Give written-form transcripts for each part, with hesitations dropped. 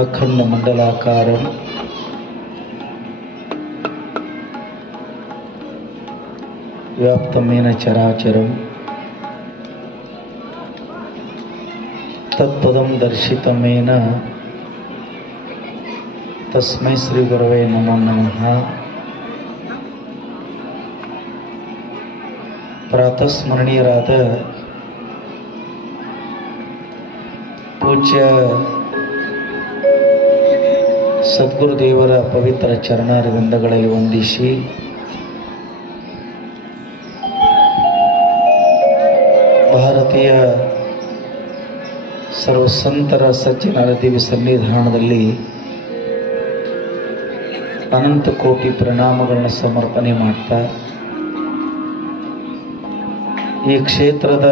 अखंडमंडलाकारं व्याप्तमेन चराचरं तत्पदं दर्शितमेन तस्मै श्री गुरवे नमो नमः। ಪ್ರಾತಸ್ಮರಣೀಯರಾದ ಪೂಜ್ಯ ಸದ್ಗುರುದೇವರ ಪವಿತ್ರ ಚರಣಾರವಿಂದಗಳಲ್ಲಿ ವಂದಿಸಿ ಭಾರತೀಯ ಸರ್ವಸಂತರ ಸಜ್ಜನರ ದಿವ್ಯ ಸನ್ನಿಧಾನದಲ್ಲಿ ಅನಂತ ಕೋಟಿ ಪ್ರಣಾಮಗಳನ್ನು ಸಮರ್ಪಣೆ ಮಾಡ್ತಾ ಈ ಕ್ಷೇತ್ರದ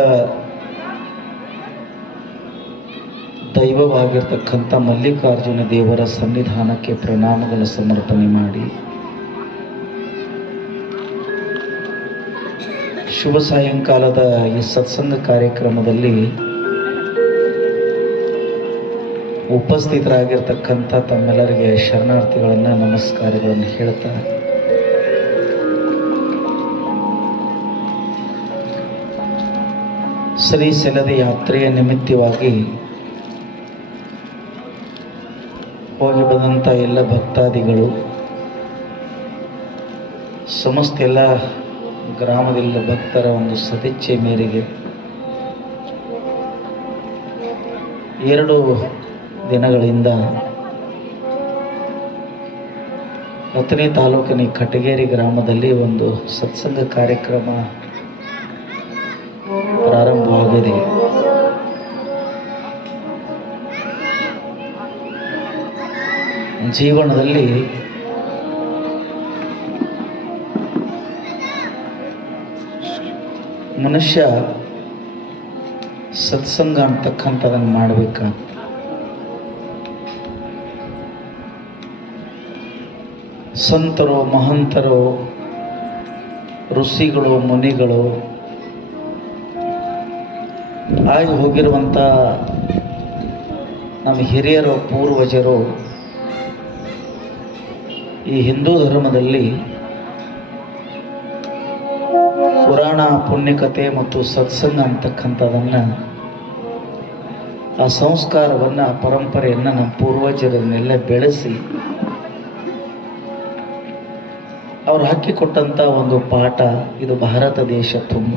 ದೈವವಾಗಿರ್ತಕ್ಕಂಥ ಮಲ್ಲಿಕಾರ್ಜುನ ದೇವರ ಸನ್ನಿಧಾನಕ್ಕೆ ಪ್ರಣಾಮಗಳನ್ನು ಸಮರ್ಪಣೆ ಮಾಡಿ ಶುಭ ಸಾಯಂಕಾಲದ ಈ ಸತ್ಸಂಗ ಕಾರ್ಯಕ್ರಮದಲ್ಲಿ ಉಪಸ್ಥಿತರಾಗಿರ್ತಕ್ಕಂಥ ತಮ್ಮೆಲ್ಲರಿಗೆ ಶರಣಾರ್ಥಿಗಳನ್ನು ನಮಸ್ಕಾರಗಳನ್ನು ಹೇಳ್ತಾ ಶ್ರೀಶೈಲದ ಯಾತ್ರೆಯ ನಿಮಿತ್ತವಾಗಿ ಹೋಗಿ ಬಂದಂಥ ಎಲ್ಲ ಭಕ್ತಾದಿಗಳು, ಸಮಸ್ತ ಎಲ್ಲ ಗ್ರಾಮದೆಲ್ಲ ಭಕ್ತರ ಒಂದು ಸದಿಚ್ಛೆ ಮೇರೆಗೆ 2 ದಿನಗಳಿಂದ ಅಥಣಿ ತಾಲೂಕಿನ ಕಟಗೇರಿ ಗ್ರಾಮದಲ್ಲಿ ಒಂದು ಸತ್ಸಂಗ ಕಾರ್ಯಕ್ರಮ ಪ್ರಾರಂಭವಾಗಿದೆ. ಜೀವನದಲ್ಲಿ ಮನುಷ್ಯ ಸತ್ಸಂಗ ಅಂತಕ್ಕಂಥದನ್ನು ಮಾಡಬೇಕಾಗ್ತದೆ. ಸಂತರು, ಮಹಂತರು, ಋಷಿಗಳು, ಮುನಿಗಳು ಆಗಿ ಹೋಗಿರುವಂಥ ನಮ್ಮ ಹಿರಿಯರು, ಪೂರ್ವಜರು ಈ ಹಿಂದೂ ಧರ್ಮದಲ್ಲಿ ಪುರಾಣ, ಪುಣ್ಯಕಥೆ ಮತ್ತು ಸತ್ಸಂಗ ಅಂತಕ್ಕಂಥದನ್ನು, ಆ ಸಂಸ್ಕಾರವನ್ನು, ಆ ಪರಂಪರೆಯನ್ನು ನಮ್ಮ ಪೂರ್ವಜರನ್ನೆಲ್ಲ ಬೆಳೆಸಿ ಅವ್ರು ಹಾಕಿಕೊಟ್ಟಂಥ ಒಂದು ಪಾಠ ಇದು ಭಾರತ ದೇಶ. ತುಂಬ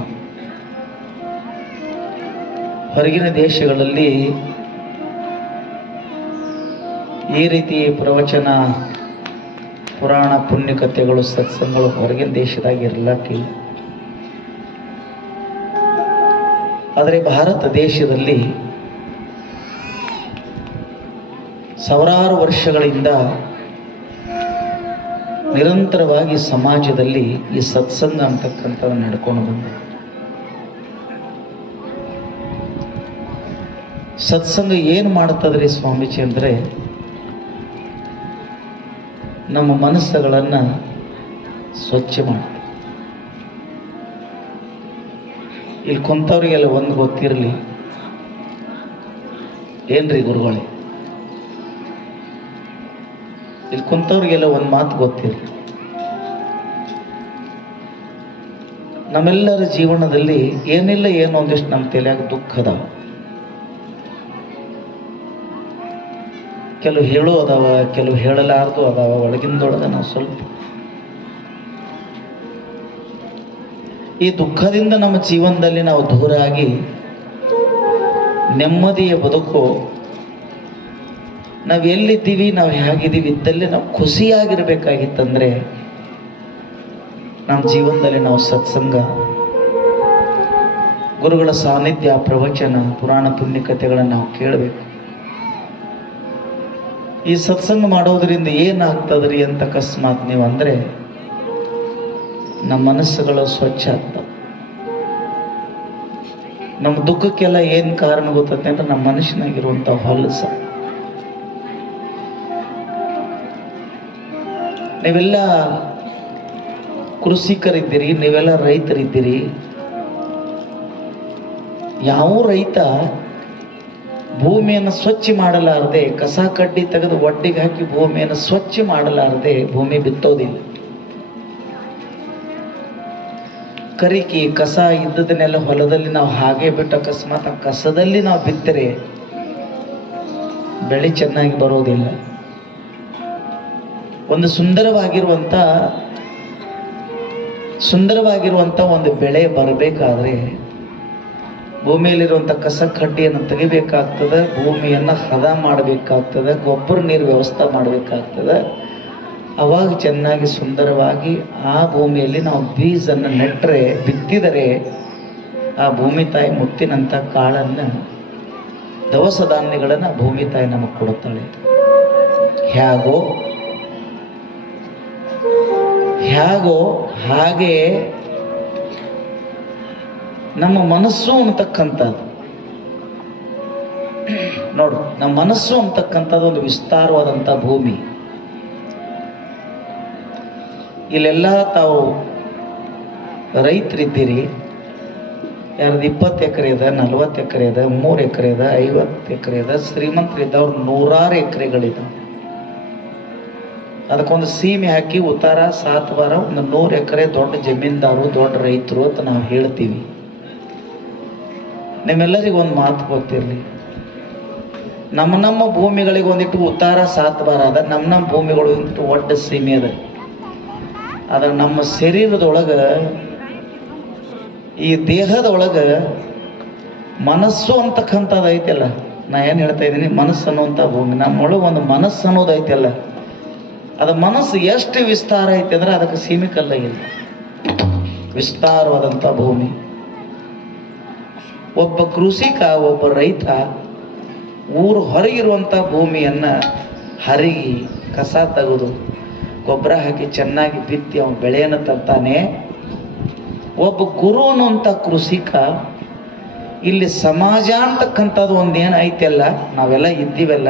ಹೊರಗಿನ ದೇಶಗಳಲ್ಲಿ ಈ ರೀತಿ ಪ್ರವಚನ, ಪುರಾಣ, ಪುಣ್ಯಕಥೆಗಳು, ಸತ್ಸಂಗಗಳು ಹೊರಗಿನ ದೇಶದಾಗ ಇರಲಿಕ್ಕಿಲ್ಲ. ಆದರೆ ಭಾರತ ದೇಶದಲ್ಲಿ ಸಾವಿರಾರು ವರ್ಷಗಳಿಂದ ನಿರಂತರವಾಗಿ ಸಮಾಜದಲ್ಲಿ ಈ ಸತ್ಸಂಗ ಅಂತಕ್ಕಂಥದ್ದು ನಡ್ಕೊಂಡು ಬಂದ. ಸತ್ಸಂಗ ಏನು ಮಾಡ್ತದ್ರಿ ಸ್ವಾಮೀಜಿ ಅಂದರೆ, ನಮ್ಮ ಮನಸ್ಸುಗಳನ್ನು ಸ್ವಚ್ಛ ಮಾಡ್ತದೆ. ಇಲ್ಲಿ ಕುಂತವ್ರಿಗೆಲ್ಲ ಒಂದು ಗೊತ್ತಿರಲಿ, ಏನ್ರಿ ಗುರುಗಳೇ, ಇಲ್ಲಿ ಕುಂತವ್ರಿಗೆಲ್ಲ ಒಂದು ಮಾತು ಗೊತ್ತಿರಲಿ. ನಮ್ಮೆಲ್ಲರ ಜೀವನದಲ್ಲಿ ಏನಿಲ್ಲ ಏನೋ ಒಂದಿಷ್ಟು ನಮ್ಮ ತಲೆಯಾಗ ದುಃಖದ, ಕೆಲವು ಹೇಳೋ ಅದಾವ, ಕೆಲವು ಹೇಳಲಾರ್ದು ಅದಾವ. ಒಳಗಿಂದೊಳಗೆ ನಾವು ಸ್ವಲ್ಪ ಈ ದುಃಖದಿಂದ ನಮ್ಮ ಜೀವನದಲ್ಲಿ ನಾವು ದೂರ ಆಗಿ ನೆಮ್ಮದಿಯ ಬದುಕು, ನಾವು ಎಲ್ಲಿದ್ದೀವಿ, ನಾವು ಹೇಗಿದ್ದೀವಿ ಇದ್ದಲ್ಲಿ ನಾವು ಖುಷಿಯಾಗಿರ್ಬೇಕಾಗಿತ್ತಂದ್ರೆ ನಮ್ಮ ಜೀವನದಲ್ಲಿ ನಾವು ಸತ್ಸಂಗ, ಗುರುಗಳ ಸಾನ್ನಿಧ್ಯ, ಪ್ರವಚನ, ಪುರಾಣ, ಪುಣ್ಯಕಥೆಗಳನ್ನು ನಾವು ಕೇಳಬೇಕು. ಈ ಸತ್ಸಂಗ ಮಾಡೋದ್ರಿಂದ ಏನಾಗ್ತದ್ರಿ ಅಂತ ಅಕಸ್ಮಾತ್ ನೀವು ಅಂದರೆ, ನಮ್ಮ ಮನಸ್ಸುಗಳು ಸ್ವಚ್ಛ ಆಗ್ತವೆ. ನಮ್ಮ ದುಃಖಕ್ಕೆಲ್ಲ ಏನು ಕಾರಣ ಗೊತ್ತೈತೆ ಅಂದ್ರೆ ನಮ್ಮ ಮನುಷ್ಯನಾಗಿರುವಂಥ ಹೊಲಸ. ನೀವೆಲ್ಲ ಕೃಷಿಕರಿದ್ದೀರಿ, ನೀವೆಲ್ಲ ರೈತರಿದ್ದೀರಿ. ಯಾವ ರೈತ ಭೂಮಿಯನ್ನು ಸ್ವಚ್ಛ ಮಾಡಲಾರದೆ, ಕಸ ಕಡ್ಡಿ ತೆಗೆದು ಒಡ್ಡಿಗೆ ಹಾಕಿ ಭೂಮಿಯನ್ನು ಸ್ವಚ್ಛ ಮಾಡಲಾರದೆ ಭೂಮಿ ಬಿತ್ತೋದಿಲ್ಲ. ಕರಿಕಿ ಕಸ ಇದ್ದದನ್ನೆಲ್ಲ ಹೊಲದಲ್ಲಿ ನಾವು ಹಾಗೆ ಬಿಟ್ಟು ಅಕಸ್ಮಾತ್ ಆ ಕಸದಲ್ಲಿ ನಾವು ಬಿತ್ತರೆ ಬೆಳೆ ಚೆನ್ನಾಗಿ ಬರೋದಿಲ್ಲ. ಒಂದು ಸುಂದರವಾಗಿರುವಂತ ಒಂದು ಬೆಳೆ ಬರಬೇಕಾದ್ರೆ ಭೂಮಿಯಲ್ಲಿರುವಂಥ ಕಸ ಕಡ್ಡಿಯನ್ನು ತೆಗಿಬೇಕಾಗ್ತದೆ, ಭೂಮಿಯನ್ನು ಹದ ಮಾಡಬೇಕಾಗ್ತದೆ, ಗೊಬ್ಬರ ನೀರು ವ್ಯವಸ್ಥೆ ಮಾಡಬೇಕಾಗ್ತದೆ. ಅವಾಗ ಚೆನ್ನಾಗಿ ಸುಂದರವಾಗಿ ಆ ಭೂಮಿಯಲ್ಲಿ ನಾವು ಬೀಜನ್ನು ನೆಟ್ಟರೆ, ಬಿತ್ತಿದರೆ ಆ ಭೂಮಿ ತಾಯಿ ಮುತ್ತಿನಂಥ ಕಾಳನ್ನು, ದವಸ ಧಾನ್ಯಗಳನ್ನು ಭೂಮಿ ತಾಯಿ ನಮಗೆ ಕೊಡುತ್ತಾಳೆ. ಹೇಗೋ ಹಾಗೆ ನಮ್ಮ ಮನಸ್ಸು ಅಂತಕ್ಕಂಥದ್ದು ನೋಡು, ನಮ್ಮ ಮನಸ್ಸು ಅಂತಕ್ಕಂಥದ್ದು ಒಂದು ವಿಸ್ತಾರವಾದಂಥ ಭೂಮಿ. ಇಲ್ಲೆಲ್ಲ ತಾವು ರೈತರಿದ್ದೀರಿ. ಯಾರ್ದು 20 ಎಕರೆ ಇದೆ, 40 ಎಕರೆ ಇದೆ, 3 ಎಕರೆ ಇದೆ, 50 ಎಕರೆ ಇದೆ. ಶ್ರೀಮಂತರಿದ್ದವ್ರು 100 ಎಕರೆಗಳಿದ್ದಾವೆ. ಅದಕ್ಕೊಂದು ಸೀಮೆ ಹಾಕಿ ಉತ್ತಾರ ಸಾತ್ವಾರ ಒಂದು 100 ಎಕರೆ ದೊಡ್ಡ ಜಮೀನ್ದಾರು, ದೊಡ್ಡ ರೈತರು ಅಂತ ನಾವು ಹೇಳ್ತೀವಿ. ನಿಮ್ಮೆಲ್ಲರಿಗೂ ಒಂದು ಮಾತು ಗೊತ್ತಿರಲಿ, ನಮ್ಮ ಭೂಮಿಗಳಿಗೆ ಒಂದಿಟ್ಟು ಉತ್ತಾರ ಸಾತ್ವಾರ ಅದ, ನಮ್ಮ ಭೂಮಿಗಳು ಒಂದಿಟ್ಟು ಒಡ್ಡ ಸೀಮೆ ಅದ. ಆದ್ರೆ ನಮ್ಮ ಶರೀರದೊಳಗೆ, ಈ ದೇಹದೊಳಗೆ ಮನಸ್ಸು ಅಂತಕ್ಕಂಥದ್ದು ಐತಲ್ಲ, ನಾ ಏನು ಹೇಳ್ತಾ ಇದ್ದೀನಿ, ಮನಸ್ಸು ಅನ್ನುವಂಥ ಭೂಮಿ, ನಮ್ಮೊಳಗೆ ಒಂದು ಮನಸ್ಸು ಅನ್ನೋದು ಐತಲ್ಲ, ಅದು ಮನಸ್ಸು ಎಷ್ಟು ವಿಸ್ತಾರ ಐತೆ ಅಂದ್ರೆ ಅದಕ್ಕೆ ಸೀಮಿಕಲ್ಲ ಇಲ್ಲ, ವಿಸ್ತಾರವಾದಂಥ ಭೂಮಿ. ಒಬ್ಬ ಕೃಷಿಕ, ಒಬ್ಬ ರೈತ ಊರು ಹೊರಗಿರುವಂಥ ಭೂಮಿಯನ್ನು ಹರಿಗಿ ಕಸ ತೆಗೆದು ಗೊಬ್ಬರ ಹಾಕಿ ಚೆನ್ನಾಗಿ ಬಿತ್ತಿ ಅವನ ಬೆಳೆಯನ್ನು ತರ್ತಾನೆ. ಒಬ್ಬ ಗುರು ಅನ್ನುವಂಥ ಕೃಷಿಕ ಇಲ್ಲಿ ಸಮಾಜ ಅಂತಕ್ಕಂಥದ್ದು ಒಂದೇನು ಐತೆಲ್ಲ, ನಾವೆಲ್ಲ ಇದ್ದೀವಲ್ಲ,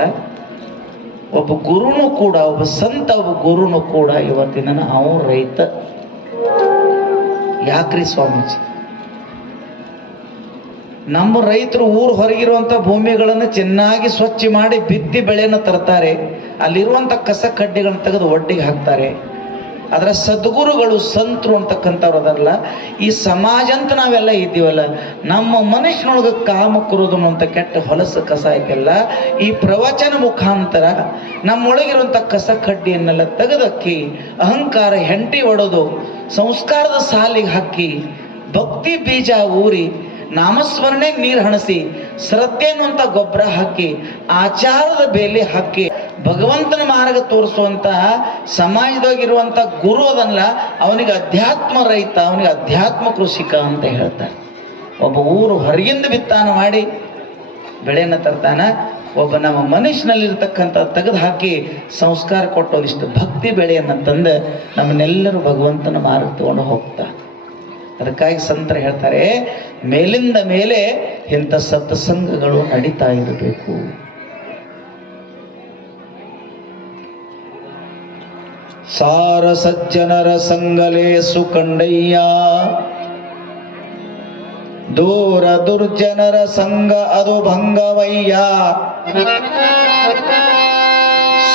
ಒಬ್ಬ ಗುರುನು ಕೂಡ, ಒಬ್ಬ ಸಂತ, ಒಬ್ಬ ಗುರುನು ಕೂಡ ಇವತ್ತಿನ ಅವನು ರೈತ. ಯಾಕ್ರಿ ಸ್ವಾಮೀಜಿ? ನಮ್ಮ ರೈತರು ಊರು ಹೊರಗಿರುವಂಥ ಭೂಮಿಗಳನ್ನು ಚೆನ್ನಾಗಿ ಸ್ವಚ್ಛ ಮಾಡಿ ಬಿತ್ತಿ ಬೆಳೆಯನ್ನು ತರ್ತಾರೆ. ಅಲ್ಲಿರುವಂಥ ಕಸ ಕಡ್ಡಿಗಳನ್ನು ತೆಗೆದು ಒಡ್ಡಿಗೆ ಹಾಕ್ತಾರೆ. ಅದರ ಸದ್ಗುರುಗಳು, ಸಂತರು ಅಂತಕ್ಕಂಥವ್ರು ಅದಲ್ಲ. ಈ ಸಮಾಜ ಅಂತ ನಾವೆಲ್ಲ ಇದ್ದೀವಲ್ಲ, ನಮ್ಮ ಮನುಷ್ಯನೊಳಗೆ ಕಾಮ ಕ್ರೋಧ ಅಂತ ಕೆಟ್ಟ ಹೊಲಸು ಕಸ ಐತೆಲ್ಲ, ಈ ಪ್ರವಚನ ಮುಖಾಂತರ ನಮ್ಮೊಳಗಿರುವಂಥ ಕಸ ಕಡ್ಡಿಯನ್ನೆಲ್ಲ ತೆಗೆದಕ್ಕಿ ಅಹಂಕಾರ ಹೆಂಟಿ ಒಡೆದು ಸಂಸ್ಕಾರದ ಸಾಲಿಗೆ ಹಾಕಿ ಭಕ್ತಿ ಬೀಜ ಊರಿ ನಾಮಸ್ಮರಣೆ ನೀರು ಹಣಸಿ ಶ್ರದ್ಧೆ ಅನ್ನುವಂಥ ಗೊಬ್ಬರ ಹಾಕಿ ಆಚಾರದ ಬೇಲಿ ಹಾಕಿ ಭಗವಂತನ ಮಾರ್ಗ ತೋರಿಸುವಂತಹ ಸಮಾಜದಾಗಿರುವಂಥ ಗುರು ಅದಲ್ಲ, ಅವನಿಗೆ ಅಧ್ಯಾತ್ಮ ರೈತ, ಅವನಿಗೆ ಅಧ್ಯಾತ್ಮ ಕೃಷಿಕ ಅಂತ ಹೇಳ್ತಾರೆ. ಒಬ್ಬ ಊರು ಹೊರಗಿಂದ ಬಿತ್ತಾನ ಮಾಡಿ ಬೆಳೆಯನ್ನು ತರ್ತಾನ, ಒಬ್ಬ ನಮ್ಮ ಮನುಷ್ಯನಲ್ಲಿರ್ತಕ್ಕಂಥ ತೆಗೆದು ಹಾಕಿ ಸಂಸ್ಕಾರ ಕೊಟ್ಟೋದಿಷ್ಟು ಭಕ್ತಿ ಬೆಳೆಯನ್ನು ತಂದು ನಮ್ಮನ್ನೆಲ್ಲರೂ ಭಗವಂತನ ಮಾರ್ಗ ತಗೊಂಡು ಹೋಗ್ತಾ. ಅದಕ್ಕಾಗಿ ಸಂತರು ಹೇಳ್ತಾರೆ, ಮೇಲಿಂದ ಮೇಲೆ ಇಂಥ ಸತ್ಸಂಗಗಳು ನಡೀತಾ ಇರಬೇಕು. ಸಾರ ಸಜ್ಜನರ ಸಂಗಲೇಸು ಕಂಡಯ್ಯ, ದೂರ ದುರ್ಜನರ ಸಂಗ ಅದು ಭಂಗವಯ್ಯ.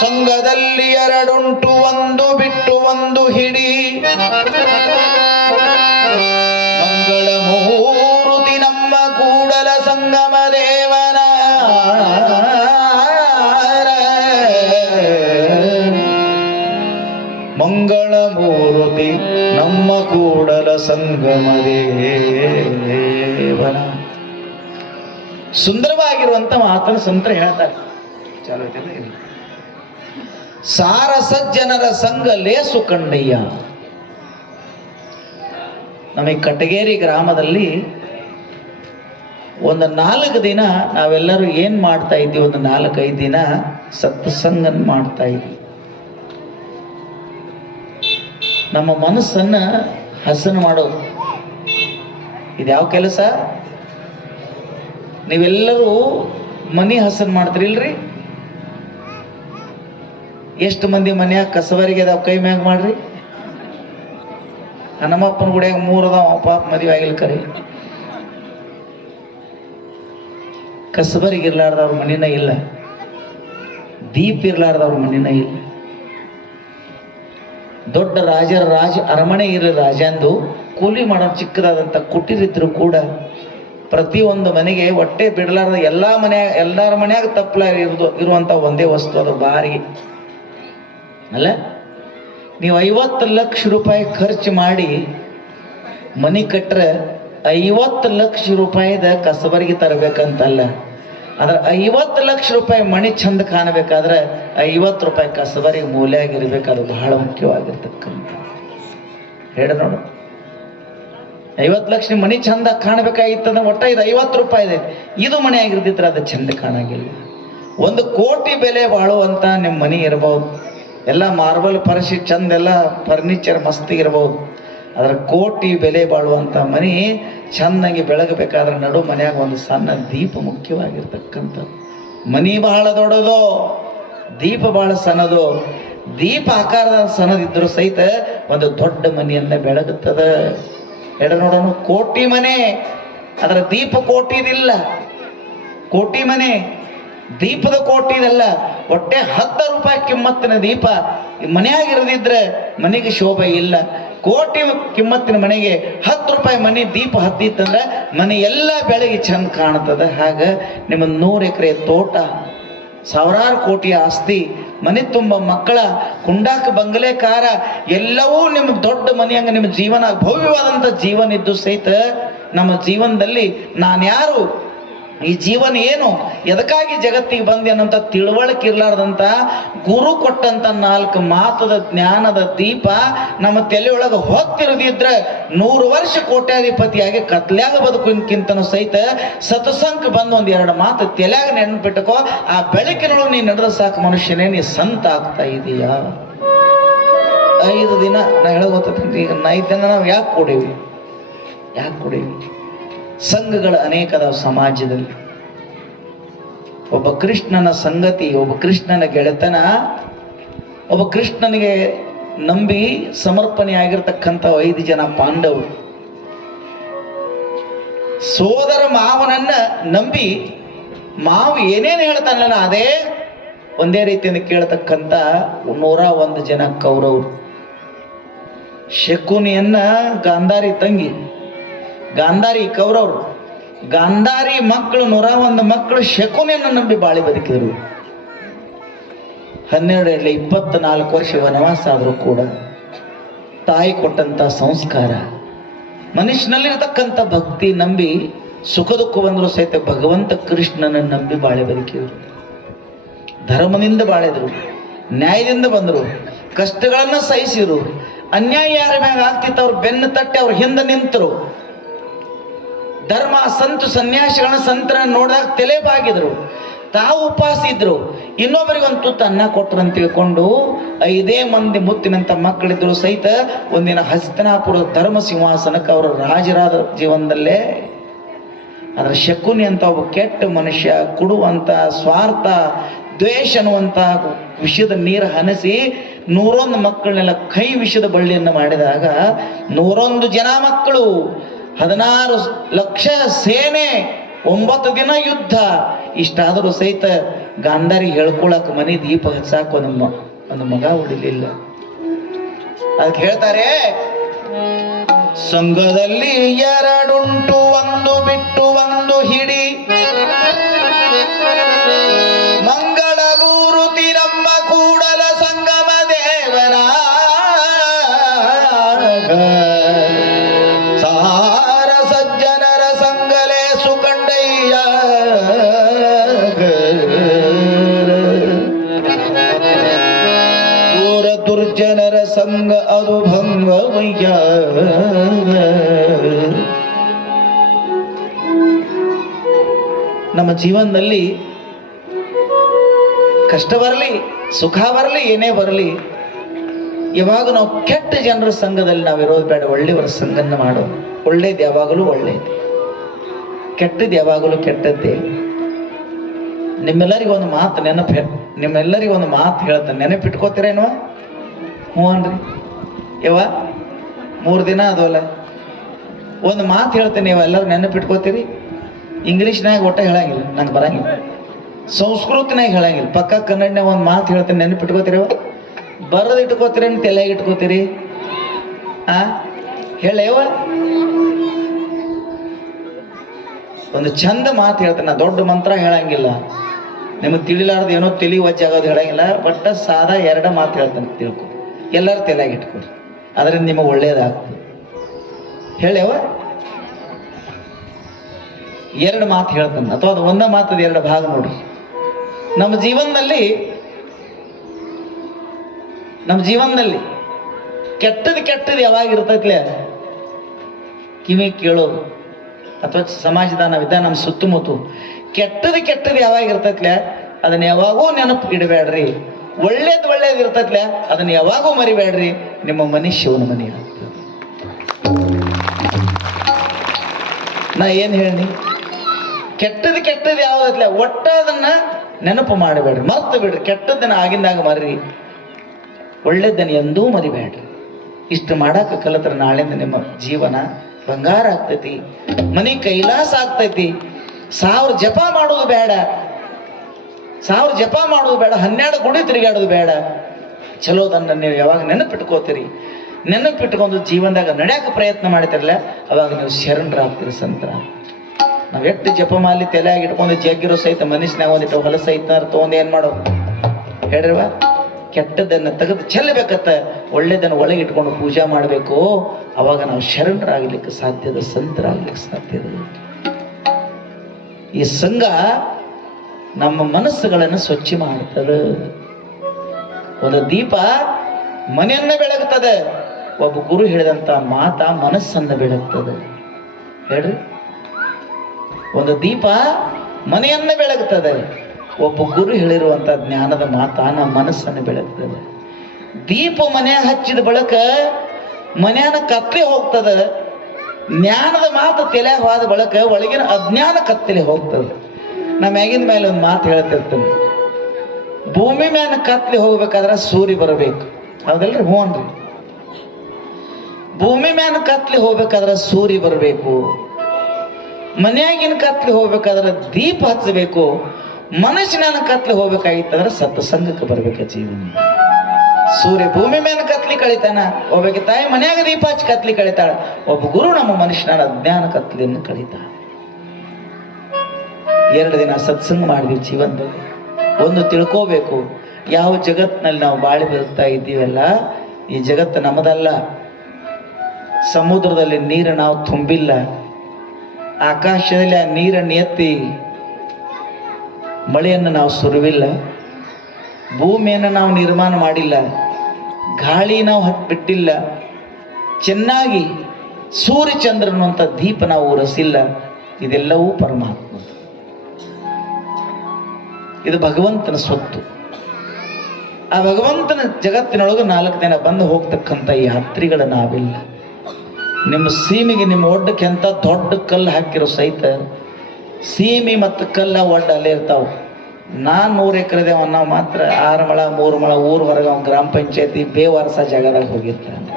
ಸಂಘದಲ್ಲಿ ಎರಡುಂಟು, ಒಂದು ಬಿಟ್ಟು ಒಂದು ಹಿಡಿ. ಮಂಗಳ ಮೂರುತಿ ನಮ್ಮ ಕೂಡಲ ಸಂಗಮ ದೇವನ. ಮಂಗಳ ಮೂರುತಿ ನಮ್ಮ ಕೂಡಲ ಸಂಗಮ ದೇವನ. ಸುಂದರವಾಗಿರುವಂತ ಮಾತನ್ನು ಸಂತರು ಹೇಳ್ತಾರೆ. ಚಾಲು ಐತಲ್ಲ. ಸಾರ ಸಜ್ಜನರ ಸಂಘ ಲೇಸು ಕಂಡಯ್ಯ. ನಮಗೆ ಕಟಗೇರಿ ಗ್ರಾಮದಲ್ಲಿ ಒಂದು 4 ದಿನ ನಾವೆಲ್ಲರೂ ಏನು ಮಾಡ್ತಾ ಇದ್ದೀವಿ, ಒಂದು 4-5 ದಿನ ಸತ್ಸಂಗನ ಮಾಡ್ತಾ ಇದ್ವಿ. ನಮ್ಮ ಮನಸ್ಸನ್ನ ಹಸನು ಮಾಡೋದು ಇದ್ಯಾವ ಕೆಲಸ? ನೀವೆಲ್ಲರೂ ಮನೆ ಹಸನು ಮಾಡ್ತೀರಿಲ್ರಿ? ಎಷ್ಟು ಮಂದಿ ಮನ್ಯಾಗ ಕಸಬರಿಗೆ ಅದಾವ? ಕೈ ಮ್ಯಾಗ ಮಾಡ್ರಿ. ಹನುಮಪ್ಪನ ಗುಡಿಯಾಗ 3 ಅದಾವ, ಪಾಪ ಮದುವೆ ಆಗಿಲ್ಲ ಕರಿ. ಕಸಬರಿಗೆ ಇರ್ಲಾರ್ದವ್ರ ಮನಿನ ಇಲ್ಲ, ದೀಪ ಇರ್ಲಾರ್ದವ್ರ ಮನಿನ ಇಲ್ಲ. ದೊಡ್ಡ ರಾಜ ಅರಮನೆ ಇರೋ ರಾಜಂದು ಕೂಲಿ ಮಾಡೋ ಚಿಕ್ಕದಾದಂಥ ಕುಟೀರಿದ್ರು ಕೂಡ ಪ್ರತಿಯೊಂದು ಮನೆಗೆ ಹೊಟ್ಟೆ ಬಿಡಲಾರ್ದ ಎಲ್ಲರ ಮನ್ಯಾಗ ತಪ್ಪಲ ಇರುವಂಥ ಒಂದೇ ವಸ್ತು ಅದು ಬಾರಿಗೆ. ಅಲ್ಲ, ನೀವು 50 ಲಕ್ಷ ರೂಪಾಯಿ ಖರ್ಚು ಮಾಡಿ ಮನೆ ಕಟ್ರೆ 50 ಲಕ್ಷ ರೂಪಾಯಿದ ಕಸಬರಿಗೆ ತರಬೇಕಂತಲ್ಲ. ಆದ್ರೆ 50 ಲಕ್ಷ ರೂಪಾಯಿ ಮಣಿ ಚಂದ ಕಾಣಬೇಕಾದ್ರೆ 50 ರೂಪಾಯಿ ಕಸಬರಿಗೆ ಮೂಲೆಯಾಗಿರ್ಬೇಕು. ಅದು ಬಹಳ ಮುಖ್ಯವಾಗಿರ್ತಕ್ಕಂಥ ಹೇಳ ನೋಡು. 50 ಲಕ್ಷ ಮಣಿ ಚಂದ ಕಾಣಬೇಕಾಗಿತ್ತಂದ್ರೆ ಒಟ್ಟ ಇದು 50 ರೂಪಾಯಿ ಇದೆ. ಇದು ಮನೆ ಆಗಿರ್ದಿದ್ರೆ ಅದು ಚಂದ ಕಾಣಾಗಿಲ್ಲ. 1 ಕೋಟಿ ಬೆಲೆ ಬಾಳುವಂತ ನಿಮ್ಮ ಮನೆ ಇರಬಹುದು, ಎಲ್ಲ ಮಾರ್ಬಲ್ ಪರಶಿ ಚಂದ ಎಲ್ಲ ಫರ್ನಿಚರ್ ಮಸ್ತ್ ಇರಬಹುದು. ಅದರ ಕೋಟಿ ಬೆಲೆ ಬಾಳುವಂತ ಮನೆ ಚೆನ್ನಾಗಿ ಬೆಳಗಬೇಕಾದ್ರೆ ನಡು ಮನೆಯಾಗ ಒಂದು ಸಣ್ಣ ದೀಪ ಮುಖ್ಯವಾಗಿರ್ತಕ್ಕಂಥದ್ದು. ಮನಿ ಬಹಳ ದೊಡ್ಡದು, ದೀಪ ಬಹಳ ಸಣ್ಣದು. ದೀಪ ಆಕಾರದ ಸಣ್ಣದಿದ್ರು ಸಹಿತ ಒಂದು ದೊಡ್ಡ ಮನೆಯನ್ನ ಬೆಳಗುತ್ತದ. ಎಡ ನೋಡೋಣ, ಕೋಟಿ ಮನೆ, ಅದರ ದೀಪ ಕೋಟಿದಿಲ್ಲ. ಕೋಟಿ ಮನೆ ದೀಪದ ಕೋಟಿದಲ್ಲ, ಒಟ್ಟೆ 10 ರೂಪಾಯಿ ಕಿಮ್ಮತ್ತಿನ ದೀಪ ಮನೆಯಾಗಿರದಿದ್ರೆ ಮನೆಗೆ ಶೋಭೆ ಇಲ್ಲ. ಕೋಟಿ ಕಿಮ್ಮತ್ತಿನ ಮನೆಗೆ 10 ರೂಪಾಯಿ ಮನೆ ದೀಪ ಹತ್ತಿತ್ತಂದ್ರೆ ಮನೆ ಎಲ್ಲ ಬೆಳಗ್ಗೆ ಚಂದ ಕಾಣ್ತದ. ಹಾಗ ನಿಮ್ಮ 100 ಎಕರೆ ತೋಟ, ಸಾವಿರಾರು ಕೋಟಿ ಆಸ್ತಿ, ಮನೆ ತುಂಬ ಮಕ್ಕಳ, ಕುಂಡಾಕ ಬಂಗಲೆ ಕಾರ, ಎಲ್ಲವೂ ನಿಮ್ಮ ದೊಡ್ಡ ಮನೆಯಂಗ ನಿಮ್ಮ ಜೀವನ ಭವ್ಯವಾದಂಥ ಜೀವನ ಇದ್ದು ಸಹಿತ ನಮ್ಮ ಜೀವನದಲ್ಲಿ ನಾನು ಯಾರು, ಈ ಜೀವನ ಏನು, ಎದಕ್ಕಾಗಿ ಜಗತ್ತಿಗೆ ಬಂದೆ ಅನ್ನೋಂಥ ತಿಳುವಳಿಕೆ ಇರ್ಲಾರ್ದಂತ ಗುರು ಕೊಟ್ಟಂತ 4 ಮಾತದ ಜ್ಞಾನದ ದೀಪ ನಮ್ಮ ತಲೆಯೊಳಗೆ ಹೊತ್ತಿರದಿದ್ರೆ 100 ವರ್ಷ ಕೋಟ್ಯಾಧಿಪತಿಯಾಗಿ ಕತ್ಲ್ಯಾಗ ಬದುಕಿನ್ಕಿಂತನೂ ಸಹಿತ ಸತ್ಸಂಗ ಬಂದು 1-2 ಮಾತು ತಲೆಯಾಗ ನೆನ್ಪಿಟ್ಟಕೋ. ಆ ಬೆಳಕಿನೊಳಗೆ ನೀ ನಡೆದ ಸಾಕು ಮನುಷ್ಯನೇ, ನೀ ಸಂತ ಆಗ್ತಾ ಇದೀಯಾ. 5 ದಿನ ನಾ ಹೇಳೋದು ಗೊತ್ತೈತಿ. ಈಗ 5 ದಿನ ನಾವು ಯಾಕೆ ಕೊಡೀವಿ? ಸಂಘಗಳು ಅನೇಕ ಅದಾವ ಸಮಾಜದಲ್ಲಿ. ಒಬ್ಬ ಕೃಷ್ಣನ ಸಂಗತಿ, ಒಬ್ಬ ಕೃಷ್ಣನ ಗೆಳೆತನ, ಒಬ್ಬ ಕೃಷ್ಣನಿಗೆ ನಂಬಿ ಸಮರ್ಪಣೆ ಆಗಿರ್ತಕ್ಕಂಥ 5 ಜನ ಪಾಂಡವರು ಸೋದರ ಮಾವನನ್ನ ನಂಬಿ ಮಾವು ಏನೇನು ಹೇಳ್ತಾನಲ್ಲ ಅದೇ ಒಂದೇ ರೀತಿಯಿಂದ ಕೇಳ್ತಕ್ಕಂಥ 101 ಜನ ಕೌರವರು. ಶಕುನಿಯನ್ನ ಗಾಂಧಾರಿ ತಂಗಿ, ಗಾಂಧಾರಿ ಕೌರವರು, ಗಾಂಧಾರಿ ಮಕ್ಕಳು 101 ಮಕ್ಕಳು ಶಕುನಿಯನ್ನು ನಂಬಿ ಬಾಳಿ ಬದುಕಿದರು. 12 24 ವರ್ಷ ವನವಾಸ ಆದರೂ ಕೂಡ ತಾಯಿ ಕೊಟ್ಟಂತ ಸಂಸ್ಕಾರ, ಮನುಷ್ಯನಲ್ಲಿರ್ತಕ್ಕಂಥ ಭಕ್ತಿ ನಂಬಿ ಸುಖ ದುಃಖ ಬಂದರೂ ಸಹಿತ ಭಗವಂತ ಕೃಷ್ಣನನ್ನು ನಂಬಿ ಬಾಳೆ ಬದುಕಿದರು. ಧರ್ಮದಿಂದ ಬಾಳಿದ್ರು, ನ್ಯಾಯದಿಂದ ಬಂದರು, ಕಷ್ಟಗಳನ್ನು ಸಹಿಸಿರು. ಅನ್ಯಾಯ ಯಾರ ಮ್ಯಾಗ ಆಗ್ತಿತ್ತು ಅವ್ರು ಬೆನ್ನು ತಟ್ಟಿ ಅವ್ರ ಹಿಂದೆ ನಿಂತರು. ಧರ್ಮ ಸಂತು ಸನ್ಯಾಸಿಗಳನ್ನ ಸಂತರನ್ನ ನೋಡಿದಾಗ ತಲೆ ಬಾಗಿದ್ರು, ತಾವು ಉಪವಾಸ ಇದ್ರು, ಇನ್ನೊಬ್ಬರಿಗೆ ಒಂದು ತುತ್ತು ಅನ್ನ ಕೊಟ್ರು ಅಂತ ತಿಳ್ಕೊಂಡು 5 ಮಂದಿ ಮುತ್ತಿನಂತ ಮಕ್ಕಳಿದ್ರು ಸಹಿತ ಒಂದಿನ ಹಸ್ತಿನಾಪುರ ಧರ್ಮ ಸಿಂಹಾಸನಕ್ಕೆ ಅವರು ರಾಜರಾದ ಜೀವನದಲ್ಲೇ. ಅದರ ಶಕುನಿ ಅಂತ ಒಬ್ಬ ಕೆಟ್ಟ ಮನುಷ್ಯ, ಕುಡುವಂತ, ಸ್ವಾರ್ಥ, ದ್ವೇಷ ಅನ್ನುವಂತ ವಿಷದ ನೀರು ಹನಸಿ 101 ಮಕ್ಕಳನ್ನೆಲ್ಲ ಕೈ ವಿಷದ ಬಳ್ಳಿಯನ್ನು ಮಾಡಿದಾಗ 101 ಜನ ಮಕ್ಕಳು, 16 ಲಕ್ಷ ಸೇನೆ, 9 ದಿನ ಯುದ್ಧ. ಇಷ್ಟಾದರೂ ಸಹಿತ ಗಾಂಧಾರಿ ಹೇಳ್ಕೊಳಕ್ ಮನೆ ದೀಪ ಹಚ್ಚಾಕ ಒಂದು ಮಗ ಉಳಿಲಿಲ್ಲ. ಅದಕ್ಕೆ ಹೇಳ್ತಾರೆ, ಸಂಘದಲ್ಲಿ 2 ಉಂಟು, 1 ಬಿಟ್ಟು 1 ಹಿಡಿ, ಮಂಗಳ ಮೂರುತಿ ನಮ್ಮ ಕೂಡಲ ಸಂಗಮ ದೇವರ ಸಾರ ಸಜ್ಜನರ ಸಂಗಲೇ ಸುಕಂಡಯ್ಯ, ಪೂರ ದುರ್ಜನರ ಸಂಗ ಅದು ಭಂಗವಯ್ಯ. ನಮ್ಮ ಜೀವನದಲ್ಲಿ ಕಷ್ಟ ಬರಲಿ, ಸುಖ ಬರಲಿ, ಏನೇ ಬರಲಿ, ಯಾವಾಗ ನಾವು ಕೆಟ್ಟ ಜನರ ಸಂಘದಲ್ಲಿ ನಾವು ಇರೋದು ಬೇಡ. ಒಳ್ಳೆಯವರ ಸಂಘನ ಮಾಡೋದು. ಒಳ್ಳೇದು ಯಾವಾಗಲೂ ಒಳ್ಳೇದು, ಕೆಟ್ಟದ್ದು ಯಾವಾಗಲೂ ಕೆಟ್ಟದ್ದೇ. ನಿಮ್ಮೆಲ್ಲರಿಗೂ ಒಂದು ಮಾತು ನಿಮ್ಮೆಲ್ಲರಿಗೂ ಒಂದು ಮಾತು ಹೇಳ್ತಾನೆ, ನೆನಪಿಟ್ಕೋತೀರೇನೋ? ಹ್ಞೂ ಅನ್ರಿ ಯವ್ವ, 3 ದಿನ ಅದವಲ್ಲ, ಒಂದು ಮಾತು ಹೇಳ್ತೇನೆ, ನೀವೆಲ್ಲರೂ ನೆನಪಿಟ್ಕೋತೀರಿ? ಇಂಗ್ಲೀಷ್ನಾಗ ಒಟ್ಟ ಹೇಳಂಗಿಲ್ಲ, ನಂಗೆ ಬರಂಗಿಲ್ಲ. ಸಂಸ್ಕೃತಿನಾಗ ಹೇಳಂಗಿಲ್ಲ. ಪಕ್ಕ ಕನ್ನಡನಾಗ ಒಂದು ಮಾತು ಹೇಳ್ತೀನಿ, ನೆನಪಿಟ್ಕೋತೀರವ? ಬರೋದು ಇಟ್ಕೋತೀರಿ ತಲೆಯಾಗಿ ಇಟ್ಕೋತೀರಿ? ಹೇಳವ ಒಂದು ಚಂದ ಮಾತು ಹೇಳ್ತೇನೆ. ನಾ ದೊಡ್ಡ ಮಂತ್ರ ಹೇಳಂಗಿಲ್ಲ, ನಿಮಗೆ ತಿಳಿಲಾರ್ದು ಏನೋ ತಿಳಿ ವಜ್ಜಾಗೋದು ಹೇಳಂಗಿಲ್ಲ. ಬಟ್ ಸಾದಾ 2 ಮಾತು ಹೇಳ್ತಾನೆ, ತಿಳ್ಕೊ. ಎಲ್ಲರೂ ತಲೆಯಾಗಿ ಇಟ್ಕೊರಿ, ಅದರಿಂದ ನಿಮಗೆ ಒಳ್ಳೇದಾಗ್ತದೆ. ಹೇಳವ 2 ಮಾತು ಹೇಳ್ತಾನೆ, ಅಥವಾ ಅದು ಒಂದೇ ಮಾತದ 2 ಭಾಗ ನೋಡ್ರಿ. ನಮ್ಮ ಜೀವನದಲ್ಲಿ ಕೆಟ್ಟದ್ದು ಯಾವಾಗಿರ್ತೈತ್ಲೆ ಕಿವಿ ಕೇಳೋದು, ಅಥವಾ ಸಮಾಜದ ನಾವಿದ್ದ ನಮ್ಮ ಸುತ್ತಮುತ್ತ ಕೆಟ್ಟದ್ದು ಯಾವಾಗಿರ್ತೈತ್ಲೆ ಅದನ್ನ ಯಾವಾಗೂ ನೆನಪು ಇಡಬೇಡ್ರಿ. ಒಳ್ಳೇದು ಇರ್ತೈತ್ಲೆ ಅದನ್ನ ಯಾವಾಗೂ ಮರಿಬೇಡ್ರಿ. ನಿಮ್ಮ ಮನೆ ಶಿವನ ಮನೆ ಆಗ್ತದೆ. ನಾ ಏನು ಹೇಳಿ, ಕೆಟ್ಟದ್ದು ಯಾವುದೈತ್ಲೆ ಒಟ್ಟ ಅದನ್ನ ನೆನಪು ಮಾಡಬೇಡ್ರಿ, ಮರ್ತು ಬಿಡ್ರಿ. ಕೆಟ್ಟದ್ದನ್ನ ಆಗಿಂದಾಗ ಮರ್ರಿ, ಒಳ್ಳೇದನ್ನ ಎಂದೂ ಮರಿಬೇಡ್ರಿ. ಇಷ್ಟು ಮಾಡಾಕ ಕಲಿತ್ರ ನಾಳೆಯಿಂದ ನಿಮ್ಮ ಜೀವನ ಬಂಗಾರ ಆಗ್ತೈತಿ, ಮನೆ ಕೈಲಾಸ ಆಗ್ತೈತಿ. 1000 ಜಪ ಮಾಡೋದು ಬೇಡ, 12 ಗುಡಿ ತಿರುಗಾಡೋದು ಬೇಡ. ಚಲೋದನ್ನ ನೀವು ಯಾವಾಗ ನೆನಪಿಟ್ಕೋತೀರಿ, ನೆನಪಿಟ್ಕೊಂಡು ಜೀವನದಾಗ ನಡೆಯಕ್ಕೆ ಪ್ರಯತ್ನ ಮಾಡ್ತಿರಲ್ಲ, ಅವಾಗ ನೀವು ಶರಣರಾಗ್ತೀರಿ, ಸಂತರ. ನಾವು ಎಷ್ಟು ಜಪಮಾಲಿ ತಲೆಯಾಗಿ ಇಟ್ಕೊಂಡು ಜಗ್ಗಿರೋ ಸಹಿತ ಮನುಷ್ಯನಾಗ ಒಂದಿಟ್ಟು ಹೊಲಸ ಐತಂದ್ರೆ ತೊಗೊಂಡು ಏನು ಮಾಡೋ ಹೇಳ್ರಿವ? ಕೆಟ್ಟದ್ದನ್ನು ತೆಗೆದು ಚೆಲ್ಲಬೇಕತ್ತ, ಒಳ್ಳೇದನ್ನು ಒಳಗೆ ಇಟ್ಕೊಂಡು ಪೂಜೆ ಮಾಡಬೇಕು. ಅವಾಗ ನಾವು ಶರಣರಾಗಲಿಕ್ಕೆ ಸಾಧ್ಯದ, ಸಂತರಾಗಲಿಕ್ಕೆ ಸಾಧ್ಯದ. ಈ ಸಂಘ ನಮ್ಮ ಮನಸ್ಸುಗಳನ್ನು ಸ್ವಚ್ಛ ಮಾಡುತ್ತದೆ. ಒಂದು ದೀಪ ಮನೆಯನ್ನ ಬೆಳಗುತ್ತದೆ, ಒಬ್ಬ ಗುರು ಹೇಳಿದಂತ ಮಾತ ಮನಸ್ಸನ್ನು ಬೆಳಗ್ತದೆ. ಹೇಳ್ರಿ, ಒಂದು ದೀಪ ಮನೆಯನ್ನ ಬೆಳಗುತ್ತದೆ, ಒಬ್ಬ ಗುರು ಹೇಳಿರುವಂತ ಜ್ಞಾನದ ಮಾತ ನಮ್ಮ ಮನಸ್ಸನ್ನು ಬೆಳಗ್ತದೆ. ದೀಪ ಮನೆ ಹಚ್ಚಿದ ಬಳಕ ಮನೆಯನ್ನ ಕತ್ತಲೆ ಹೋಗ್ತದೆ, ಜ್ಞಾನದ ಮಾತು ತಲೆ ಹೋದ ಬಳಕ ಒಳಗಿನ ಅಜ್ಞಾನ ಕತ್ತಲೆ ಹೋಗ್ತದೆ. ನಾ ಮ್ಯಾಗಿನ ಮೇಲೆ ಒಂದು ಮಾತು ಹೇಳ್ತಿರ್ತೇನೆ, ಭೂಮಿ ಮ್ಯಾನ ಕತ್ತಲೆ ಹೋಗ್ಬೇಕಾದ್ರೆ ಸೂರ್ಯ ಬರಬೇಕು, ಹೌದಲ್ರಿ? ಹ್ಞೂ ಅನ್ರಿ. ಭೂಮಿ ಮ್ಯಾನ ಕತ್ತಲೆ ಹೋಗ್ಬೇಕಾದ್ರೆ ಸೂರ್ಯ ಬರಬೇಕು, ಮನೆಯಾಗಿನ ಕತ್ತಲೆ ಹೋಗ್ಬೇಕಾದ್ರೆ ದೀಪ ಹಚ್ಚಬೇಕು, ಮನಸ್ಸಿನ ಕತ್ಲೆ ಹೋಗ್ಬೇಕಾಗಿತ್ತಂದ್ರೆ ಸತ್ಸಂಗಕ್ಕೆ ಬರ್ಬೇಕು. ಜೀವನ ಸೂರ್ಯ ಭೂಮಿ ಮೇಲೆ ಕತ್ಲಿ ಕಳಿತಾನ, ಒಬ್ಬಕ್ಕೆ ತಾಯಿ ಮನ್ಯಾಗ ದೀಪ ಹಚ್ಚಿ ಕತ್ಲಿ ಕಳಿತಾಳ, ಒಬ್ಬ ಗುರು ನಮ್ಮ ಮನುಷ್ಯನ ಅಜ್ಞಾನ ಕತ್ಲಿಯನ್ನು ಕಳಿತಾಳ. 2 ದಿನ ಸತ್ಸಂಗ ಮಾಡಿದ್ವಿ ಜೀವನದಲ್ಲಿ. ಒಂದು ತಿಳ್ಕೋಬೇಕು, ಯಾವ ಜಗತ್ತಿನಲ್ಲಿ ನಾವು ಬಾಳಿ ಬದುಕ್ತಾ ಇದ್ದೀವಲ್ಲ, ಈ ಜಗತ್ತು ನಮ್ಮದಲ್ಲ. ಸಮುದ್ರದಲ್ಲಿ ನೀರು ನಾವು ತುಂಬಿಲ್ಲ, ಆಕಾಶದಲ್ಲಿ ಆ ನೀರನ್ನು ಎತ್ತಿ ಮಳೆಯನ್ನು ನಾವು ಸುರುವಿಲ್ಲ, ಭೂಮಿಯನ್ನು ನಾವು ನಿರ್ಮಾಣ ಮಾಡಿಲ್ಲ, ಗಾಳಿ ನಾವು ಬಿಟ್ಟಿಲ್ಲ, ಚೆನ್ನಾಗಿ ಸೂರ್ಯ ಚಂದ್ರನು ಅಂತ ದೀಪ ನಾವು ಉರಸಿಲ್ಲ. ಇದೆಲ್ಲವೂ ಪರಮಾತ್ಮ, ಇದು ಭಗವಂತನ ಸ್ವತ್ತು. ಆ ಭಗವಂತನ ಜಗತ್ತಿನೊಳಗೆ 4 ದಿನ ಬಂದು ಹೋಗ್ತಕ್ಕಂಥ ಯಾತ್ರಿಗಳ ನಾವಿಲ್ಲ. ನಿಮ್ಮ ಸೀಮೆಗೆ ನಿಮ್ಮ ಒಡ್ಡಕ್ಕೆ ಅಂತ ದೊಡ್ಡ ಕಲ್ಲು ಹಾಕಿರೋ ಸಹಿತ ಸೀಮೆ ಮತ್ತು ಕಲ್ಲ ಒಡ್ಡ ಅಲ್ಲೇ ಇರ್ತಾವ. ನಾನು 100 ಎಕರೆ ನಾವು ಮಾತ್ರ 6 ಮಳ 3 ಮಳ ಊರ್ ಹೊರಗೆ ಅವ್ನು ಗ್ರಾಮ ಪಂಚಾಯತಿ ಬೇವಾರಸ ಜಾಗದಾಗ ಹೋಗಿರ್ತಾನೆ.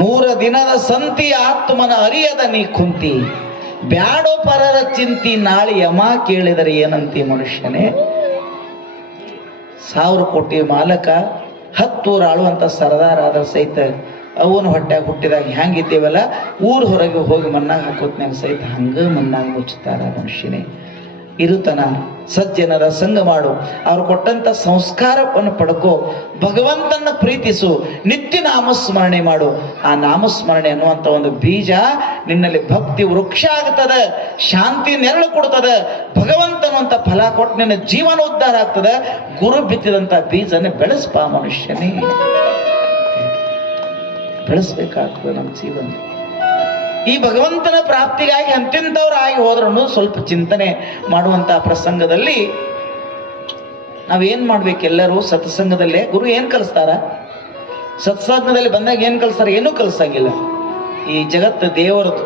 3 ದಿನದ ಸಂತಿ ಆತ್ಮನ ಅರಿಯದ ನೀ ಕುಂತಿ, ಬ್ಯಾಡೋ ಪರರ ಚಿಂತಿ, ನಾಳೆ ಯಮ ಕೇಳಿದರೆ ಏನಂತಿ ಮನುಷ್ಯನೇ. 1000 ಕೋಟಿ ಮಾಲಕ 10 ಊರು ಆಳುವಂತ ಸರದಾರ ಆದ್ರ ಸಹಿತ ಅವನ ಹೊಟ್ಟ್ಯಾಗ ಹುಟ್ಟಿದಾಗ ಹೆಂಗಿದ್ದೇವಲ್ಲ, ಊರ್ ಹೊರಗೆ ಹೋಗಿ ಮಣ್ಣಾಗ ಹಾಕೋತ್ನಾಗ ಸಹಿತ ಹಂಗ ಮಣ್ಣಾಗ ಮುಚ್ಚುತ್ತಾರ ಮನುಷ್ಯನೇ. ಇರುತನ ಸಜ್ಜನರ ಸಂಘ ಮಾಡು, ಅವ್ರು ಕೊಟ್ಟಂತ ಸಂಸ್ಕಾರವನ್ನು ಪಡ್ಕೋ, ಭಗವಂತನ ಪ್ರೀತಿಸು, ನಿತ್ಯ ನಾಮಸ್ಮರಣೆ ಮಾಡು. ಆ ನಾಮಸ್ಮರಣೆ ಅನ್ನುವಂಥ ಒಂದು ಬೀಜ ನಿನ್ನಲ್ಲಿ ಭಕ್ತಿ ವೃಕ್ಷ ಆಗ್ತದೆ, ಶಾಂತಿ ನೆರಳು ಕೊಡ್ತದೆ, ಭಗವಂತನುವಂತ ಫಲ ಕೊಟ್ಟು ನಿನ್ನ ಜೀವನ ಉದ್ಧಾರ ಆಗ್ತದೆ. ಗುರು ಬಿತ್ತಿದಂತ ಬೀಜನ ಬೆಳೆಸ್ಪಾ ಮನುಷ್ಯನೇ, ಬೆಳೆಸ್ಬೇಕಾಗ್ತದೆ ನಮ್ಮ ಜೀವನ. ಈ ಭಗವಂತನ ಪ್ರಾಪ್ತಿಗಾಗಿ ಅಂತಿಂತವ್ರು ಆಗಿ ಹೋದ್ರೂ ಸ್ವಲ್ಪ ಚಿಂತನೆ ಮಾಡುವಂತ ಪ್ರಸಂಗದಲ್ಲಿ ನಾವೇನ್ ಮಾಡ್ಬೇಕು? ಎಲ್ಲರೂ ಸತ್ಸಂಗದಲ್ಲೇ ಗುರು ಏನ್ ಕಲಿಸ್ತಾರ? ಸತ್ಸಂಗದಲ್ಲಿ ಬಂದಾಗ ಏನ್ ಕಲಿಸ್ತಾರ? ಏನೂ ಕಲಿಸಂಗಿಲ್ಲ. ಈ ಜಗತ್ತು ದೇವರದು,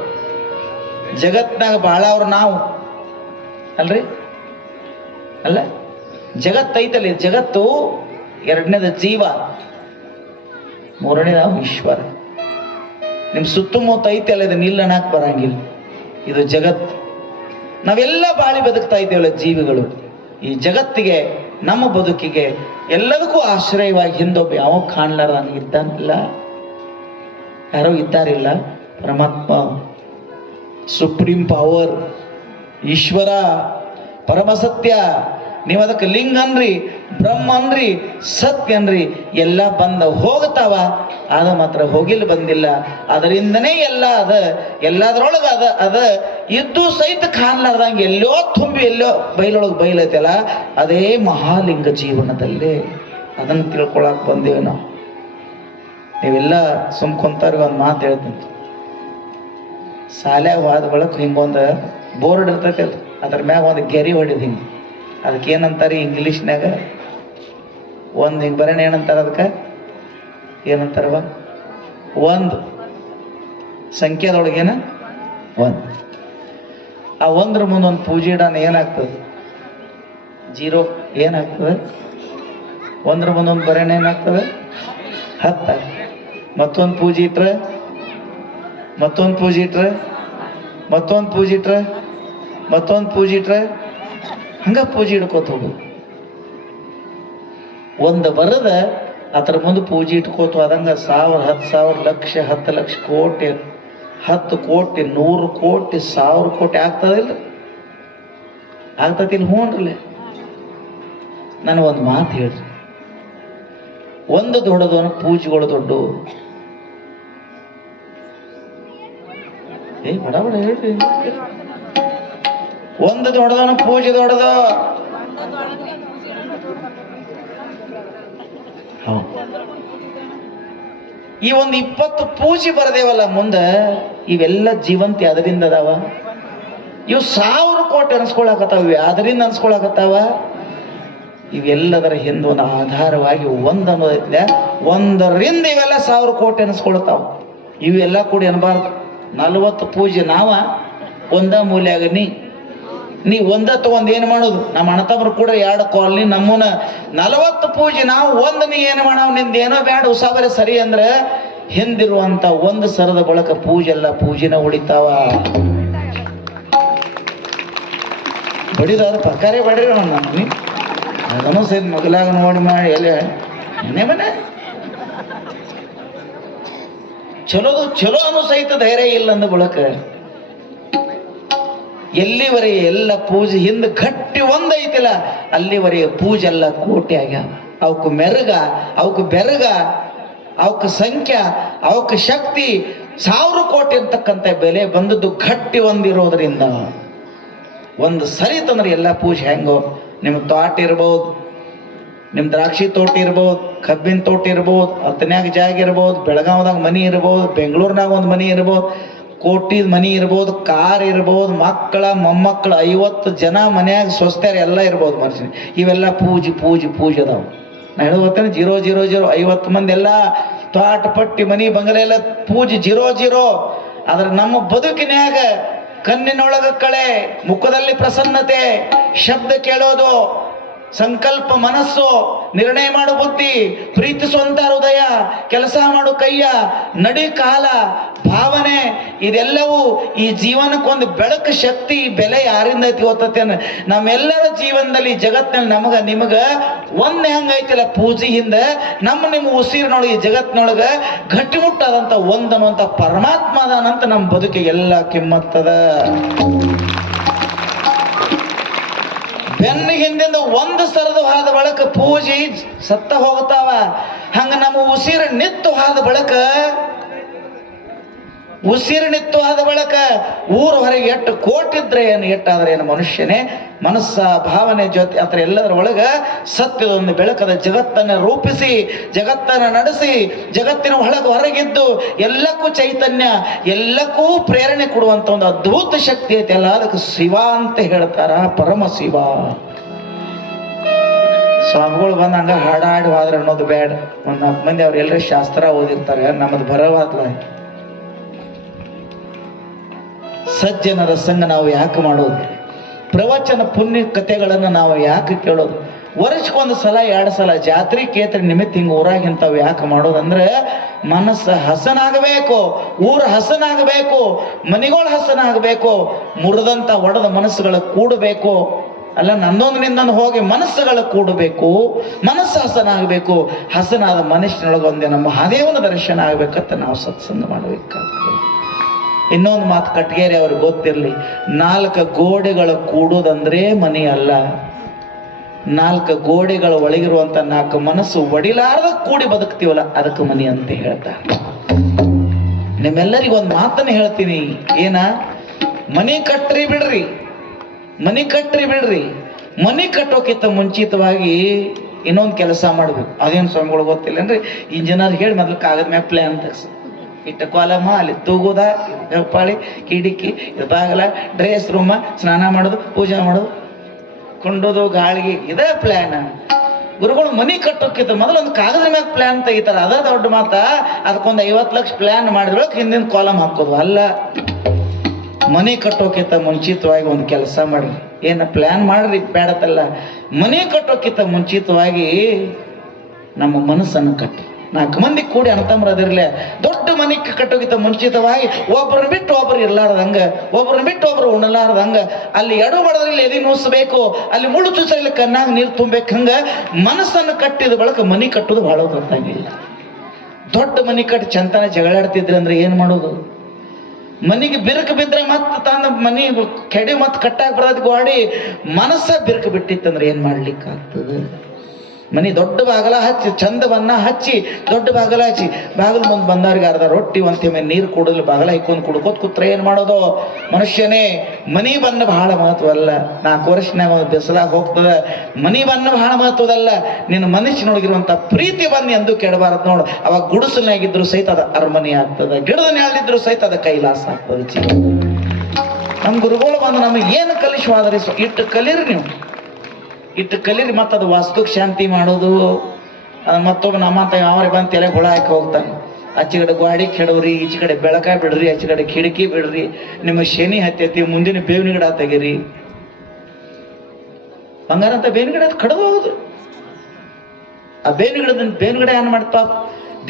ಜಗತ್ನಾಗ ಬಾಳ ಅವ್ರು ನಾವು ಅಲ್ರಿ, ಅಲ್ಲ ಜಗತ್ತೈತಲ್ಲಿ. ಜಗತ್ತು 2ನೇದ ಜೀವ, 3ನೇದ ಈಶ್ವರ. ನಿಮ್ ಸುತ್ತಮುತ್ತ ಐತಿ ಅಲ್ಲ, ಇದನ್ನ ಇಲ್ಲ ಅನ್ನಕ್ ಬರಂಗಿಲ್ಲ. ಇದು ಜಗತ್ತು. ನಾವೆಲ್ಲ ಬಾಳಿ ಬದುಕ್ತಾ ಇದ್ದೇವಲ್ಲ ಜೀವಿಗಳು. ಈ ಜಗತ್ತಿಗೆ, ನಮ್ಮ ಬದುಕಿಗೆ ಎಲ್ಲದಕ್ಕೂ ಆಶ್ರಯವಾಗಿ ಹಿಂದೊಬ್ಬ ಯಾವ ಕಾಣ್ಲಾರ್ದಂಗೆ ಇದ್ದಾನಿಲ್ಲ, ಯಾರೋ ಇದ್ದಾರಿಲ್ಲ. ಪರಮಾತ್ಮ, ಸುಪ್ರೀಂ ಪವರ್, ಈಶ್ವರ, ಪರಮಸತ್ಯ. ನೀವು ಅದಕ್ಕೆ ಲಿಂಗ ಅನ್ರಿ, ಬ್ರಹ್ಮ ಅನ್ರಿ, ಸತ್ಯ ಅನ್ರಿ, ಎಲ್ಲ ಬಂದ ಹೋಗ್ತಾವ. ಅದ ಮಾತ್ರ ಹೋಗಿಲ್ಲ, ಬಂದಿಲ್ಲ. ಅದರಿಂದನೇ ಎಲ್ಲ ಅದ, ಎಲ್ಲದರೊಳಗೆ ಅದ ಇದ್ದು ಸಹಿತ ಕಾಣ್ಲಾರ್ದಂಗೆ ಎಲ್ಲೋ ತುಂಬಿ ಎಲ್ಲೋ ಬೈಲೊಳಗೆ ಬೈಲೈತಲ್ಲ, ಅದೇ ಮಹಾಲಿಂಗ ಜೀವನದಲ್ಲೇ. ಅದನ್ನು ತಿಳ್ಕೊಳಕ್ ಬಂದೇವೆ ನಾವು. ನೀವೆಲ್ಲ ಸುಮ್ಕೊಂತಾರ ಒಂದು ಮಾತು ಹೇಳ್ತೀನಿ. ಶಾಲ್ಯಾಗ ಹೋದ ಬಳಕ ಹಿಂಗೊಂದು ಬೋರ್ಡ್ ಇರ್ತೈತಿ ಅಲ್ಲ, ಅದ್ರ ಮ್ಯಾಗ ಒಂದು ಗೆರಿ ಹೊಡಿದ್ ಹಿಂಗೆ. ಅದಕ್ಕೆ ಏನಂತಾರೆ ಇಂಗ್ಲೀಷ್ನಾಗ? ಒಂದು ಹಿಂಗೆ ಬರೋಣ ಏನಂತಾರ ಅದಕ್ಕೆ? ಏನಂತಾರವ? ಒಂದು ಸಂಖ್ಯಾದೊಳಗೇನ ಒಂದು. ಆ ಒಂದ್ರ ಮುಂದೊಂದು ಪೂಜೆ ಇಡೋಣ ಏನಾಗ್ತದೆ? ಜೀರೋ. ಏನಾಗ್ತದೆ? ಒಂದ್ರ ಮುಂದೊಂದು ಬರೋಣ ಏನಾಗ್ತದೆ? 10. ಮತ್ತೊಂದು ಪೂಜೆ ಇಟ್ರೆ, ಮತ್ತೊಂದು ಪೂಜೆ ಇಟ್ರೆ, ಮತ್ತೊಂದು ಪೂಜೆ ಇಟ್ರೆ, ಮತ್ತೊಂದು ಪೂಜೆ ಇಟ್ರೆ, ಹಂಗ ಪೂಜೆ ಇಡ್ಕೋತ ಹೋಗುದು. ಒಂದು ಬರದ ಅದ್ರ ಮುಂದೆ ಪೂಜೆ ಇಟ್ಕೋತ ಹೋದಂಗ 1000, 10,000, ಲಕ್ಷ, 10 ಲಕ್ಷ, ಕೋಟಿ, 10 ಕೋಟಿ, 100 ಕೋಟಿ, 1000 ಕೋಟಿ ಆಗ್ತದಿಲ್ಲ? ಆಗ್ತತಿಲ್ಲ? ಹ್ಞೂನ್ರಲ್ಲೇ. ನಾನು ಒಂದು ಮಾತು ಹೇಳ್ರಿ, ಒಂದು ದೊಡ್ಡದವನು ಪೂಜೆಗಳು ದೊಡ್ಡ. ಬಡ ಬಡ ಹೇಳ್ರಿ. ಒಂದು ದೊಡ್ಡದವನು ಪೂಜೆ ದೊಡ್ಡದು. ಈ ಒಂದು 20 ಪೂಜೆ ಬರದೇವಲ್ಲ ಮುಂದೆ, ಇವೆಲ್ಲ ಜೀವಂತಿ ಅದರಿಂದ ಅದಾವ. ಇವು 1000 ಕೋಟಿ ಅನ್ಸ್ಕೊಳಕತ್ತಾವ, ಅದರಿಂದ ಅನ್ಸ್ಕೊಳಕತ್ತಾವ. ಇವೆಲ್ಲದರ ಹಿಂದೆ ಒಂದು ಆಧಾರವಾಗಿ ಒಂದು ಅನ್ನೋದೈತಿಲ್ಲ, ಒಂದರಿಂದ ಇವೆಲ್ಲ 1000 ಕೋಟಿ ಅನ್ಸ್ಕೊಳ್ತಾವ. ಇವೆಲ್ಲ ಕೂಡಿ ಅನ್ಬಾರ್ದು. 40 ಪೂಜೆ ನಾವ, ಒಂದ ಮೂಲ್ಯಾಗ ನೀ ಒಂದ ತಗೊಂಡ್ ಏನ್ ಮಾಡೋದು? ನಮ್ಮ ಅಣ್ಣತಮ್ಮರು ಕೂಡ 2 ಕಾಲನಿ ನಮ್ಮನ 40 ಪೂಜೆ ನಾವು, ಒಂದು ನೀ ಏನು ಮಾಡವ್? ನಿಂದ ಏನೋ ಬ್ಯಾಡ ಉಸಾಬರಿ ಸರಿ ಅಂದ್ರೆ ಹಿಂದಿರುವಂತ ಒಂದು ಸರದ ಬಳಕ ಪೂಜೆ ಎಲ್ಲ ಪೂಜೆನ ಉಳಿತಾವ. ಬಡಿದವ್ರ ಪ್ರಕಾರ ಬಡ್ರಿ ನಮ್ಮನಿ. ಅದನ್ನು ಸರಿ ಮಗಲಾಗ ನೋಡಿ ಮಾಡಿ ಎಲ್ಲಿ ಮನೆ ಚಲೋದು ಚಲೋ ಅನ್ನೋ ಸಹಿತ ಧೈರ್ಯ ಇಲ್ಲ ಅಂದ ಬಳಕ ಎಲ್ಲಿವರೆಗೆ ಎಲ್ಲ ಪೂಜೆ ಹಿಂದೆ ಗಟ್ಟಿ ಒಂದೈತಿಲ್ಲ ಅಲ್ಲಿವರೆಗೆ ಪೂಜೆ ಎಲ್ಲ ಕೋಟಿ ಆಗ್ಯಾವ. ಅವಕ್ಕೆ ಮೆರುಗ, ಅವಕ್ಕೆ ಬೆರಗ, ಅವಕ್ಕೆ ಸಂಖ್ಯಾ, ಅವಕ್ಕೆ ಶಕ್ತಿ 1000 ಕೋಟಿ ಅಂತಕ್ಕಂಥ ಬೆಲೆ ಬಂದದ್ದು ಗಟ್ಟಿ ಒಂದಿರೋದ್ರಿಂದ. ಒಂದು ಸರಿತಂದ್ರೆ ಎಲ್ಲ ಪೂಜೆ ಹೆಂಗೋ, ನಿಮ್ಮ ತೋಟ ಇರ್ಬೋದು, ನಿಮ್ಮ ದ್ರಾಕ್ಷಿ ತೋಟ ಇರ್ಬೋದು, ಕಬ್ಬಿನ ತೋಟ ಇರ್ಬೋದು, ಹತ್ತನ್ಯಾಗ ಜಾಗ ಇರ್ಬೋದು, ಬೆಳಗಾವದಾಗ ಮನಿ ಇರ್ಬೋದು, ಬೆಂಗಳೂರಿನಾಗ ಒಂದು ಮನಿ ಇರ್ಬೋದು, ಕೋಟಿ ಮನಿ ಇರ್ಬೋದು, ಕಾರ್ ಇರ್ಬೋದು, ಮಕ್ಕಳ ಮೊಮ್ಮಕ್ಕಳು 50 ಜನ ಮನ್ಯಾಗ ಸ್ವಸ್ಥರು ಎಲ್ಲ ಇರ್ಬೋದು ಮನುಷ್ಯನ. ಇವೆಲ್ಲ ಪೂಜೆ ಪೂಜೆ ಪೂಜೆ ಅದಾವ. ನಾ ಹೇಳೋದು ಗೊತ್ತೇನೆ, 000 50 ಮಂದಿ ಎಲ್ಲ ತೋಟ ಪಟ್ಟಿ ಮನಿ ಬಂಗಲೆ ಎಲ್ಲ ಪೂಜೆ 0. ಆದ್ರೆ ನಮ್ಮ ಬದುಕಿನ್ಯಾಗ ಕಣ್ಣಿನೊಳಗ ಕಳೆ, ಮುಖದಲ್ಲಿ ಪ್ರಸನ್ನತೆ, ಶಬ್ದ ಕೇಳೋದು, ಸಂಕಲ್ಪ ಮನಸ್ಸು, ನಿರ್ಣಯ ಮಾಡು ಬುದ್ಧಿ, ಪ್ರೀತಿಸುವಂತ ಹೃದಯ, ಕೆಲಸ ಮಾಡು ಕೈಯ, ನಡಿ ಕಾಲ, ಭಾವನೆ, ಇದೆಲ್ಲವೂ ಈ ಜೀವನಕ್ಕೊಂದು ಬೆಳಕು, ಶಕ್ತಿ, ಬೆಲೆ ಯಾರಿಂದ ಐತಿ ಗೊತ್ತೇನ? ನಮ್ಮೆಲ್ಲರ ಜೀವನದಲ್ಲಿ ಜಗತ್ತಿನಲ್ಲಿ ನಮಗ ನಿಮಗ ಒಂದ್ ಹೆಂಗೈತಿಲ್ಲ ಪೂಜೆ ಹಿಂದೆ ನಿಮ್ಮ ಉಸಿರಿನೊಳಗೆ ಈ ಜಗತ್ತಿನೊಳಗ ಗಟ್ಟಿಮುಟ್ಟಾದಂತ ಒಂದನ್ನುವಂತ ಪರಮಾತ್ಮ ಅದಾನಂತ ನಮ್ಮ ಬದುಕಿಗೆ ಎಲ್ಲ ಕಿಮ್ಮತ್ತದ. ಬೆನ್ನ ಹಿಂದಿಂದ ಒಂದು ಸರದ ಹಾದ ಬಳಕ ಪೂಜೆ ಸತ್ತ ಹೋಗ್ತಾವ. ಹಂಗ ನಮ್ಮ ಉಸಿರು ನಿತ್ತು ಹಾದ ಬಳಕ, ಉಸಿರು ನಿತ್ತು ಆದ ಬಳಕ ಊರು ಹೊರಗೆ ಎಷ್ಟು ಕೋಟಿದ್ರೆ ಏನು, ಎಟ್ಟಾದ್ರೆ ಏನು ಮನುಷ್ಯನೇ ಮನಸ್ಸ ಭಾವನೆ ಜೊತೆ ಅತ್ರ ಎಲ್ಲದರ ಒಳಗ ಸತ್ಯದೊಂದು ಬೆಳಕದ ಜಗತ್ತನ್ನು ರೂಪಿಸಿ, ಜಗತ್ತನ್ನು ನಡೆಸಿ, ಜಗತ್ತಿನ ಹೊರಗಿದ್ದು ಎಲ್ಲಕ್ಕೂ ಚೈತನ್ಯ, ಎಲ್ಲಕ್ಕೂ ಪ್ರೇರಣೆ ಕೊಡುವಂತ ಒಂದು ಅದ್ಭುತ ಶಕ್ತಿ ಐತೆ ಅಲ್ಲ, ಅದಕ್ಕೆ ಶಿವ ಅಂತ ಹೇಳ್ತಾರ, ಪರಮ ಶಿವ. ಸ್ವಾಮಿಗಳು ಬಂದ ಹಂಗ ಹಾಡಾಡಿ ಹೋದ್ರೆ ಅನ್ನೋದು ಬೇಡ. ಒಂದ್ 4 ಮಂದಿ ಅವ್ರು ಎಲ್ಲರೂ ಶಾಸ್ತ್ರ ಓದಿರ್ತಾರೆ, ನಮ್ಮದು ಬರವಾದ್ಲ. ಸಜ್ಜನರ ಸಂಘ ನಾವು ಯಾಕೆ ಮಾಡೋದು? ಪ್ರವಚನ ಪುಣ್ಯ ಕಥೆಗಳನ್ನು ನಾವು ಯಾಕೆ ಕೇಳೋದು? ವರ್ಷಕ್ಕೊಂದು ಸಲ 2 ಸಲ ಜಾತ್ರೆ ಕೇತ್ರಿ ನಿಮಿತ್ತ ಹಿಂಗೆ ಊರಾಗಿಂತಾವ್ ಯಾಕೆ ಮಾಡೋದಂದ್ರೆ ಮನಸ್ಸು ಹಸನಾಗಬೇಕು, ಊರು ಹಸನಾಗಬೇಕು, ಮನಿಗಳು ಹಸನಾಗಬೇಕು, ಮುರಿದಂತ ಒಡೆದ ಮನಸ್ಸುಗಳ ಕೂಡಬೇಕು. ಅಲ್ಲ ನಂದೊಂದು ನಿಂದೊಂದು ಹೋಗಿ ಮನಸ್ಸುಗಳ ಕೂಡಬೇಕು, ಮನಸ್ಸು ಹಸನಾಗಬೇಕು. ಹಸನಾದ ಮನುಷ್ಯನೊಳಗೆ ಒಂದೇ ನಮ್ಮ ಮಹಾದೇವನ ದರ್ಶನ ಆಗ್ಬೇಕಂತ ನಾವು ಸತ್ಸಂಗ ಮಾಡಬೇಕಾಗ್ತದೆ. ಇನ್ನೊಂದು ಮಾತು ಕಟ್ಗೇರಿ ಅವ್ರಿಗೆ ಗೊತ್ತಿರಲಿ, 4 ಗೋಡೆಗಳು ಕೂಡುವುದಂದ್ರೆ ಮನೆ ಅಲ್ಲ, 4 ಗೋಡೆಗಳ ಒಳಗಿರುವಂತ 4 ಮನಸ್ಸು ಒಡಿಲಾರ್ದ ಕೂಡಿ ಬದುಕ್ತೀವಲ್ಲ ಅದಕ್ಕೆ ಮನಿ ಅಂತ ಹೇಳ್ತಾರೆ. ನಿಮ್ಮೆಲ್ಲರಿಗೂ ಒಂದು ಮಾತನ್ನು ಹೇಳ್ತೀನಿ, ಏನ ಮನಿ ಕಟ್ಟ್ರಿ ಬಿಡ್ರಿ, ಮನಿ ಕಟ್ಟ್ರಿ ಬಿಡ್ರಿ, ಮನಿ ಕಟ್ಟೋಕ್ಕಿಂತ ಮುಂಚಿತವಾಗಿ ಇನ್ನೊಂದು ಕೆಲಸ ಮಾಡ್ಬೇಕು. ಅದೇನು ಸ್ವಾಮಿಗಳು ಗೊತ್ತಿಲ್ಲನ್ರಿ, ಇಂಜಿನಿಯರ್ ಹೇಳಿ ಮೊದಲು ಕಾಗದ ಮ್ಯಾಗ ಪ್ಲಾನ್ ತೆಗ್ಸ, ಇಟ್ಟ ಕಾಲಮ್ಮ, ಅಲ್ಲಿ ತೂಗುದ, ಹೆಪ್ಪಾಳಿ, ಕಿಡಿಕಿ, ಬಾಗಲ, ಡ್ರೆಸ್ ರೂಮ, ಸ್ನಾನ ಮಾಡೋದು, ಪೂಜೆ ಮಾಡೋದು, ಕೊಂಡೋದು, ಗಾಳಿಗೆ, ಇದೇ ಪ್ಲಾನ್. ಗುರುಗಳು ಮನಿ ಕಟ್ಟೋಕ್ಕಿಂತ ಮೊದಲು ಒಂದು ಕಾಗದ ಮ್ಯಾಗ ಪ್ಲಾನ್ ತೆಗಿತಾರ, ಅದ ದೊಡ್ಡ ಮಾತ. ಅದಕ್ಕೊಂದು 50 ಲಕ್ಷ ಪ್ಲಾನ್ ಮಾಡಿದ್ರೊಳಗೆ ಹಿಂದಿನ ಕಾಲಮ್ ಹಾಕೋದು ಅಲ್ಲ. ಮನಿ ಕಟ್ಟೋಕ್ಕಿಂತ ಮುಂಚಿತವಾಗಿ ಒಂದು ಕೆಲಸ ಮಾಡ್ರಿ. ಏನು ಪ್ಲಾನ್ ಮಾಡ್ರಿ ಬೇಡತ್ತಲ್ಲ, ಮನಿ ಕಟ್ಟೋಕ್ಕಿಂತ ಮುಂಚಿತವಾಗಿ ನಮ್ಮ ಮನಸ್ಸನ್ನು ಕಟ್ಟಿ. 4 ಮಂದಿ ಕೂಡಿ ಅಣ್ಣತಮ್ಮರದಿರ್ಲೆ ದೊಡ್ಡ ಮನಿ ಕಟ್ಟೋಕ್ಕಿಂತ ಮುಂಚಿತವಾಗಿ ಒಬ್ಬರನ್ನ ಬಿಟ್ಟು ಒಬ್ಬರು ಇರ್ಲಾರ್ದಂಗ, ಒಬ್ಬರನ್ನ ಬಿಟ್ಟು ಒಬ್ಬರು ಉಣಲಾರ್ದಂಗ, ಅಲ್ಲಿ ಎಡು ಬಡದ್ರಲ್ಲಿ ಎದಿ ನೂಸಬೇಕು, ಅಲ್ಲಿ ಮುಳ್ಳು ಚುಚ್ಚಲ್ಲಿ ಕಣ್ಣಾಗ ನೀರು ತುಂಬಬೇಕು. ಹಂಗ ಮನಸ್ಸನ್ನು ಕಟ್ಟಿದ ಬಳಕ ಮನಿ ಕಟ್ಟೋದು ಬಹಳ ಗೊತ್ತಾಗಿಲ್ಲ. ದೊಡ್ಡ ಮನಿ ಕಟ್ಟಿ ಚಂತನ ಜಗಳಾಡ್ತಿದ್ರಿ ಅಂದ್ರೆ ಏನ್ ಮಾಡೋದು? ಮನಿಗೆ ಬಿರುಕು ಬಿದ್ರೆ ಮತ್ತೆ ತಾನ ಮನಿ ಕೆಡಿ ಮತ್ತೆ ಕಟ್ಟಾಗಿ ಬರೋದ್ ಗೋಡಿ. ಮನಸ್ಸ ಬಿರುಕು ಬಿಟ್ಟಿತ್ತಂದ್ರೆ ಏನ್ ಮಾಡ್ಲಿಕ್ಕಾಗ್ತದೆ? ಮನಿ ದೊಡ್ಡ ಬಾಗಲ ಹಚ್ಚಿ, ಚಂದ ಬಣ್ಣ ಹಚ್ಚಿ, ದೊಡ್ಡ ಬಾಗಲ ಹಚ್ಚಿ, ಬಾಗಿಲು ಮುಂದೆ ಬಂದವ್ರಿಗೆ ಅರ್ಧ ರೊಟ್ಟಿ ಒಂತೆಮೆ ನೀರು ಕುಡಿದ್ಲು ಬಾಗಲ ಹಿಕ್ಕೊಂಡು ಕುಡ್ಕೋತ್ ಕೂತ್ರೆ ಏನ್ ಮಾಡೋದು? ಮನುಷ್ಯನೇ ಮನಿ ಬಣ್ಣ ಬಹಳ ಮಹತ್ವ ಅಲ್ಲ. 4 ವರ್ಷನಾಗ ಒಂದು ಬಿಸಿಲಾಗ ಹೋಗ್ತದ. ಮನಿ ಬಣ್ಣ ಬಹಳ ಮಹತ್ವದಲ್ಲ, ನಿನ್ನ ಮನುಷ್ಯನೊಳಗಿರುವಂತ ಪ್ರೀತಿ ಬನ್ನಿ ಎಂದು ಕೆಡಬಾರದು ನೋಡು. ಅವಾಗ ಗುಡಿಸಲ್ನಾಗಿದ್ರು ಸಹಿತ ಅದ ಅರಮನೆ ಆಗ್ತದ, ಗಿಡದ ನೆರಳಿದ್ರು ಸಹಿತ ಅದ ಕೈಲಾಸ ಆಗ್ತದ. ನಮ್ಮ ಗುರುಗಳು ಬಂದು ನಮಗೆ ಏನು ಕಲಿಸುವಾದ್ರೆ ಇಟ್ಟು ಕಲೀರಿ, ನೀವು ಇಟ್ಟು ಕಲೀರಿ. ಮತ್ತು ಅದು ವಾಸ್ತುಕ್ ಶಾಂತಿ ಮಾಡೋದು, ಅದು ಮತ್ತೊಬ್ಬ ನಮ್ಮಂತ ಯಾವ್ರೆ ಬಂದು ತಲೆ ಹುಳ ಹಾಕಿ ಹೋಗ್ತಾನೆ. ಆಚೆ ಕಡೆ ಗಾಡಿ ಕೆಡವ್ರಿ, ಈಚೆ ಕಡೆ ಬೆಳಕ ಬಿಡ್ರಿ, ಆಚೆ ಕಡೆ ಕಿಟಕಿ ಬಿಡ್ರಿ, ನಿಮ್ಮ ಶನಿ ಹತ್ತೈತಿ, ಮುಂದಿನ ಬೇವಿನ ಗಿಡ ತೆಗೀರಿ. ಬಂಗಾರ ಅಂತ ಬೇವಿನ ಗಿಡ ಕಡ್ದು ಹೋಗುದು. ಆ ಬೇವಿನ ಗಿಡ ಏನ್ ಮಾಡ್ತಾ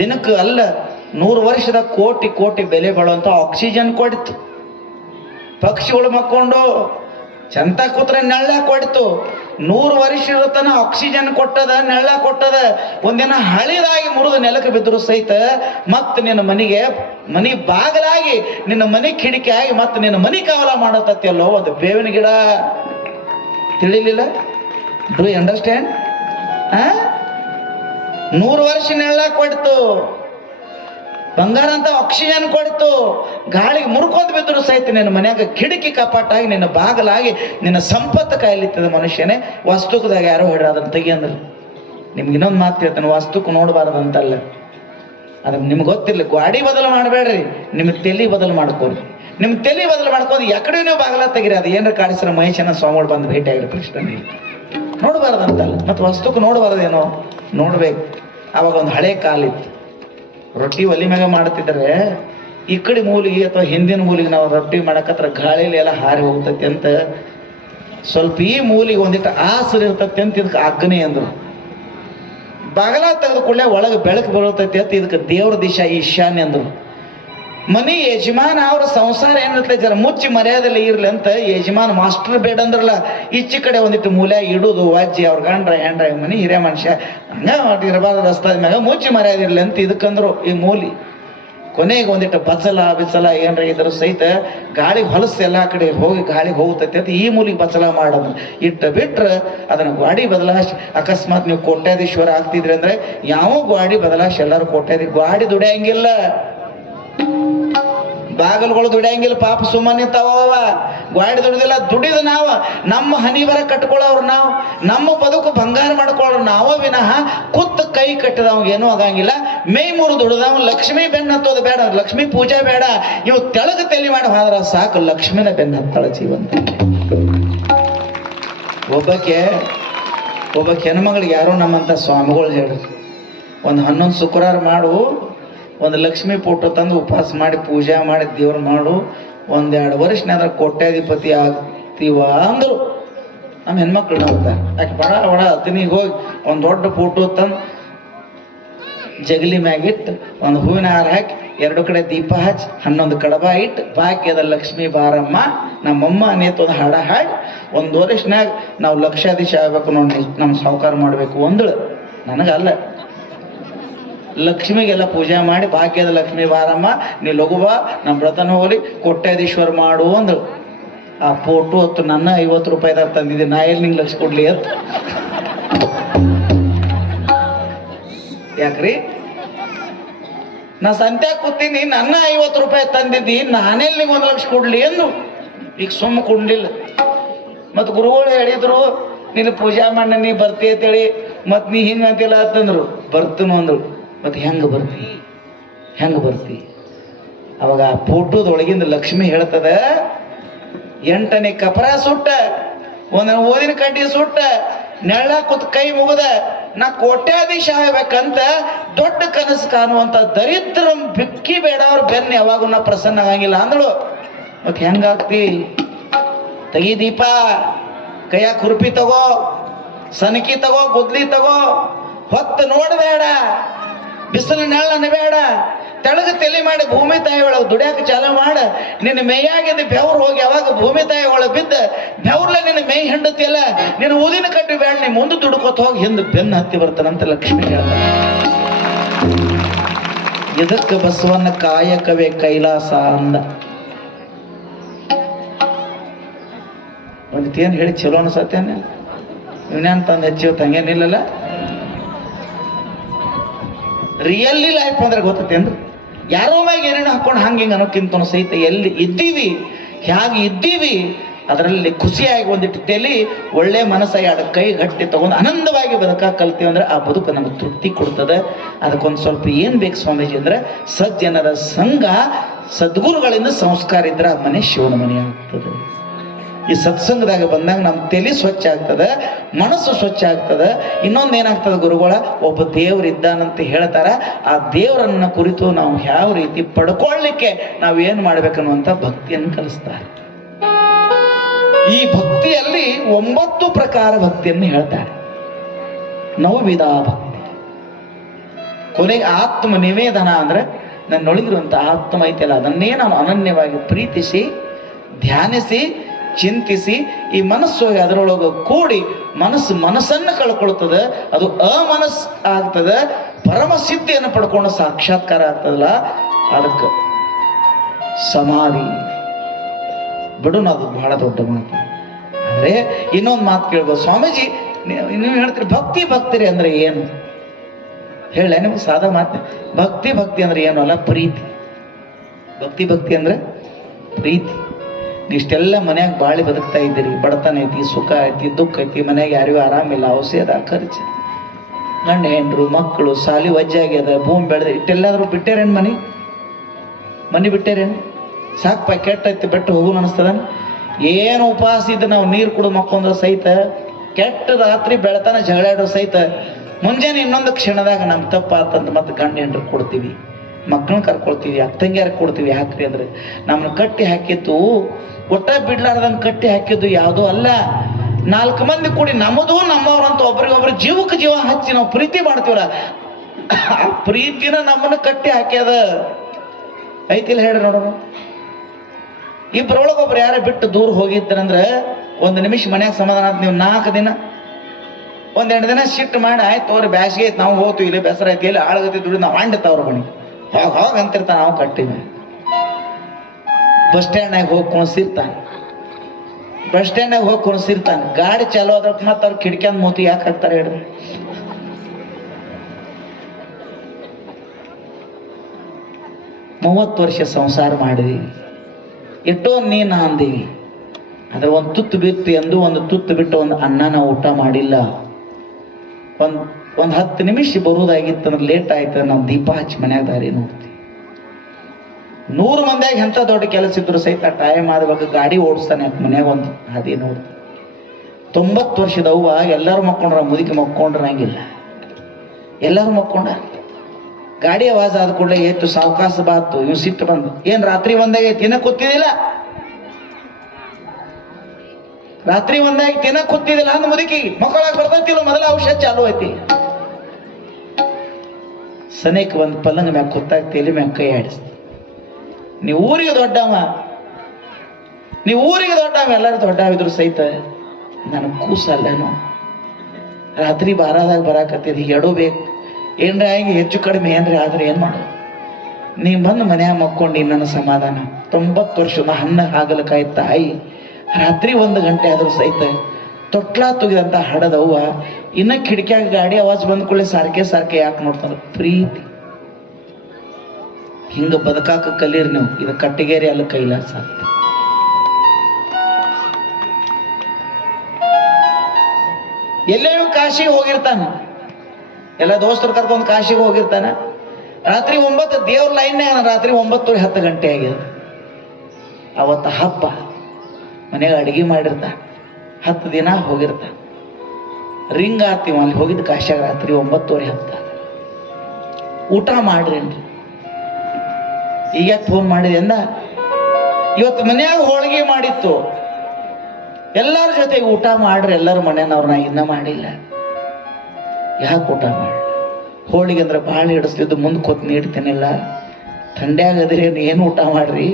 ದಿನಕ್ಕೆ ಅಲ್ಲ 100 ವರ್ಷದ ಕೋಟಿ ಕೋಟಿ ಬೆಲೆ ಬಾಳುವಂತ ಆಕ್ಸಿಜನ್ ಕೊಡ್ತು. ಪಕ್ಷಿಗಳು ಮಕ್ಕೊಂಡು ಚಂತ ಕೂತ್ರೆ ನೆಳ್ಳ ಕೊಡ್ತು. 100 ವರ್ಷ ಇರುತ್ತಾನ ಆಕ್ಸಿಜನ್ ಕೊಟ್ಟದ, ನೆಳ್ಳ ಕೊಟ್ಟದ. ಒಂದಿನ ಹಳಿದಾಗಿ ಮುರಿದು ನೆಲಕ್ಕೆ ಬಿದ್ದರು ಸಹಿತ ಮತ್ತೆ ನಿನ್ನ ಮನೆಗೆ ಮನಿ ಬಾಗಲಾಗಿ, ನಿನ್ನ ಮನೆ ಕಿಡಿಕೆ ಆಗಿ ಮತ್ತೆ ನಿನ್ನ ಮನಿ ಕಾವಲ ಮಾಡತ್ತಲ್ಲೋ ಅದು ಬೇವಿನ ಗಿಡ. ತಿಳಿಲಿಲ್ಲ? Do you understand? 100 ವರ್ಷ ನೆಳ್ಳ ಕೊಡ್ತು, ಬಂಗಾರ ಅಂತ ಆಕ್ಸಿಜನ್ ಕೊಡ್ತು. ಗಾಳಿಗೆ ಮುರ್ಕೋದ್ ಬಿದ್ದರು ಸಹಿತ ನಿನ್ನ ಮನ್ಯಾಗ ಕಿಟಕಿ ಕಪಾಟಾಗಿ, ನಿನ್ನ ಬಾಗಲಾಗಿ, ನಿನ್ನ ಸಂಪತ್ತು ಕಾಯ್ಲಿತ್ತದ. ಮನುಷ್ಯನೇ ವಾಸ್ತುಕದಾಗ ಯಾರೋ ಹೇಳ್ಯಾದಂತ ತೆಗಿ ಅಂದ್ರೆ ನಿಮ್ಗೆ ಇನ್ನೊಂದು ಮಾತು ಹೇಳ್ತಾನೆ, ವಾಸ್ತುಕ್ ನೋಡಬಾರ್ದಂತಲ್ಲ. ಅದಕ್ಕೆ ನಿಮ್ಗೆ ಗೊತ್ತಿಲ್ಲ. ಗಾಡಿ ಬದಲು ಮಾಡಬೇಡ್ರಿ, ನಿಮ್ಮ ತಲೆ ಬದಲು ಮಾಡ್ಕೋರಿ. ನಿಮ್ಮ ತಲೆ ಬದಲು ಮಾಡ್ಕೋದು ಎಕಡೆ ನೀವು ಬಾಗಲ ತೆಗಿರಿ. ಅದು ಏನಾರ ಕಾಡಿಸ್ರ ಮಹೇಶನ ಸ್ವಾಮಿಗಳು ಬಂದು ಭೇಟಿ ಆಗಿರೋ ಪ್ರಶ್ನೆ ನೋಡಬಾರ್ದಂತಲ್ಲ. ಮತ್ತು ವಸ್ತುಕ್ ನೋಡಬಾರ್ದೇನೋ, ನೋಡ್ಬೇಕು. ಅವಾಗ ಒಂದು ಹಳೆ ಕಾಲಿತ್ತು, ರೊಟ್ಟಿ ಒಲಿ ಮ್ಯಾಗ ಮಾಡ್ತಿದ್ರೆ ಈ ಕಡೆ ಮೂಲಿಗೆ ಅಥವಾ ಹಿಂದಿನ ಮೂಲಿಗೆ ನಾವು ರೊಟ್ಟಿ ಮಾಡಕತ್ರ ಗಾಳಿಲಿ ಎಲ್ಲ ಹಾರಿ ಹೋಗ್ತೈತಿ ಅಂತ, ಸ್ವಲ್ಪ ಈ ಮೂಲಿಗೆ ಒಂದಿಟ್ಟು ಆಸರು ಇರ್ತೈತಿ ಅಂತ ಇದಕ್ಕೆ ಅಗ್ನಿ ಅಂದ್ರು. ಬಾಗಲ ತೆಗೆದು ಕೂಡಲೇ ಒಳಗೆ ಬೆಳಕು ಬರುತ್ತೈತಿ ಅಂತ ಇದಕ್ಕೆ ದೇವ್ರ ದಿಶಾ ಈಶಾನ್ಯ ಅಂದ್ರು. ಮನಿ ಯಜಮಾನ ಅವ್ರ ಸಂಸಾರ ಏನಿರ್ತೈತಿ ಜರ ಮುಚ್ಚಿ ಮರ್ಯಾದಲ್ಲಿ ಇರ್ಲಿ ಅಂತ ಯಜಮಾನ್ ಮಾಸ್ಟರ್ ಬೇಡ ಅಂದ್ರಲ್ಲ, ಈಚೆ ಕಡೆ ಒಂದಿಟ್ಟು ಮೂಲೆ ಇಡುದು ವಾಜ್ಜಿ ಅವ್ರ ಗಂಡ್ರ ಹೆಂಡ್ರ ಮನಿ ಹಿರಿಯ ಮನುಷ್ಯ ಹಂಗ ಇರಬಾರ್ದು ರಸ್ತಾದ ಮ್ಯಾಗ ಮುಚ್ಚಿ ಮರ್ಯಾದೆ ಇರ್ಲಿ ಅಂತ ಇದಕ್ಕಂದ್ರು ಈ ಮೂಲಿ. ಕೊನೆಗೆ ಒಂದಿಟ್ಟು ಬಚ್ಚಲ ಏನ್ರ ಇದ್ರು ಸಹಿತ ಗಾಳಿಗೆ ಹೊಲಸು ಎಲ್ಲಾ ಕಡೆ ಹೋಗಿ ಗಾಳಿಗೆ ಹೋಗ್ತೈತಿ ಅಂತ ಈ ಮೂಲಿಗೆ ಬಚ್ಚಲ ಮಾಡೋದು ಇಟ್ಟು ಬಿಟ್ರೆ ಅದನ್ನ ಗಾಡಿ ಬದಲಾಯಿಸಿ. ಅಕಸ್ಮಾತ್ ನೀವು ಕೋಟ್ಯಾಧೀಶ್ವರ ಆಗ್ತಿದ್ರಿ ಅಂದ್ರೆ ಯಾವ ಗಾಡಿ ಬದಲಾಯಿಸಿ ಎಲ್ಲರೂ ಗಾಡಿ ದುಡಿಯಂಗಿಲ್ಲ, ಬಾಗಲ್ಗಳು ದುಡಿಯಂಗಿಲ್ಲ. ಪಾಪ ಸುಮ್ಮನೆ ತಾವ ಗಾಡಿ ದುಡಿದಿಲ್ಲ, ದುಡಿದ ನಾವ ನಮ್ಮ ಹನಿ ಬರ ಕಟ್ಕೊಳ್ಳೋರು ನಾವು, ನಮ್ಮ ಬದುಕು ಬಂಗಾರ ಮಾಡ್ಕೊಳ್ಳೋರು ನಾವ ವಿನಃ ಕುತ್ತ ಕೈ ಕಟ್ಟಿದವ್ ಏನೂ ಆಗಂಗಿಲ್ಲ. ಮೈ ಮೂರು ದುಡಿದವ್ ಲಕ್ಷ್ಮೀ ಬೆನ್ನ ಹತ್ತೋದು ಬೇಡ, ಲಕ್ಷ್ಮೀ ಪೂಜೆ ಬೇಡ. ಇವು ತೆಳಗ ತಲೆ ಮಾಡಿ ಹೋದ್ರ ಸಾಕು, ಲಕ್ಷ್ಮಿನ ಬೆನ್ನ ಹತ್ತಾಳ ಜೀವಂತ. ಒಬ್ಬ ಹೆಣ್ಮಗಳಿಗೆ ಯಾರೋ ನಮ್ಮಂತ ಸ್ವಾಮಿಗಳು ಹೇಳ್ರಿ, ಒಂದು 11 ಶುಕ್ರವಾರ ಮಾಡು, ಒಂದು ಲಕ್ಷ್ಮೀ ಫೋಟೋ ತಂದು ಉಪವಾಸ ಮಾಡಿ ಪೂಜೆ ಮಾಡಿ ದೇವ್ರು ಮಾಡು, 1-2 ವರ್ಷನಾದ್ರ ಕೋಟ್ಯಾಧಿಪತಿ ಆಗ್ತೀವ ಅಂದರು. ನಮ್ಮ ಹೆಣ್ಮಕ್ಳು ಹೋಗ್ತಾರೆ ಯಾಕೆ ಬಡ ಬಡ ಅತನಿಗೆ ಹೋಗಿ ಒಂದು ದೊಡ್ಡ ಫೋಟೋ ತಂದು ಜಗಲಿ ಮ್ಯಾಗಿಟ್ಟು ಒಂದು ಹೂವಿನ ಹಾರ ಹಾಕಿ 2 ಕಡೆ ದೀಪ ಹಚ್ಚಿ 11 ಕಡಬ ಇಟ್ಟು ಭಾಗ್ಯದ ಲಕ್ಷ್ಮೀ ಬಾರಮ್ಮ ನಮ್ಮಮ್ಮ ಅನ್ನೇತ್ ಒಂದು ಹಾಡ ಹಾಡಿ 1 ವರ್ಷನಾಗ ನಾವು ಲಕ್ಷಾಧೀಶ ಆಗ್ಬೇಕು ನೋಡಿ, ನಮ್ಮ ಸಾವುಕಾರ ಮಾಡಬೇಕು ಒಂದಳು. ನನಗಲ್ಲ, ಲಕ್ಷ್ಮಿಗೆಲ್ಲ ಪೂಜೆ ಮಾಡಿ ಭಾಗ್ಯದ ಲಕ್ಷ್ಮೀ ಬಾರಮ್ಮ ನೀ ಲಘುವ ನಮ್ಮ ಬ್ರತನ ಹೋಗಿ ಕೋಟ್ಯಾಧೀಶ್ವರ ಮಾಡು ಅಂದಳು. ಆ ಫೋಟೋ ಹೊತ್ತು ನನ್ನ 50 ರೂಪಾಯಿದಾಗ ತಂದಿದ್ದೆ, ನಾ ಎಲ್ಲಿ ನಿಂಗೆ ಲಕ್ಷ ಕೊಡ್ಲಿ ಅಂತ. ಯಾಕ್ರಿ ನಾ ಸಂತ್ಯಾಗ ಕೂತೀನಿ, ನನ್ನ 50 ರೂಪಾಯಿ ತಂದಿದ್ದಿ, ನಾನೆಲ್ಲಿ ನಿಂಗೆ 1 ಲಕ್ಷ ಕೊಡ್ಲಿ ಅಂದ್ರು. ಈಗ ಸುಮ್ಮ ಕೊಡ್ಲಿಲ್ಲ. ಮತ್ತು ಗುರುಗಳು ಹೇಳಿದ್ರು ನೀನು ಪೂಜಾ ಮಾಡಿ ನೀ ಬರ್ತಿ ಅಂತೇಳಿ, ಮತ್ತು ನೀ ಹಿಂಗೆ ಅಂತಿಲ್ಲ ಅಂತಂದ್ರು. ಬರ್ತನು ಅಂದ್ರು. ಮತ್ತು ಹೆಂಗೆ ಬರ್ತಿ ಅವಾಗ ಆ ಫೋಟೋದೊಳಗಿಂದ ಲಕ್ಷ್ಮಿ ಹೇಳ್ತದ, 8ನೇ ಕಪರ ಸುಟ್ಟ, 1 ಓದಿನ ಕಡ್ಡಿ ಸುಟ್ಟ, ನೆಳ್ಳ ಕೂತ್ ಕೈ ಮುಗದ ನಾ ಕೋಟ್ಯಾಧೀಶ ಆಗ್ಬೇಕಂತ ದೊಡ್ಡ ಕನಸು ಕಾಣುವಂತ ದರಿದ್ರ ಬಿಕ್ಕಿ ಬೇಡ ಅವ್ರ ಬೆನ್ನ ಯಾವಾಗ ನಾ ಪ್ರಸನ್ನ ಆಗಂಗಿಲ್ಲ ಅಂದಳು. ಮತ್ತೆ ಹೆಂಗಾಗ್ತಿ? ತೆಗಿ ದೀಪ, ಕೈಯಾಗ ಕುರ್ಪಿ ತಗೋ, ಸನಕಿ ತಗೋ, ಗುದ್ಲಿ ತಗೋ, ಹೊತ್ತು ನೋಡಬೇಡ, ಬಿಸಿಲು ನೆಳ್ಳ ಬೇಡ, ತೆಳಗ ತಲೆ ಮಾಡಿ ಭೂಮಿ ತಾಯಿ ಒಳಗೆ ದುಡ್ಯಾಕ ಚಾಲು ಮಾಡ. ನಿನ್ನ ಮೇಯಾಗಿದ್ದ ಬೆವ್ರು ಹೋಗಿ ಯಾವಾಗ ಭೂಮಿ ತಾಯಿ ಒಳಗೆ ಬಿದ್ದ ಬೆವ್ರಲ್ಲ ನಿನ್ನ ಮೈ ಹೆಂಡತಿಯಲ್ಲ, ನಿನ್ನ ಊದಿನ ಕಟ್ಟಿ ಬೇಡ, ನೀ ಮುಂದೆ ದುಡ್ಕೋತ ಹೋಗಿ ಹಿಂದೆ ಬೆನ್ನು ಹತ್ತಿ ಬರ್ತಾನಂತ ಲಕ್ಷ್ಮಿ ಹೇಳ್ತಾನೆ. ಇದಕ್ಕೆ ಬಸವನ ಕಾಯಕವೇ ಕೈಲಾಸ ಅಂದ. ಒಂದಿತ್ತೇನು ಹೇಳಿ ಚಲೋ ಅನ್ಸತ್ತೇನೆ, ಇವನೇನ್ ತಂದು ಹೆಚ್ಚಿವ್ ತಂಗೇನಿಲ್ಲಲ್ಲ. ರಿಯಲಿ ಲೈಫ್ ಅಂದ್ರೆ ಗೊತ್ತೇನ್ರಿ? ಯಾರೋ ಮ್ಯಾಗ ಏನೇನು ಹಾಕೊಂಡು ಹಂಗೆ ಹಿಂಗೆ ಅನ್ನೋಕ್ಕಿಂತ ಸಹಿತ ಎಲ್ಲಿ ಇದ್ದೀವಿ, ಹೇಗೆ ಇದ್ದೀವಿ ಅದರಲ್ಲಿ ಖುಷಿಯಾಗಿ ಒಂದಿಟ್ಟು ತಲೆ ಒಳ್ಳೆ ಮನಸ್ಸ 2 ಕೈ ಗಟ್ಟಿ ತಗೊಂಡು ಆನಂದವಾಗಿ ಬದುಕಾಕ ಕಲ್ತೀವಿ ಅಂದ್ರೆ ಆ ಬದುಕು ನಮಗೆ ತೃಪ್ತಿ ಕೊಡ್ತದೆ. ಅದಕ್ಕೊಂದು ಸ್ವಲ್ಪ ಏನು ಬೇಕು ಸ್ವಾಮೀಜಿ ಅಂದ್ರೆ ಸಜ್ಜನರ ಸಂಘ, ಸದ್ಗುರುಗಳಿಂದ ಸಂಸ್ಕಾರ ಇದ್ರೆ ಆ ಮನೆ ಶಿವನ ಮನೆ ಆಗ್ತದೆ. ಈ ಸತ್ಸಂಗದಾಗ ಬಂದಾಗ ನಮ್ಮ ತಲೆ ಸ್ವಚ್ಛ ಆಗ್ತದೆ, ಮನಸ್ಸು ಸ್ವಚ್ಛ ಆಗ್ತದೆ. ಇನ್ನೊಂದು ಏನಾಗ್ತದೆ, ಗುರುಗಳ ಒಬ್ಬ ದೇವರಿದ್ದಾನಂತ ಹೇಳ್ತಾರ. ಆ ದೇವರನ್ನ ಕುರಿತು ನಾವು ಯಾವ ರೀತಿ ಪಡ್ಕೊಳ್ಳಿಕ್ಕೆ ನಾವು ಏನು ಮಾಡ್ಬೇಕನ್ನುವಂಥ ಭಕ್ತಿಯನ್ನು ಕಲಿಸ್ತಾರೆ. ಈ ಭಕ್ತಿಯಲ್ಲಿ 9 ಪ್ರಕಾರ ಭಕ್ತಿಯನ್ನು ಹೇಳ್ತಾರೆ. ನವವಿಧ ಭಕ್ತಿ. ಕೊನೆಗೆ ಆತ್ಮ ನಿವೇದನ ಅಂದ್ರೆ ನನ್ನೊಳಗಿರುವಂಥ ಆತ್ಮ ಐತಲ್ಲ, ಅದನ್ನೇ ನಾನು ಅನನ್ಯವಾಗಿ ಪ್ರೀತಿಸಿ, ಧ್ಯಾನಿಸಿ, ಚಿಂತಿಸಿ, ಈ ಮನಸ್ಸು ಅದರೊಳಗೆ ಕೂಡಿ ಮನಸ್ಸನ್ನು ಕಳ್ಕೊಳ್ತದೆ. ಅದು ಅಮನಸ್ ಆಗ್ತದೆ. ಪರಮ ಸಿದ್ಧಿಯನ್ನು ಪಡ್ಕೊಂಡು ಸಾಕ್ಷಾತ್ಕಾರ ಆಗ್ತದಲ್ಲ, ಅದಕ್ಕೆ ಸಮಾಧಿ ಬಿಡು. ಅದು ಬಹಳ ದೊಡ್ಡ ಮಾತು. ಅಂದ್ರೆ ಇನ್ನೊಂದು ಮಾತು ಕೇಳ್ಬೋದು, ಸ್ವಾಮೀಜಿ ನೀವು ಹೇಳ್ತೀರಿ ಭಕ್ತಿರಿ ಅಂದ್ರೆ ಏನು ಹೇಳ? ನಿಮ್ಗೆ ಸಾದಾ ಮಾತು. ಭಕ್ತಿ ಅಂದ್ರೆ ಏನು ಅಲ್ಲ, ಪ್ರೀತಿ. ಭಕ್ತಿ ಅಂದ್ರೆ ಪ್ರೀತಿ. ಇಷ್ಟೆಲ್ಲ ಮನ್ಯಾಗ ಬಾಳಿ ಬದುಕ್ತಾ ಇದ್ದೀರಿ, ಬಡತನ ಐತಿ, ಸುಖ ಐತಿ, ದುಃಖ ಐತಿ, ಮನ್ಯಾಗ ಯಾರಿಗೂ ಆರಾಮಿಲ್ಲ, ಔಷಧ ಖರ್ಚು, ಗಂಡ ಹೆಂಡ್ರು ಮಕ್ಕಳು, ಸಾಲಿ ವಜ್ಜಾಗ್ಯದ, ಭೂಮಿ ಬೆಳೆದ, ಇಟ್ಟೆಲ್ಲಾದ್ರೂ ಬಿಟ್ಟೇರೇನು? ಮನಿ ಬಿಟ್ಟೇರೇನು? ಸಾಕಪ್ಪ ಕೆಟ್ಟೈತಿ ಬಿಟ್ಟು ಹೋಗು ಅನಿಸ್ತದ. ಏನು ಉಪವಾಸ ಇದ್ದು ನಾವು ನೀರು ಕುಡಿದು ಮಕ್ಕೊಂಡ್ರೆ ಸಹಿತ, ಕೆಟ್ಟ ರಾತ್ರಿ ಬೆಳತನ ಜಗಳಾಡೋ ಸಹಿತ, ಮುಂಜಾನೆ ಇನ್ನೊಂದು ಕ್ಷಣದಾಗ ನಮ್ಮ ತಪ್ಪಾತಂತ ಮತ್ತೆ ಗಂಡ ಹೆಂಡ್ರು ಕೊಡ್ತೀವಿ, ಮಕ್ಕಳನ್ನ ಕರ್ಕೊಳ್ತೀವಿ, ಅಕ್ಕಂಗ್ಯಾರ ಕೊಡ್ತೀವಿ. ಯಾಕ್ರಿ ಅಂದ್ರೆ ನಮ್ಮನ್ನ ಕಟ್ಟಿ ಹಾಕಿತ್ತು, ಒಟ್ಟ ಬಿಡ್ಲಾರ್ದಂಗೆ ಕಟ್ಟಿ ಹಾಕಿದ್ದು ಯಾವುದೂ ಅಲ್ಲ. 4 ಮಂದಿ ಕೂಡಿ ನಮ್ಮದು ನಮ್ಮವ್ರಂತ ಒಬ್ರಿಗೊಬ್ರು ಜೀವಕ್ಕೆ ಜೀವ ಹಚ್ಚಿ ನಾವು ಪ್ರೀತಿ ಮಾಡ್ತೀವಲ್ಲ, ಆ ಪ್ರೀತಿನ ನಮ್ಮನ್ನ ಕಟ್ಟಿ ಹಾಕ್ಯದ. ಐತಿಲ್ಲ ಹೇಳ್ರಿ ನೋಡೋಣ. ಇಬ್ಬರೊಳಗೊಬ್ರು ಯಾರ ಬಿಟ್ಟು ದೂರ ಹೋಗಿದ್ದರಂದ್ರೆ 1 ನಿಮಿಷ ಮನ್ಯಾಗ ಸಮಾಧಾನ ಆಯ್ತು. ನೀವು 4 ದಿನ 1-2 ದಿನ ಶಿಫ್ಟ್ ಮಾಡಿ, ಆಯ್ತು ಅವ್ರು ಬ್ಯಾಸಿಗೆ ಐತೆ ನಾವು ಹೋಗ್ತೀವಿ, ಇಲ್ಲಿ ಬೇಸರ ಐತಿ, ಇಲ್ಲಿ ಆಳಗತಿ ದುಡಿ ನಾವು ಅಂಡತ್ತವ್ರ ಬಣಿ ಹೋಗ ಅಂತಿರ್ತಾನೆ. ನಾವು ಕಟ್ಟಿವಿ. ಬಸ್ ಸ್ಟ್ಯಾಂಡ್ನಾಗ ಹೋಗಿ ಕುಣಿಸಿರ್ತಾನೆ, ಗಾಡಿ ಚಾಲು ಆದ್ರೆ ಮತ್ತೆ ಅವ್ರು ಕಿಟಕಿಯಂದ ಮೂತಿ ಯಾಕೆ ಹಾಕ್ತಾರೆ ಹೇಳ್ರಿ? 30 ವರ್ಷ ಸಂಸಾರ ಮಾಡಿದೀವಿ, ಎಷ್ಟೋ ನೀನು ಅಂದೀವಿ. ಅದ್ರ ಒಂದು ತುತ್ತು ಬಿತ್ತು ಎಂದು ಒಂದು ತುತ್ತು ಬಿಟ್ಟು ಒಂದು ಅನ್ನನ ಊಟ ಮಾಡಿಲ್ಲ. ಒಂದು 10 ನಿಮಿಷ ಬರುವುದಾಗಿತ್ತಂದ್ರೆ ಲೇಟ್ ಆಯ್ತು, ನಾವು ದೀಪ ಹಚ್ಚಿ ಮನ್ಯಾಗ ದಾರಿ ನೋಡ್ತೀವಿ. 100 ಮಂದಿಯಾಗ ಎಂಥ ದೊಡ್ಡ ಕೆಲಸ ಇದ್ರು ಸಹಿತ ಟೈಮ್ ಆದವಾಗ ಗಾಡಿ ಓಡಿಸ್ತಾನೆ ಮನ್ಯಾಗ ಒಂದು ಹಾದಿ ನೋಡ್ತೀವಿ. 90 ವರ್ಷದ ಅವ್ವ ಎಲ್ಲರೂ ಮಕ್ಕೊಂಡ್ರ, ಮುದುಕಿ ಮಕ್ಕೊಂಡ್ರಂಗಿಲ್ಲ, ಎಲ್ಲರೂ ಮಕ್ಕೊಂಡ. ಗಾಡಿ ಆವಾಜ್ ಆದ ಕೂಡಲೇ ಎತ್ತು ಸಾವಕಾಶ ಬಾತು, ಇವ್ ಸಿಟ್ಟು ಬಂದು, ಏನ್ ರಾತ್ರಿ 1 ಆಗೈತಿ ಇನ್ನ ಕೂತಿದಿಲ್ಲ? ರಾತ್ರಿ ಒಂದಾಗಿ ತಿನ್ನಕ್ ಕೂತಿದಿಲ್ಲ ಅಂದ್ ಮುದುಕಿ ಮಕ್ಕಳಾಗ ಬರ್ತೈತಿಲ್ಲ ಮೊದಲ ಔಷಧ ಚಾಲು ಐತಿ. ಸನೇಕ ಒಂದು ಪಲ್ಲಂಗ ಮ್ಯಾಗ ಕೂತಾಗ ತಲೆ ಮ್ಯಾಗ ಕೈ ಆಡಿಸ್ತ. ನೀವು ಊರಿಗೆ ದೊಡ್ಡವ ಎಲ್ಲರೂ ದೊಡ್ಡವಿದ್ರು ಸಹಿತ ನನಗೆ ಕೂಸಲ್ಲೇನು. ರಾತ್ರಿ ಬಾರಾದಾಗ ಬರಾಕತ್ತಿದ್ ಎಡೋ ಬೇಕು ಏನ್ರ ಆಗಿ ಹೆಚ್ಚು ಕಡಿಮೆ ಏನ್ರಿ ಆದ್ರೆ ಏನ್ ಮಾಡು. ನೀ ಬಂದು ಮನ್ಯಾಗ ಮಕ್ಕೊಂಡು ನನ್ನ ಸಮಾಧಾನ. 90 ವರ್ಷದ ಹಣ್ಣ ಹಾಗಲಕಾಯಿ ತಾಯಿ ರಾತ್ರಿ 1 ಗಂಟೆ ಆದ್ರೂ ಸಹಿತ ತೊಟ್ಲಾ ತುಗಿದಂತ ಹಡದವ್ವ ಇನ್ನ ಕಿಟಕಿಯಾಗ ಗಾಡಿ ಆವಾಜ್ ಬಂದ್ ಕೂಡಲೇ ಸಾರ್ಕೆ ಯಾಕೆ ನೋಡ್ತಾರ. ಪ್ರೀತಿ. ಹಿಂಗ ಬದುಕಾಕ ಕಲೀರಿ ನೀವು. ಇದು ಕಟ್ಟಿಗೇರಿ ಅಲ್ಲ ಕೈಲಾಸ. ಎಲ್ಲೇ ಕಾಶಿಗೆ ಹೋಗಿರ್ತಾನ, ಎಲ್ಲ ದೋಸ್ತರು ಕರ್ಕೊಂಡು ಕಾಶಿಗೆ ಹೋಗಿರ್ತಾನ. ರಾತ್ರಿ 9 ದೇವ್ರ ಲೈನ್ ರಾತ್ರಿ 9 10 ಗಂಟೆ ಆಗಿದೆ. ಅವತ್ತ ಹಬ್ಬ ಮನೆಗೆ ಅಡಿಗೆ ಮಾಡಿರ್ತಾನ. 10 ದಿನ ಹೋಗಿರ್ತಾನ. ರಿಂಗ್ ಆತೀವ ಅಲ್ಲಿ ಹೋಗಿದ್ದು ಕಾಶಿಯಾಗ ರಾತ್ರಿ 9:30 10 ಊಟ ಮಾಡ್ರೇನ್ರಿ. ಈಗ ಫೋನ್ ಮಾಡಿದೆ ಅಂದ. ಇವತ್ತು ಮನ್ಯಾಗ ಹೋಳಿಗೆ ಮಾಡಿತ್ತು, ಎಲ್ಲರ ಜೊತೆಗೆ ಊಟ ಮಾಡ್ರಿ ಎಲ್ಲರ ಮನೆಯವ್ರನ್ನ ಇನ್ನ ಮಾಡಿಲ್ಲ. ಯಾಕೆ ಊಟ ಮಾಡಿ? ಹೋಳಿಗೆ ಅಂದ್ರೆ ಭಾಳ ಹಿಡಿಸ್ತಿದ್ದು ಮುಂದೆ ಕೂತ್ ನೀಡ್ತೇನಿಲ್ಲ. ಥಂಡ್ಯಾಗದ್ರಿ ಏನು ಊಟ ಮಾಡ್ರಿ,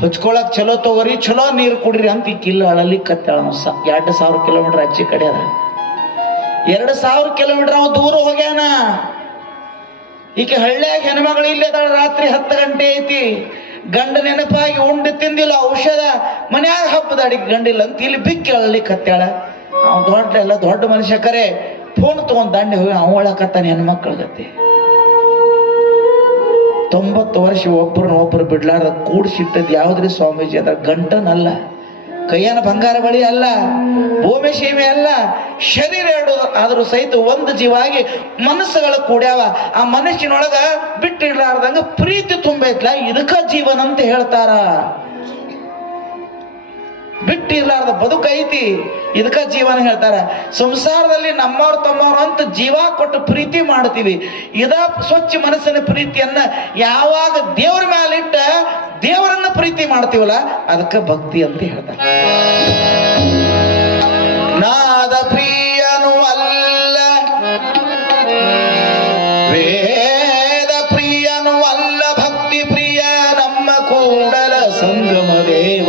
ಹೊಚ್ಕೊಳಕ್ ಚಲೋ ತಗೋರಿ, ಚಲೋ ನೀರು ಕುಡ್ರಿ ಅಂತ ಈ ಕಿಲ್ಲ ಅಳಲಿ ಕತ್ತಾಳ. 2,000 ಕಿಲೋಮೀಟರ್ ಅಚ್ಚಿ ಕಡೆ ಅದ. 2,000 ಕಿಲೋಮೀಟರ್ ಅವ ದೂರ ಹೋಗ್ಯಾನ. ಈಕೆ ಹಳ್ಳ್ಯಾಗ ಹೆಣ್ಮಗಳು ಇಲ್ಲದಾಳ. ರಾತ್ರಿ 10 ಗಂಟೆ ಐತಿ. ಗಂಡ ನೆನಪಾಗಿ ಉಂಡು ತಿಂದಿಲ್ಲ ಔಷಧ. ಮನ್ಯಾಗ ಹಬ್ಬದ ಅಡಿಗೆ ಗಂಡಿಲ್ಲ ಅಂತ ಇಲ್ಲಿ ಬಿಕ್ಕಿ ಅಳಲಿ ಕತ್ತಾಳ. ಅವ್ ದೊಡ್ಡ ಮನುಷ್ಯ ಕರೆ ಫೋನ್ ತಗೊಂಡ್ ದಂಡೆ ಹೋಗಿ ಅವಳಕತ್ತಾನೆ ಹೆಣ್ಮಕ್ಳ ಗತಿ. 90 ವರ್ಷ ಒಬ್ಬರು ಬಿಡ್ಲಾರ್ದ ಕೂಡ್ಸಿಟ್ಟದ್ ಯಾವ್ದ್ರಿ ಸ್ವಾಮೀಜಿ ಅದ? ಗಂಟನಲ್ಲ, ಕೈಯನ ಬಂಗಾರ ಬಳಿ ಅಲ್ಲ, ಭೂಮಿ ಸೀಮೆ ಅಲ್ಲ, ಶರೀರ ಎರಡು ಆದ್ರೂ ಸಹಿತ ಒಂದು ಜೀವಾಗಿ ಮನಸ್ಸುಗಳು ಕೂಡ್ಯಾವ. ಆ ಮನಸ್ಸಿನೊಳಗ ಬಿಟ್ಟಿರ್ಲಾರ್ದಂಗ ಪ್ರೀತಿ ತುಂಬೈತ್ಲ, ಇದಕ್ಕ ಜೀವನ ಅಂತ ಹೇಳ್ತಾರ. ಬಿಟ್ಟಿರ್ಲಾರ್ದ ಬದುಕೈತಿ, ಇದಕ್ಕ ಜೀವನ ಹೇಳ್ತಾರ. ಸಂಸಾರದಲ್ಲಿ ನಮ್ಮವ್ರು ತಮ್ಮವ್ರು ಅಂತ ಜೀವ ಕೊಟ್ಟು ಪ್ರೀತಿ ಮಾಡ್ತೀವಿ. ಇದ ಸ್ವಚ್ಛ ಮನಸ್ಸಿನ ಪ್ರೀತಿಯನ್ನ ಯಾವಾಗ ದೇವ್ರ ಮೇಲಿಟ್ಟ ದೇವರನ್ನ ಪ್ರೀತಿ ಮಾಡ್ತೀವಲ್ಲ ಅದಕ್ಕೆ ಭಕ್ತಿ ಅಂತ ಹೇಳ್ತಾರೆ. ನಾದ ಪ್ರಿಯನು ಅಲ್ಲ, ವೇದ ಪ್ರಿಯನು ಅಲ್ಲ, ಭಕ್ತಿ ಪ್ರಿಯ ನಮ್ಮ ಕೂಡಲ ಸಂಗಮ ದೇವ.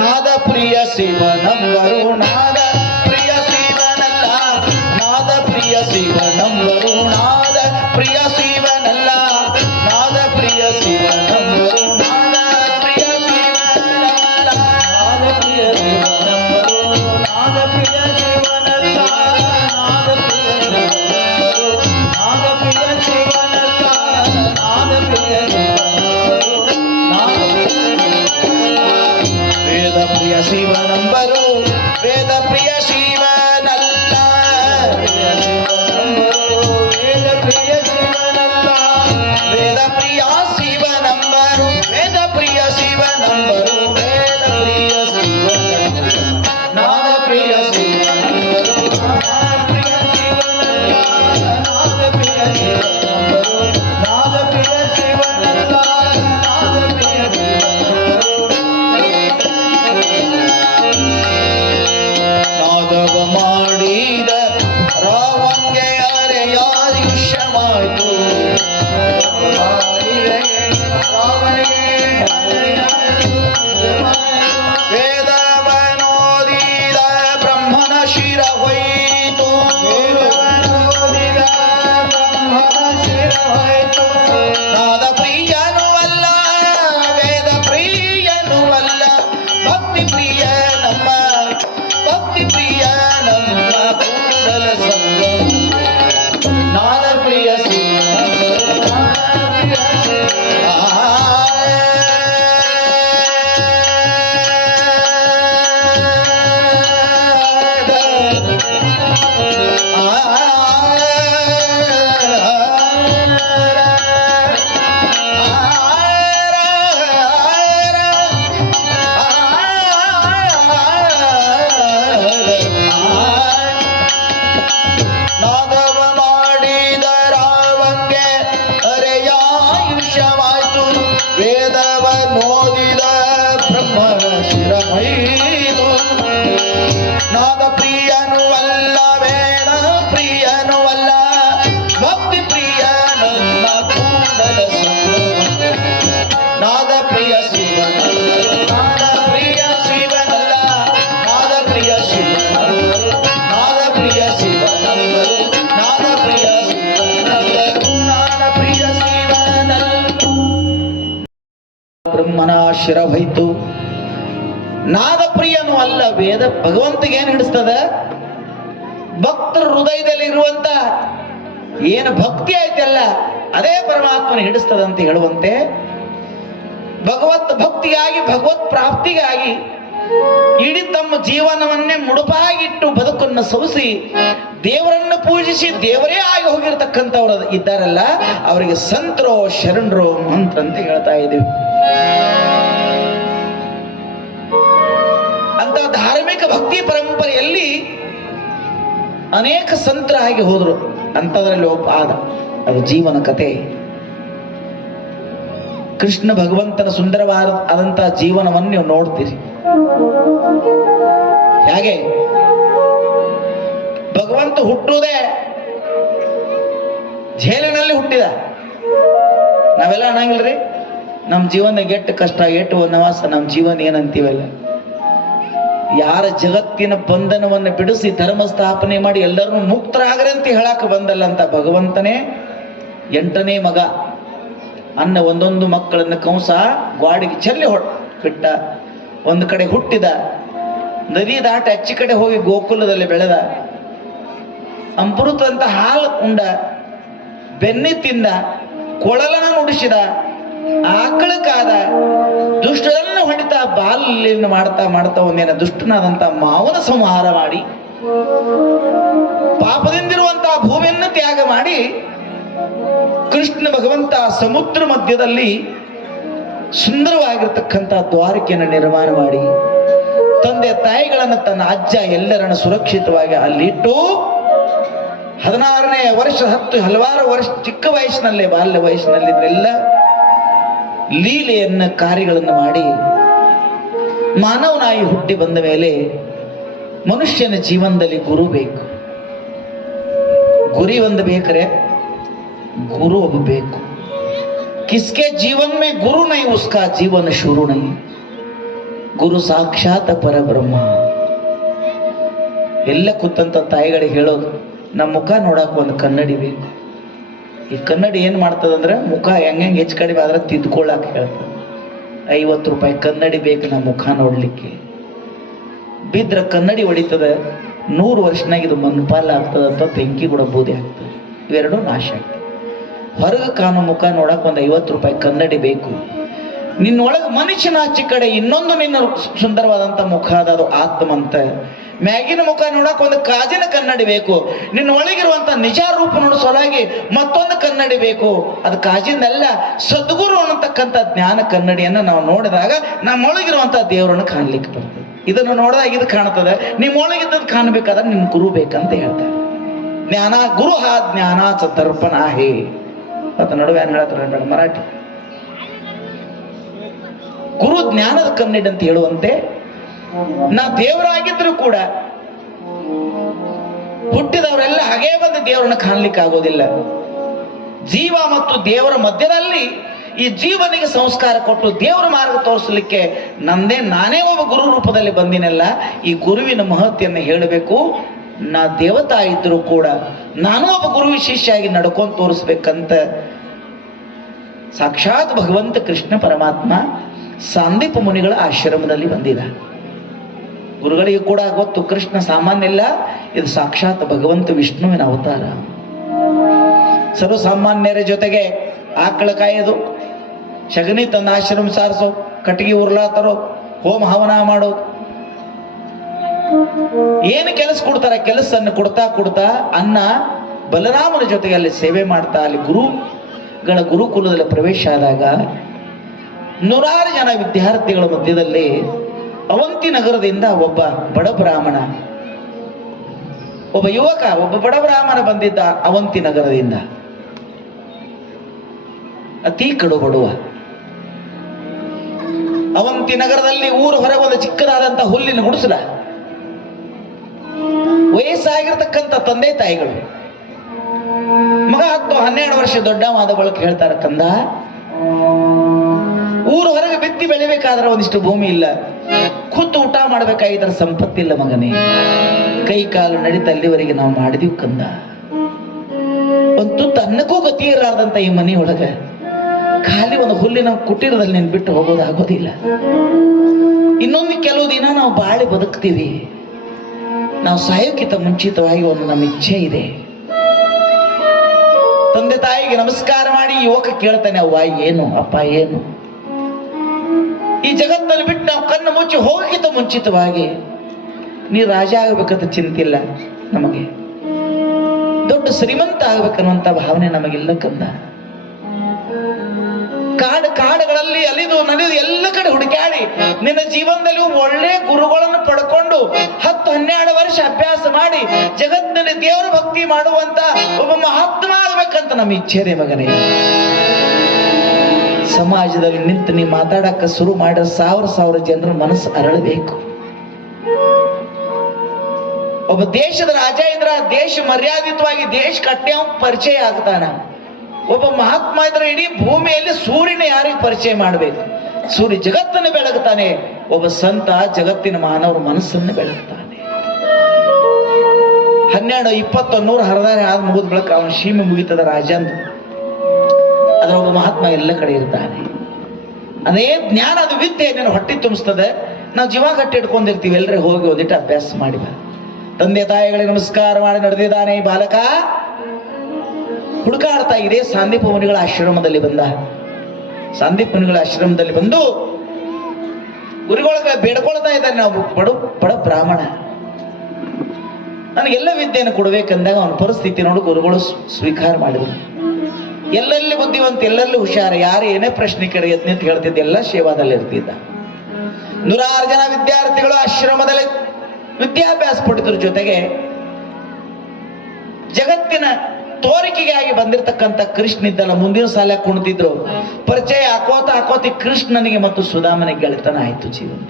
ನಾದ ಪ್ರಿಯ ಶಿವನಂಬರು, ನಾದ ಪ್ರಿಯ ಶಿವನಲ್ಲ, ನಾದ ಪ್ರಿಯ ಶಿವನಂಬರು, ನಾದ ಪ್ರಿಯ ಶಿವನಲ್ಲ, ನಾದ ಪ್ರಿಯ ಶಿವನಂಬರು, ನಾದ ಪ್ರಿಯ ಶಿವನಲ್ಲ, ನಾದ ಪ್ರಿಯ ಶಿವನಂಬರು, ನಾದ ಪ್ರಿಯ ಶಿವನಲ್ಲ, ನಾದ ಪ್ರಿಯ ಶಿವನಂಬರು, ನಾದ ಪ್ರಿಯ ಶಿವನಲ್ಲ, ನಾದ ಪ್ರಿಯ ಶಿವನಂಬರು, ನಾದ ವೇದ ಪ್ರಿಯ ಶಿವನಂಬರು, ವೇದ ಪ್ರಿಯ ಶಿವನಲ್ಲ, ವೇದ ಪ್ರಿಯ ಶಿವನಲ್ಲ, ವೇದ ಪ್ರಿಯ ಶಿವನಂಬರು, ವೇದ ಪ್ರಿಯ ಶಿವನಂಬರು, ವೇದ ಪ್ರಿಯ ಶಿವನಲ್ಲ, ನಾದ ಪ್ರಿಯ ಶಿವನಂಬರು, ನಾದ ಪ್ರಿಯ ಶಿವನಲ್ಲ, ನಾದ ಪ್ರಿಯ ಶಿವನಂಬರು, ನಾದ ಪ್ರಿಯ ಶಿವನಲ್ಲ, ನಾದ ಪ್ರಿಯ ಶಿವನಂಬರು. ನಾದವ ಮಾಡಿದ ರಾವಂಗೆ ಅರೆಯಾಯುಷ್ಯವಾಯಿತು, ವೇದವನೋದಿದ ಬ್ರಹ್ಮನ ಶಿರ ಹೋಯಿತು, ವೇದವನೋದಿದ ಬ್ರಹ್ಮನ ಶಿರ ಹೋಯಿತು. ನಾದ ಪ್ರಿಯನು ಅಲ್ಲ, ವೇದ ಪ್ರಿಯನು ಅಲ್ಲ, ಭಕ್ತಿ ಪ್ರಿಯ ನಮ್ಮ, ಭಕ್ತಿ ಪ್ರಿಯ ನಮ್ಮ ಕೂಡಲ ಸಂಗಮ. ನಾದ ಪ್ರಿಯ ಶಿವನಂಬರು, ನಾದ ಪ್ರಿಯ ನಾದವ ಮಾಡಿದ ರಾವಂಗೆ ಅರೆಯಾಯುಷ್ಯವಾಯಿತು, ವೇದವ ನೋದಿದ ಬ್ರಹ್ಮನ ಶಿರ ನಾದ ಪ್ರಿಯನು ಅಲ್ಲ ವೇದ ಪ್ರಿಯನು ಅಲ್ಲ ಭಕ್ತಿ ಪ್ರಿಯ ನನ್ನ ಕೂಡಲ ಸಂಗಮ ನಾದ ಪ್ರಿಯ ಶಿವನಲ್ಲ ನಾದ ಪ್ರಿಯ ಶಿವನಲ್ಲ ನಾದ ಪ್ರಿಯ ಶಿವನಲ್ಲ ನಾದ ಪ್ರಿಯ ಶಿವನಲ್ಲ ನಾದ ಪ್ರಿಯ ಶಿವನಲ್ಲ ನಾದ ಪ್ರಿಯ ಶಿವನಲ್ಲ ಬ್ರಹ್ಮನ ಶಿರವೈತು ನಾದ ಪ್ರಿಯನು ಅಲ್ಲ ವೇದ ಭಗವಂತಿಗೆ ಏನ್ ಹಿಡಿಸ್ತದ ಭಕ್ತರ ಹೃದಯದಲ್ಲಿ ಇರುವಂತ ಏನು ಭಕ್ತಿ ಐತಲ್ಲ ಅದೇ ಪರಮಾತ್ಮನ ಹಿಡಿಸ್ತದಂತ ಹೇಳುವಂತೆ ಭಗವತ್ ಭಕ್ತಿಗಾಗಿ ಭಗವತ್ ಪ್ರಾಪ್ತಿಗಾಗಿ ಇಡೀ ತಮ್ಮ ಜೀವನವನ್ನೇ ಮುಡುಪಾಗಿಟ್ಟು ಬದುಕನ್ನು ಸವಿಸಿ ದೇವರನ್ನು ಪೂಜಿಸಿ ದೇವರೇ ಆಗಿ ಹೋಗಿರ್ತಕ್ಕಂಥವ್ರು ಇದ್ದಾರಲ್ಲ ಅವರಿಗೆ ಸಂತರೋ ಶರಣರೋ ಮಂತ್ರ ಅಂತ ಹೇಳ್ತಾ ಇದ್ದೀವಿ. ಅಂತ ಧಾರ್ಮಿಕ ಭಕ್ತಿ ಪರಂಪರೆಯಲ್ಲಿ ಅನೇಕ ಸಂತರಾಗಿ ಹೋದ್ರು. ಅಂಥದ್ರಲ್ಲಿ ಒಬ್ಬ ಆದ ಅದು ಜೀವನ ಕಥೆ. ಕೃಷ್ಣ ಭಗವಂತನ ಸುಂದರವಾದಂತಹ ಜೀವನವನ್ನು ನೀವು ನೋಡ್ತೀರಿ. ಹೇಗೆ ಭಗವಂತ ಹುಟ್ಟುವುದೇ ಜೈಲಿನಲ್ಲಿ ಹುಟ್ಟಿದ. ನಾವೆಲ್ಲ ಅನ್ನಂಗಿಲ್ರಿ ನಮ್ಮ ಜೀವನ ಎಟ್ಟು ಕಷ್ಟ ಎಟ್ಟು ವನವಾಸ ನಮ್ಮ ಜೀವನ ಏನಂತೀವಲ್ಲ. ಯಾರ ಜಗತ್ತಿನ ಬಂಧನವನ್ನು ಬಿಡಿಸಿ ಧರ್ಮ ಸ್ಥಾಪನೆ ಮಾಡಿ ಎಲ್ಲರನ್ನು ಮುಕ್ತರಾಗ್ರೆ ಅಂತ ಹೇಳಾಕ ಬಂದಲ್ಲ ಅಂತ ಭಗವಂತನೇ 8ನೇ ಮಗ. ಅನ್ನ ಒಂದೊಂದು ಮಕ್ಕಳನ್ನ ಕಂಸ ಗ್ವಾಡಿಗೆ ಚೆಲ್ಲಿ ಬಿಟ್ಟ. ಒಂದು ಕಡೆ ಹುಟ್ಟಿದ, ನದಿ ದಾಟಿ ಅಚ್ಚಿ ಕಡೆ ಹೋಗಿ ಗೋಕುಲದಲ್ಲಿ ಬೆಳೆದ, ಅಮೃತ ಅಂತ ಹಾಲು ಉಂಡ, ಬೆನ್ನಿ ತಿಂದ, ಕೊಳಲನ ನುಡಿಸಿದ, ಆಕಳಕ್ಕಾದ, ದುಷ್ಟರನ್ನು ಹೊಡಿತ, ಬಾಲ್ಯವನ್ನು ಮಾಡ್ತಾ ಮಾಡ್ತಾ ಒಂದೇನ ದುಷ್ಟನಾದಂತ ಮಾವನ ಸಂಹಾರ ಮಾಡಿ ಪಾಪದಿಂದಿರುವಂತಹ ಭೂಮಿಯನ್ನು ತ್ಯಾಗ ಮಾಡಿ ಕೃಷ್ಣ ಭಗವಂತ ಸಮುದ್ರ ಮಧ್ಯದಲ್ಲಿ ಸುಂದರವಾಗಿರ್ತಕ್ಕಂಥ ದ್ವಾರಕೆಯನ್ನು ನಿರ್ಮಾಣ ಮಾಡಿ ತಂದೆ ತಾಯಿಗಳನ್ನು ತನ್ನ ಅಜ್ಜ ಎಲ್ಲರನ್ನು ಸುರಕ್ಷಿತವಾಗಿ ಅಲ್ಲಿಟ್ಟು 16ನೇ ವರ್ಷ ಹಲವಾರು ವರ್ಷ ಚಿಕ್ಕ ವಯಸ್ಸಿನಲ್ಲೇ ಬಾಲ್ಯ ವಯಸ್ಸಿನಲ್ಲಿ ಇದೆಲ್ಲ ಲೀಲೆಯನ್ನ ಕಾರ್ಯಗಳನ್ನು ಮಾಡಿ ಮಾನವನಾಗಿ ಹುಟ್ಟಿ ಬಂದ ಮೇಲೆ ಮನುಷ್ಯನ ಜೀವನದಲ್ಲಿ ಗುರು ಬೇಕು. ಗುರಿ ಒಂದು ಬೇಕರೆ गुरु अब ಬೇಕು. किसके जीवन में गुरु नहीं उसका जीवन शुरू नहीं. ಗುರು ಸಾಕ್ಷಾತ್ ಪರಬ್ರಹ್ಮ. ಎಲ್ಲ ಕೂತಂತ ತಾಯಿಗಳಿಗೆ ಹೇಳೋದು, ನಮ್ಮ ಮುಖ ನೋಡಕ್ ಒಂದು ಕನ್ನಡಿ ಬೇಕು. ಈ ಕನ್ನಡಿ ಏನ್ ಮಾಡ್ತದಂದ್ರೆ ಮುಖ ಹೆಂಗೆ ಹೆಚ್ಚು ಕಡಿಮೆ ಆದ್ರೆ ತಿದ್ಕೊಳ್ಳಾಕ ಹೇಳ್ತದೆ. 50 ರೂಪಾಯಿ ಕನ್ನಡಿ ಬೇಕು ನಮ್ಮ ಮುಖ ನೋಡ್ಲಿಕ್ಕೆ. ಬಿದ್ರ ಕನ್ನಡಿ ಹೊಡಿತದೆ, 100 ವರ್ಷನಾಗ ಇದು ಮನ್ಪಾಲ ಆಗ್ತದಂತ ಬೆಂಕಿ ಕೂಡ ಬೂದಿ ಆಗ್ತದೆ. ಇವೆರಡೂ ನಾಶ ಆಗ್ತದೆ. ಹೊರಗೆ ಕಾಣೋ ಮುಖ ನೋಡಕ್ ಒಂದು 50 ರೂಪಾಯಿ ಕನ್ನಡಿ ಬೇಕು. ನಿನ್ನೊಳಗೆ ಮನುಷ್ಯನ ಆಚೆ ಕಡೆ ಇನ್ನೊಂದು ನಿನ್ನ ಸುಂದರವಾದಂತ ಮುಖ ಅದ, ಅದು ಆತ್ಮಂತ. ಮ್ಯಾಗಿನ ಮುಖ ನೋಡಕ್ ಒಂದು ಕಾಜಿನ ಕನ್ನಡಿ ಬೇಕು. ನಿನ್ನ ಒಳಗಿರುವಂತ ನಿಜ ರೂಪ ನೋಡಿಸೋಲಾಗಿ ಮತ್ತೊಂದು ಕನ್ನಡಿ ಬೇಕು. ಅದು ಕಾಜಿಂದಲ್ಲ, ಸದ್ಗುರು ಅನ್ನತಕ್ಕಂಥ ಜ್ಞಾನ ಕನ್ನಡಿಯನ್ನು ನಾವು ನೋಡಿದಾಗ ನಮ್ಮೊಳಗಿರುವಂತ ದೇವರನ್ನು ಕಾಣ್ಲಿಕ್ಕೆ ಬರ್ತದೆ. ಇದನ್ನು ನೋಡಿದಾಗ ಇದು ಕಾಣ್ತದೆ. ನಿಮ್ಮೊಳಗಿದ್ದದ್ದು ಕಾಣ್ಬೇಕಾದ್ರೆ ನಿಮ್ ಗುರು ಬೇಕಂತ ಹೇಳ್ತಾರೆ. ಜ್ಞಾನ ಗುರು ಹಾ ಜ್ಞಾನ ಚ ದರ್ಪಣ ಹೇ ಅಂತ ನಡುವೆ ಏನ್ ಹೇಳ್ತಾರೆ ಮರಾಠಿ. ಗುರು ಜ್ಞಾನದ ಕನ್ನಡಿ ಅಂತ ಹೇಳುವಂತೆ ನಾ ದೇವರಾಗಿದ್ರು ಕೂಡ ಹುಟ್ಟಿದವರೆಲ್ಲ ಹಾಗೇ ಬಂದು ದೇವರನ್ನ ಕಾಣ್ಲಿಕ್ಕೆ ಆಗೋದಿಲ್ಲ. ಜೀವ ಮತ್ತು ದೇವರ ಮಧ್ಯದಲ್ಲಿ ಈ ಜೀವನಿಗೆ ಸಂಸ್ಕಾರ ಕೊಟ್ಟು ದೇವರ ಮಾರ್ಗ ತೋರಿಸಲಿಕ್ಕೆ ನಾನೇ ಒಬ್ಬ ಗುರು ರೂಪದಲ್ಲಿ ಬಂದಿನಲ್ಲ. ಈ ಗುರುವಿನ ಮಹತ್ತೆಯನ್ನು ಹೇಳಬೇಕು. ನಾ ದೇವತಾ ಇದ್ರು ಕೂಡ ನಾನು ಒಬ್ಬ ಗುರು ಶಿಷ್ಯಾಗಿ ನಡ್ಕೊಂಡು ತೋರಿಸ್ಬೇಕಂತ ಸಾಕ್ಷಾತ್ ಭಗವಂತ ಕೃಷ್ಣ ಪರಮಾತ್ಮ ಸಾಂದೀಪ ಮುನಿಗಳ ಆಶ್ರಮದಲ್ಲಿ ಬಂದಿದ. ಗುರುಗಳಿಗೆ ಕೂಡ ಗೊತ್ತು ಕೃಷ್ಣ ಸಾಮಾನ್ಯ ಇಲ್ಲ, ಇದು ಸಾಕ್ಷಾತ್ ಭಗವಂತ ವಿಷ್ಣುವಿನ ಅವತಾರ. ಸರ್ವಸಾಮಾನ್ಯರ ಜೊತೆಗೆ ಆಕಳ ಕಾಯೋದು, ಶಗನಿ ತಂದ ಆಶ್ರಮ ಸಾರಿಸೋ, ಕಟ್ಟಿಗೆ ಉರ್ಲಾತರೋ, ಹೋಮ ಹವನ ಮಾಡೋದು, ಏನು ಕೆಲಸ ಕೊಡ್ತಾರ ಕೆಲಸವನ್ನು ಕೊಡ್ತಾ ಕೊಡ್ತಾ ಅನ್ನ ಬಲರಾಮನ ಜೊತೆಗೆ ಅಲ್ಲಿ ಸೇವೆ ಮಾಡ್ತಾ ಅಲ್ಲಿ ಗುರುಗಳ ಗುರುಕುಲದಲ್ಲಿ ಪ್ರವೇಶ ಆದಾಗ 100 ಜನ ವಿದ್ಯಾರ್ಥಿಗಳ ಮಧ್ಯದಲ್ಲಿ ಅವಂತಿ ನಗರದಿಂದ ಒಬ್ಬ ಬಡ ಬ್ರಾಹ್ಮಣ, ಒಬ್ಬ ಯುವಕ, ಒಬ್ಬ ಬಡ ಬ್ರಾಹ್ಮಣ ಬಂದಿದ್ದ ಅವಂತಿ ನಗರದಿಂದ. ಅತಿ ಕಡು ಬಡುವ. ಅವಂತಿ ನಗರದಲ್ಲಿ ಊರು ಹೊರಗೆ ಒಂದು ಚಿಕ್ಕದಾದಂತಹ ಹುಲ್ಲಿನ ಗುಡಿಸಲ, ವಯಸ್ಸಾಗಿರ್ತಕ್ಕಂಥ ತಂದೆ ತಾಯಿಗಳು ಮಗ 10-12 ವರ್ಷ ದೊಡ್ಡವಾದ ಬಳಿಕ ಹೇಳ್ತಾರ, ಕಂದ ಊರು ಹೊರಗೆ ಬಿತ್ತಿ ಬೆಳಿಬೇಕಾದ್ರೆ ಒಂದಿಷ್ಟು ಭೂಮಿ ಇಲ್ಲ, ಕೂತು ಊಟ ಮಾಡ್ಬೇಕಾಗಿದ್ರೆ ಸಂಪತ್ತಿಲ್ಲ ಮಗನೇ, ಕೈ ಕಾಲು ನಡೀತ ಅಲ್ಲಿವರೆಗೆ ನಾವು ಮಾಡಿದೀವಿ ಕಂದ. ಒಂದು ತುತ್ತು ಅನ್ನಕ್ಕೂ ಗತಿ ಇರಲಾರ್ದಂತ ಈ ಮನೆಯೊಳಗ ಖಾಲಿ ಒಂದು ಹುಲ್ಲಿನ ಕುಟೀರದಲ್ಲಿ ನೀನು ಬಿಟ್ಟು ಹೋಗೋದಾಗೋದಿಲ್ಲ. ಇನ್ನೊಂದು ಕೆಲವು ದಿನ ನಾವು ಬಾಳಿ ಬದುಕ್ತೀವಿ. ನಾವು ಸಾಯೋಕ್ಕಿಂತ ಮುಂಚಿತವಾಗಿ ಒಂದು ನಮ್ಮ ಇಚ್ಛೆ ಇದೆ. ತಂದೆ ತಾಯಿಗೆ ನಮಸ್ಕಾರ ಮಾಡಿ ಯುವಕ ಕೇಳ್ತಾನೆ, ಅವ್ವ ಏನು, ಅಪ್ಪ ಏನು, ಈ ಜಗತ್ತಲ್ಲಿ ಬಿಟ್ಟು ನಾವು ಕಣ್ಣು ಮುಚ್ಚಿ ಹೋಗಕ್ಕಿಂತ ಮುಂಚಿತವಾಗಿ ನೀ ರಾಜ ಆಗ್ಬೇಕಂತ ಚಿಂತಿಲ್ಲ ನಮಗೆ, ದೊಡ್ಡ ಶ್ರೀಮಂತ ಆಗ್ಬೇಕನ್ನುವಂತ ಭಾವನೆ ನಮಗಿಲ್ಲ ಕಂದ. ಕಾಡುಗಳಲ್ಲಿ ಅಲಿದು ನಲಿದು ಎಲ್ಲ ಕಡೆ ಹುಡುಕಾಡಿ ನಿನ್ನ ಜೀವನದಲ್ಲಿ ಒಳ್ಳೆ ಗುರುಗಳನ್ನು ಪಡ್ಕೊಂಡು 10-12 ವರ್ಷ ಅಭ್ಯಾಸ ಮಾಡಿ ಜಗತ್ತಿನಲ್ಲಿ ದೇವರ ಭಕ್ತಿ ಮಾಡುವಂತ ಒಬ್ಬ ಮಹಾತ್ಮ ಆಗ್ಬೇಕಂತ ನಮ್ಮ ಇಚ್ಛೆ ಇದೆ ಮಗನೇ. ಸಮಾಜದಲ್ಲಿ ನಿಂತು ನೀ ಮಾತಾಡಕ ಶುರು ಮಾಡಿದ 1000 ಜನರ ಮನಸ್ಸು ಅರಳಬೇಕು. ಒಬ್ಬ ದೇಶದ ರಾಜ ಇದ್ರ ದೇಶ ಮರ್ಯಾದಿತವಾಗಿ ದೇಶ ಕಟ್ಟೆ ಪರಿಚಯ ಆಗ್ತಾನ. ಒಬ್ಬ ಮಹಾತ್ಮ ಇದ್ರೆ ಇಡೀ ಭೂಮಿಯಲ್ಲಿ ಸೂರ್ಯನ ಯಾರಿಗೆ ಪರಿಚಯ ಮಾಡಬೇಕು? ಸೂರ್ಯ ಜಗತ್ತನ್ನು ಬೆಳಗುತ್ತಾನೆ. ಒಬ್ಬ ಸಂತ ಜಗತ್ತಿನ ಮಾನವರ ಮನಸ್ಸನ್ನು ಬೆಳಗುತ್ತಾನೆ. 12, 20, 100 ಹರದಾರೆ ಆದ ಮುಗಿದ ಬಳಿಕ ಅವನ ಸೀಮೆ ಮುಗಿತದ ರಾಜಂದು. ಅದರ ಒಬ್ಬ ಮಹಾತ್ಮ ಎಲ್ಲ ಕಡೆ ಇರ್ತಾನೆ. ಅದೇ ಜ್ಞಾನ, ಅದು ವಿದ್ಯೆ ನೀನು ಹೊಟ್ಟೆ ತುಂಬಿಸ್ತದೆ. ನಾವು ಜೀವ ಗಟ್ಟಿ ಇಟ್ಕೊಂಡಿರ್ತೀವಿ. ಎಲ್ಲರೇ ಹೋಗಿ ಓದಿಟ್ಟು ಅಭ್ಯಾಸ ಮಾಡಿದ. ತಂದೆ ತಾಯಿಗಳಿಗೆ ನಮಸ್ಕಾರ ಮಾಡಿ ನಡೆದಿದ್ದಾನೆ ಈ ಬಾಲಕ. ಹುಡುಕಾಡ್ತಾ ಇದೆ. ಸಾಂದೀಪ ಮುನಿಗಳ ಆಶ್ರಮದಲ್ಲಿ ಬಂದ. ಸಾಂದೀಪ ಮುನಿಗಳ ಆಶ್ರಮದಲ್ಲಿ ಬಂದು ಗುರುಗಳಿಗೆ ಬೇಡ್ಕೊಳ್ತಾ ಇದ್ದಾನೆ, ನಾವು ಬಡ ಬ್ರಾಹ್ಮಣ, ನನಗೆಲ್ಲ ವಿದ್ಯೆಯನ್ನು ಕೊಡ್ಬೇಕಂದಾಗ ಅವನ ಪರಿಸ್ಥಿತಿ ನೋಡಿ ಗುರುಗಳು ಸ್ವೀಕಾರ ಮಾಡಿದ್ರು. ಎಲ್ಲೆಲ್ಲಿ ಬುದ್ಧಿವಂತ, ಎಲ್ಲೆಲ್ಲಿ ಹುಷಾರ, ಯಾರು ಏನೇ ಪ್ರಶ್ನೆ ಕೇಳಿ ಯತ್ನ ಅಂತ ಹೇಳ್ತಿದ್ದ, ಎಲ್ಲ ಸೇವಾದಲ್ಲಿ ಇರ್ತಿದ್ದ. 106 ಜನ ವಿದ್ಯಾರ್ಥಿಗಳು ಆಶ್ರಮದಲ್ಲಿ ವಿದ್ಯಾಭ್ಯಾಸ ಪಡಿದ್ರ ಜೊತೆಗೆ ಜಗತ್ತಿನ ತೋರಿಕೆಗಾಗಿ ಬಂದಿರತಕ್ಕಂಥ ಕೃಷ್ಣ ಇದ್ದಲ್ಲ, ಮುಂದಿನ ಸಾಲ ಕುಣಿತಿದ್ರು. ಪರಿಚಯ ಹಾಕೋತ ಕೃಷ್ಣನಿಗೆ ಮತ್ತು ಸುಧಾಮನಿಗೆ ಗೆಳೆತನ ಆಯ್ತು. ಜೀವನ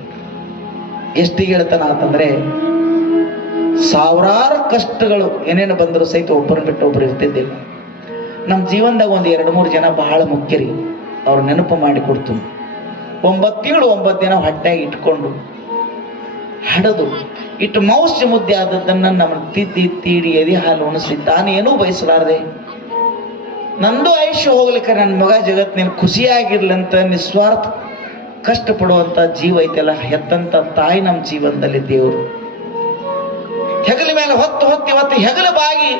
ಎಷ್ಟು ಗೆಳೆತನ ಅಂತಂದ್ರೆ, ಸಾವಿರಾರು ಕಷ್ಟಗಳು ಏನೇನು ಬಂದರೂ ಸಹಿತ ಒಬ್ಬರನ್ನ ಬಿಟ್ಟು ಒಬ್ಬರು ಇರ್ತಿದ್ದಿಲ್ಲ. ನಮ್ಮ ಜೀವನದಾಗ 1-2-3 ಜನ ಬಹಳ ಮುಖ್ಯರಿ. ಅವ್ರು ನೆನಪು ಮಾಡಿ ಕೊಡ್ತು. 9 ತಿಂಗಳು 9 ದಿನ ಹೊಟ್ಟೆಗೆ ಇಟ್ಕೊಂಡು ಹಡದು ಇಟ್ಟು ಮೌಸ್ಯ ಮುದ್ದೆ ಆದದ್ದನ್ನ ನಮ್ಮನ್ನು ತಿದ್ದಿ ತೀಡಿ ಎದೆ ಹಾಲು ಉಣಿಸಿ ತಾನೇನೂ ಬಯಸಲಾರದೆ, ನಂದು ಆಯುಷ್ಯ ಹೋಗ್ಲಿಕ್ಕೆ ನನ್ನ ಮಗ ಜಗತ್ತಿನ ಖುಷಿಯಾಗಿರ್ಲಂತ ನಿಸ್ವಾರ್ಥ ಕಷ್ಟಪಡುವಂತ ಜೀವ ಐತೆಲ್ಲ, ಹೆತ್ತಂತ ತಾಯಿ ನಮ್ಮ ಜೀವನದಲ್ಲಿ ದೇವರು. ಹೆಗಲ ಮೇಲೆ ಹೊತ್ತು ಇವತ್ತು ಹೆಗಲ ಬಾಗಿ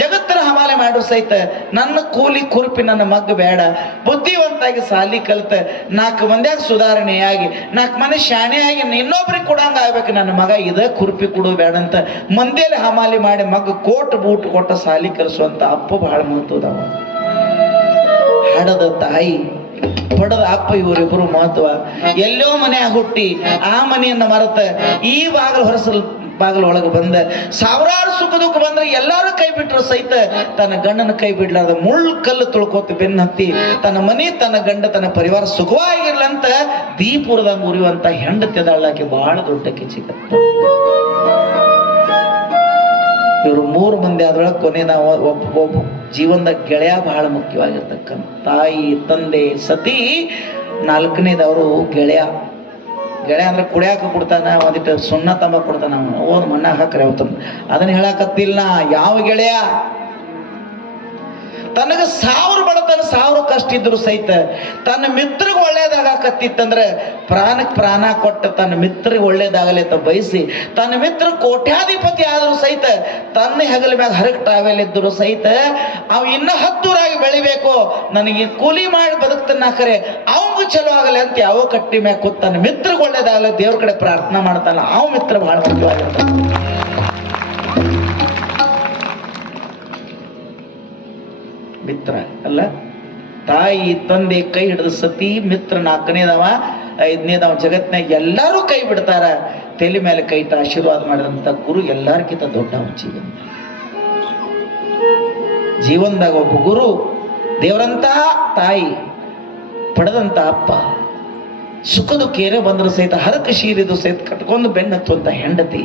ಜಗತ್ತಿನ ಹಮಾಲೆ ಮಾಡು ಸಹಿತ ನನ್ನ ಕೂಲಿ ಕುರುಪಿ ನನ್ನ ಮಗ್ಗ ಬೇಡ, ಬುದ್ಧಿವಂತಾಗಿ ಸಾಲಿ ಕಲಿತ 4 ಮಂದಿಯಾಗ ಸುಧಾರಣೆಯಾಗಿ 4 ಮಂದಿ ಶಾಣೆಯಾಗಿ ಇನ್ನೊಬ್ರಿಗೆ ಕೊಡಂಗ ಆಗ್ಬೇಕು ನನ್ನ ಮಗ, ಇದ ಕುರುಪಿ ಕೊಡು ಬೇಡ ಅಂತ ಮಂದಿಯಲ್ಲಿ ಹಮಾಲಿ ಮಾಡಿ ಮಗ್ಗ ಕೋಟ್ ಬೂಟ್ ಕೊಟ್ಟ ಸಾಲಿ ಕಲಿಸುವಂತ ಅಪ್ಪ ಬಹಳ ಮಹತ್ವದವ. ಹಡದ ತಾಯಿ ಪಡದ ಅಪ್ಪ, ಇವರಿಬ್ಬರು ಮಹತ್ವ. ಎಲ್ಲೋ ಮನೆಯಾಗ ಹುಟ್ಟಿ ಆ ಮನೆಯನ್ನ ಮರೆತ ಈ ಬಾಗಲ ಒಳಗೆ ಬಂದ ಸಾವಿರಾರು ಸುಖ ದುಃಖ ಬಂದ್ರೆ ಎಲ್ಲಾರು ಕೈ ಬಿಟ್ಟರು ಸಹಿತ ತನ್ನ ಗಂಡನ ಕೈ ಬಿಡ್ಲಾರ್ದ ಮುಳ್ಳು ಕಲ್ಲು ತುಳ್ಕೋತ ಬೆನ್ನ ಹತ್ತಿ ತನ್ನ ಮನೆ, ತನ್ನ ಗಂಡ, ತನ್ನ ಪರಿವಾರ ಸುಖವಾಗಿರ್ಲಂತ ದೀಪುರದಂಗ ಉರಿಯುವಂತ ಹೆಂಡತಿದಾಳಾಕಿ ಬಹಳ ದೊಡ್ಡ ಕಿಚಿಕತ್ತ. ಇವರು 3 ಮಂದಿ ಆದೊಳಗೆ ಕೊನೆಯ ಒಬ್ಬ ಜೀವನದ ಗೆಳೆಯ ಬಹಳ ಮುಖ್ಯವಾಗಿರ್ತಕ್ಕಂಥ ತಾಯಿ, ತಂದೆ, ಸತಿ, 4ನೇದವರು ಗೆಳೆಯ. ಅಂದ್ರೆ ಕುಡಿಯಾಕ ಕೊಡ್ತಾನ, ಒಂದಿಟ್ಟು ಸುಣ್ಣ ತಂಬ ಕೊಡ್ತಾನ, ಓದ್ ಮಣ್ಣ ಹಾಕ್ರಿ ಅವತ್ತು. ಅದನ್ನ ಹೇಳಕತ್ತಿಲ್ಲ. ಯಾವ ಗೆಳೆಯ ತನಗ 1000 ಬಡತನ 1000 ಕಷ್ಟ ಇದ್ರು ಸಹಿತ ತನ್ನ ಮಿತ್ರಗೆ ಒಳ್ಳೇದಾಗಕತ್ತಿತ್ತಂದ್ರೆ ಪ್ರಾಣಕ್ಕೆ ಪ್ರಾಣ ಕೊಟ್ಟ ತನ್ನ ಮಿತ್ರಗೆ ಒಳ್ಳೇದಾಗಲಿ ಅಂತ ಬಯಸಿ, ತನ್ನ ಮಿತ್ರ ಕೋಟ್ಯಾಧಿಪತಿ ಆದರೂ ಸಹಿತ ತನ್ನ ಹೆಗಲ ಮ್ಯಾಗ ಹರಕ್ ಟ್ರಾವೆಲ್ ಇದ್ದರು ಸಹಿತ ಅವ ಇನ್ನ 10 ಊರಾಗಿ ಬೆಳಿಬೇಕು, ನನಗೆ ಕೂಲಿ ಮಾಡಿ ಬದುಕ್ತಾನ ಕರೆ ಅವಂಗೂ ಚಲೋ ಆಗಲಿ ಅಂತ ಯಾವ ಕಟ್ಟಿ ಮ್ಯಾಗ ಕೂತ್ ತನ್ನ ಮಿತ್ರಗೆ ಒಳ್ಳೇದಾಗಲಿ ದೇವ್ರ ಕಡೆ ಪ್ರಾರ್ಥನಾ ಮಾಡ್ತಾನ. ಅವ ಮಿತ್ರ ಬಹಳ ಮುಖ್ಯವಾಗಿರ್ತಾನೆ. ಮಿತ್ರ ಅಲ್ಲ, ತಾಯಿ ತಂದೆ ಕೈ ಹಿಡಿದ ಸತಿ, ಮಿತ್ರ 4ನೇದವ, 5ನೇದವ. ಜಗತ್ನಾಗ ಎಲ್ಲರೂ ಕೈ ಬಿಡ್ತಾರ, ತಲೆ ಮೇಲೆ ಕೈ ಇಟ್ಟು ಆಶೀರ್ವಾದ ಮಾಡಿದಂತ ಗುರು ಎಲ್ಲಾರ್ಕಿಂತ ದೊಡ್ಡವ. ಜೀವನದಾಗ ಒಬ್ಬ ಗುರು, ದೇವರಂತ ತಾಯಿ, ಪಡೆದಂತ ಅಪ್ಪ, ಸುಖ ದುಃಖ ಏನೇ ಬಂದ್ರು ಸಹಿತ ಹರಕ ಶೀರಿದು ಸಹಿತ ಕಟ್ಕೊಂಡು ಬೆನ್ನತ್ತುವಂತ ಹೆಂಡತಿ,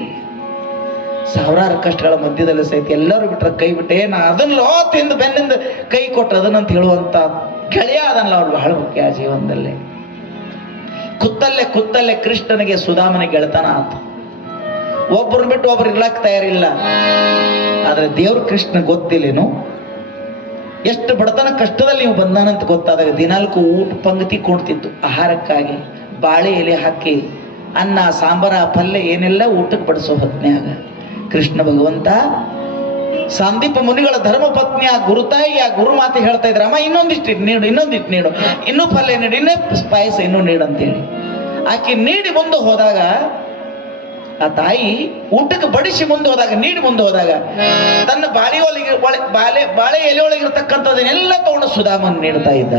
ಸಾವಿರಾರು ಕಷ್ಟಗಳ ಮಧ್ಯದಲ್ಲಿ ಸಹಿತ ಎಲ್ಲರೂ ಬಿಟ್ರೆ ಕೈ ಬಿಟ್ಟೆ ನಾ ಅದನ್ನ ಲೋ ತಿಂದು ಬೆನ್ನಿಂದ ಕೈ ಕೊಟ್ಟು ಅದನ್ನಂತ ಹೇಳುವಂತ ಗೆಳೆಯ ಅದನ್ನ ಅವ್ರು ಬಹಳ ಮುಖ್ಯ ಆ ಜೀವನದಲ್ಲಿ. ಕುತ್ತಲ್ಲೇ ಕೃಷ್ಣನಿಗೆ ಸುಧಾಮನ ಗೆಳತನ ಆತ. ಒಬ್ಬರು ಬಿಟ್ಟು ಒಬ್ರು ಇರ್ಲಾಕ್ ತಯಾರಿಲ್ಲ. ಆದ್ರೆ ದೇವ್ರ ಕೃಷ್ಣ ಗೊತ್ತಿಲ್ಲೇನು, ಎಷ್ಟು ಬಡತನ ಕಷ್ಟದಲ್ಲಿ ನೀವು ಬಂದಾನಂತ ಗೊತ್ತಾದಾಗ ದಿನಾಲ್ಕು ಊಟ ಪಂಕ್ತಿ ಕೊಡ್ತಿತ್ತು. ಆಹಾರಕ್ಕಾಗಿ ಬಾಳೆ ಎಲೆ ಹಾಕಿ ಅನ್ನ ಸಾಂಬಾರ ಪಲ್ಯ ಏನೆಲ್ಲ ಊಟಕ್ಕೆ ಬಡಿಸೋ ಹೊತ್ನ್ಯಾಗ ಕೃಷ್ಣ ಭಗವಂತ ಸಂದೀಪ ಮುನಿಗಳ ಧರ್ಮ ಪತ್ನಿ ಆ ಗುರುತಾಯಿ ಆ ಗುರು ಮಾತೆ ಹೇಳ್ತಾ ಇದ್ರ, ಅಮ್ಮ ಇನ್ನೊಂದಿಷ್ಟು ನೀಡು, ಇನ್ನೂ ಪಲ್ಯ ನೀಡು, ಇನ್ನೇ ಪಾಯಸ ಇನ್ನೂ ನೀಡು ಅಂತೇಳಿ ಆಕೆ ನೀಡಿ ಮುಂದೆ ಹೋದಾಗ, ಆ ತಾಯಿ ಊಟಕ್ಕೆ ಬಡಿಸಿ ಮುಂದೆ ಹೋದಾಗ, ನೀಡಿ ಮುಂದೆ ಹೋದಾಗ ತನ್ನ ಬಾಳೆ ಎಲೆಯೊಳಗಿರ್ತಕ್ಕಂಥದನ್ನೆಲ್ಲ ತಗೊಂಡು ಸುಧಾಮನ್ ನೀಡ್ತಾ ಇದ್ದ.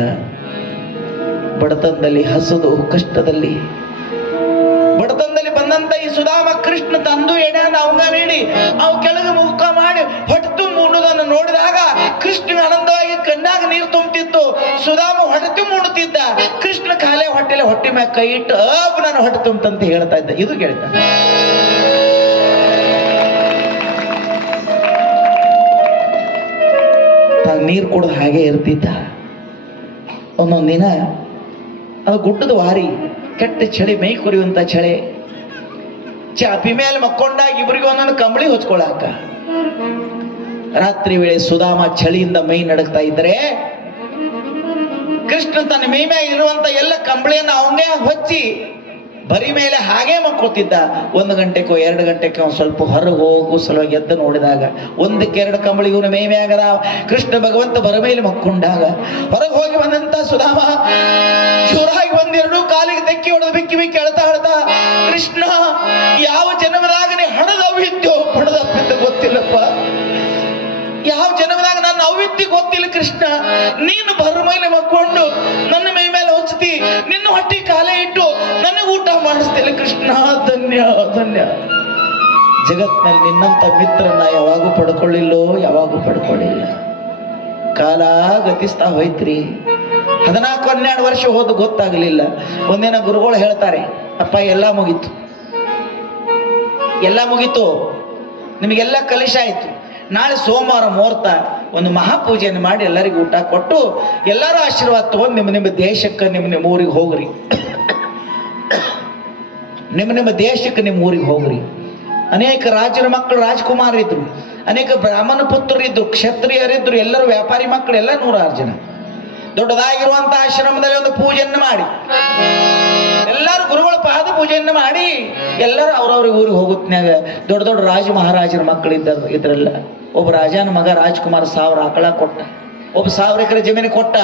ಬಡತನದಲ್ಲಿ ಹಸುದು ಕಷ್ಟದಲ್ಲಿ ಬಂದಂತ ಈ ಸುಧಾಮ ಕೃಷ್ಣ ತಂದು ಎಣೆಯನ್ನು ಅವಂಗ ನೀಡಿ ಅವ್ ಕೆಳಗೆ ಮುಖ ಮಾಡಿ ಹೊಟ್ಟೆ ತುಂಬ ಉಣ್ಣುವುದನ್ನು ನೋಡಿದಾಗ ಕೃಷ್ಣನ ಆನಂದವಾಗಿ ಕಣ್ಣಾಗ ನೀರು ತುಂಬುತ್ತಿತ್ತು. ಸುಧಾಮ ಹೊಟ್ಟೆ ತುಂಬ ಉಣ್ಣುತ್ತಿದ್ದ. ಕೃಷ್ಣ ಖಾಲಿ ಹೊಟ್ಟೆ ಮ್ಯಾಗ ಕೈ ಇಟ್ಟು ನಾನು ಹೊಟ್ಟೆ ತುಂಬಂತ ಹೇಳ್ತಾ ಇದ್ದ. ಇದು ಕೇಳ್ತಾ ನೀರು ಕುಡ್ದು ಹಾಗೆ ಇರ್ತಿದ್ದ. ಒಂದೊಂದು ದಿನ ಅದು ಗುಡ್ಡದ ವಾರಿ, ಕೆಟ್ಟ ಚಳಿ, ಮೈ ಕುರಿಯುವಂತ ಚಳಿ. ಚಾಪಿ ಮೇಲೆ ಮಕ್ಕೊಂಡಾಗ ಇಬ್ಬರಿಗೂ ಒಂದೊಂದು ಕಂಬಳಿ ಹೊಚ್ಕೊಳಕ. ರಾತ್ರಿ ವೇಳೆ ಸುಧಾಮ ಚಳಿಯಿಂದ ಮೈ ನಡಗ್ತಾ ಇದ್ರೆ ಕೃಷ್ಣ ತನ್ನ ಮೈ ಮ್ಯಾಗ ಇರುವಂತ ಎಲ್ಲ ಕಂಬಳಿಯನ್ನ ಅವಂಗೆ ಹೊಚ್ಚಿ ಬರಿ ಮೇಲೆ ಹಾಗೆ ಮಕ್ಕೋತಿದ್ದ. 1 ಗಂಟೆಕೋ 2 ಗಂಟೆಕೋ ಅವ್ನು ಸ್ವಲ್ಪ ಹೊರಗೆ ಹೋಗು ಸಲುವಾಗಿ ಎದ್ದು ನೋಡಿದಾಗ 1-2 ಕಂಬಳಿ ಇವನ ಮೈ ಮ್ಯಾಗದ. ಕೃಷ್ಣ ಭಗವಂತ ಬರ ಮೇಲೆ ಮಕ್ಕೊಂಡಾಗ ಹೊರಗೆ ಹೋಗಿ ಬಂದಂತ ಸುಧಾಮ ಜೋರಾಗಿ 1-2 ಕಾಲಿಗೆ ತೆಕ್ಕಿ ಹೊಡೆದು ಬಿಕ್ಕಿ ಅಳ್ತಾ ಕೃಷ್ಣ, ಯಾವ ಜನ್ಮದಾಗ ನೀ ಹಣದವಿದ್ಯೋ ಪಣದಪ್ಪಿದ್ದ ಗೊತ್ತಿಲ್ಲಪ್ಪ, ಯಾವ ಜನ್ಮದಾಗ ನನ್ನ ಅವಿದ್ಯೆ ಗೊತ್ತಿಲ್ಲ ಕೃಷ್ಣ. ನೀನು ಬರ ಮೇಲೆ ಮಕ್ಕೊಂಡು ನನ್ನ ಮೈ ಮೇಲೆ ಹೊಚ್ತಿ, ನಿನ್ನ ಹೊಟ್ಟಿ ಕಾಲೇ ಇಟ್ಟು ನನಗೆ ಊಟ ಮಾಡಿಸ್ತಿಲ್ಲ ಕೃಷ್ಣ. ಧನ್ಯ ಧನ್ಯ. ಜಗತ್ನಲ್ಲಿ ನಿನ್ನಂತ ಮಿತ್ರನ ಯಾವಾಗೂ ಪಡ್ಕೊಳ್ಳಿಲ್ಲ. ಕಾಲ ಗತಿಸ್ತಾ ಹೋಯ್ತ್ರಿ. 14-12 ವರ್ಷ ಹೋದ ಗೊತ್ತಾಗಲಿಲ್ಲ. ಒಂದಿನ ಗುರುಗಳು ಹೇಳ್ತಾರೆ, ಅಪ್ಪ ಎಲ್ಲ ಮುಗೀತು, ನಿಮಗೆಲ್ಲ ಕಲಿಶ ಆಯ್ತು. ನಾಳೆ ಸೋಮವಾರ ಮುಹೂರ್ತ ಒಂದು ಮಹಾಪೂಜೆಯನ್ನು ಮಾಡಿ ಎಲ್ಲರಿಗೂ ಊಟ ಕೊಟ್ಟು ಎಲ್ಲರೂ ಆಶೀರ್ವಾದ ತಗೊಂಡು ನಿಮ್ಮ ದೇಶಕ್ಕೆ ನಿಮ್ಮ ಊರಿಗೆ ಹೋಗ್ರಿ. ನಿಮ್ಮ ದೇಶಕ್ಕೆ ನಿಮ್ಮ ಊರಿಗೆ ಹೋಗ್ರಿ. ಅನೇಕ ರಾಜರ ಮಕ್ಕಳು ರಾಜ್ಕುಮಾರರಿದ್ರು, ಅನೇಕ ಬ್ರಾಹ್ಮಣ ಪುತ್ರರಿದ್ರು, ಕ್ಷತ್ರಿಯರಿದ್ರು, ಎಲ್ಲರೂ ವ್ಯಾಪಾರಿ ಮಕ್ಕಳು, ಎಲ್ಲ 106 ಜನ. ದೊಡ್ಡದಾಗಿರುವಂತ ಆಶ್ರಮದಲ್ಲಿ ಒಂದು ಪೂಜೆಯನ್ನು ಮಾಡಿ ಎಲ್ಲರೂ ಗುರುಗಳ ಪಾದ ಪೂಜೆಯನ್ನು ಮಾಡಿ ಎಲ್ಲರೂ ಅವ್ರವ್ರಿಗೆ ಊರಿಗೆ ಹೋಗುತ್ತನ್ಯಾಗ ದೊಡ್ಡ ರಾಜ ಮಹಾರಾಜರ ಮಕ್ಕಳು ಇದ್ರಲ್ಲ. ಒಬ್ಬ ರಾಜನ ಮಗ ರಾಜ್ಕುಮಾರ್ 1000 ಆಕಳ ಕೊಟ್ಟ, ಒಬ್ಬ 1000 ಎಕರೆ ಜಮೀನು ಕೊಟ್ಟ,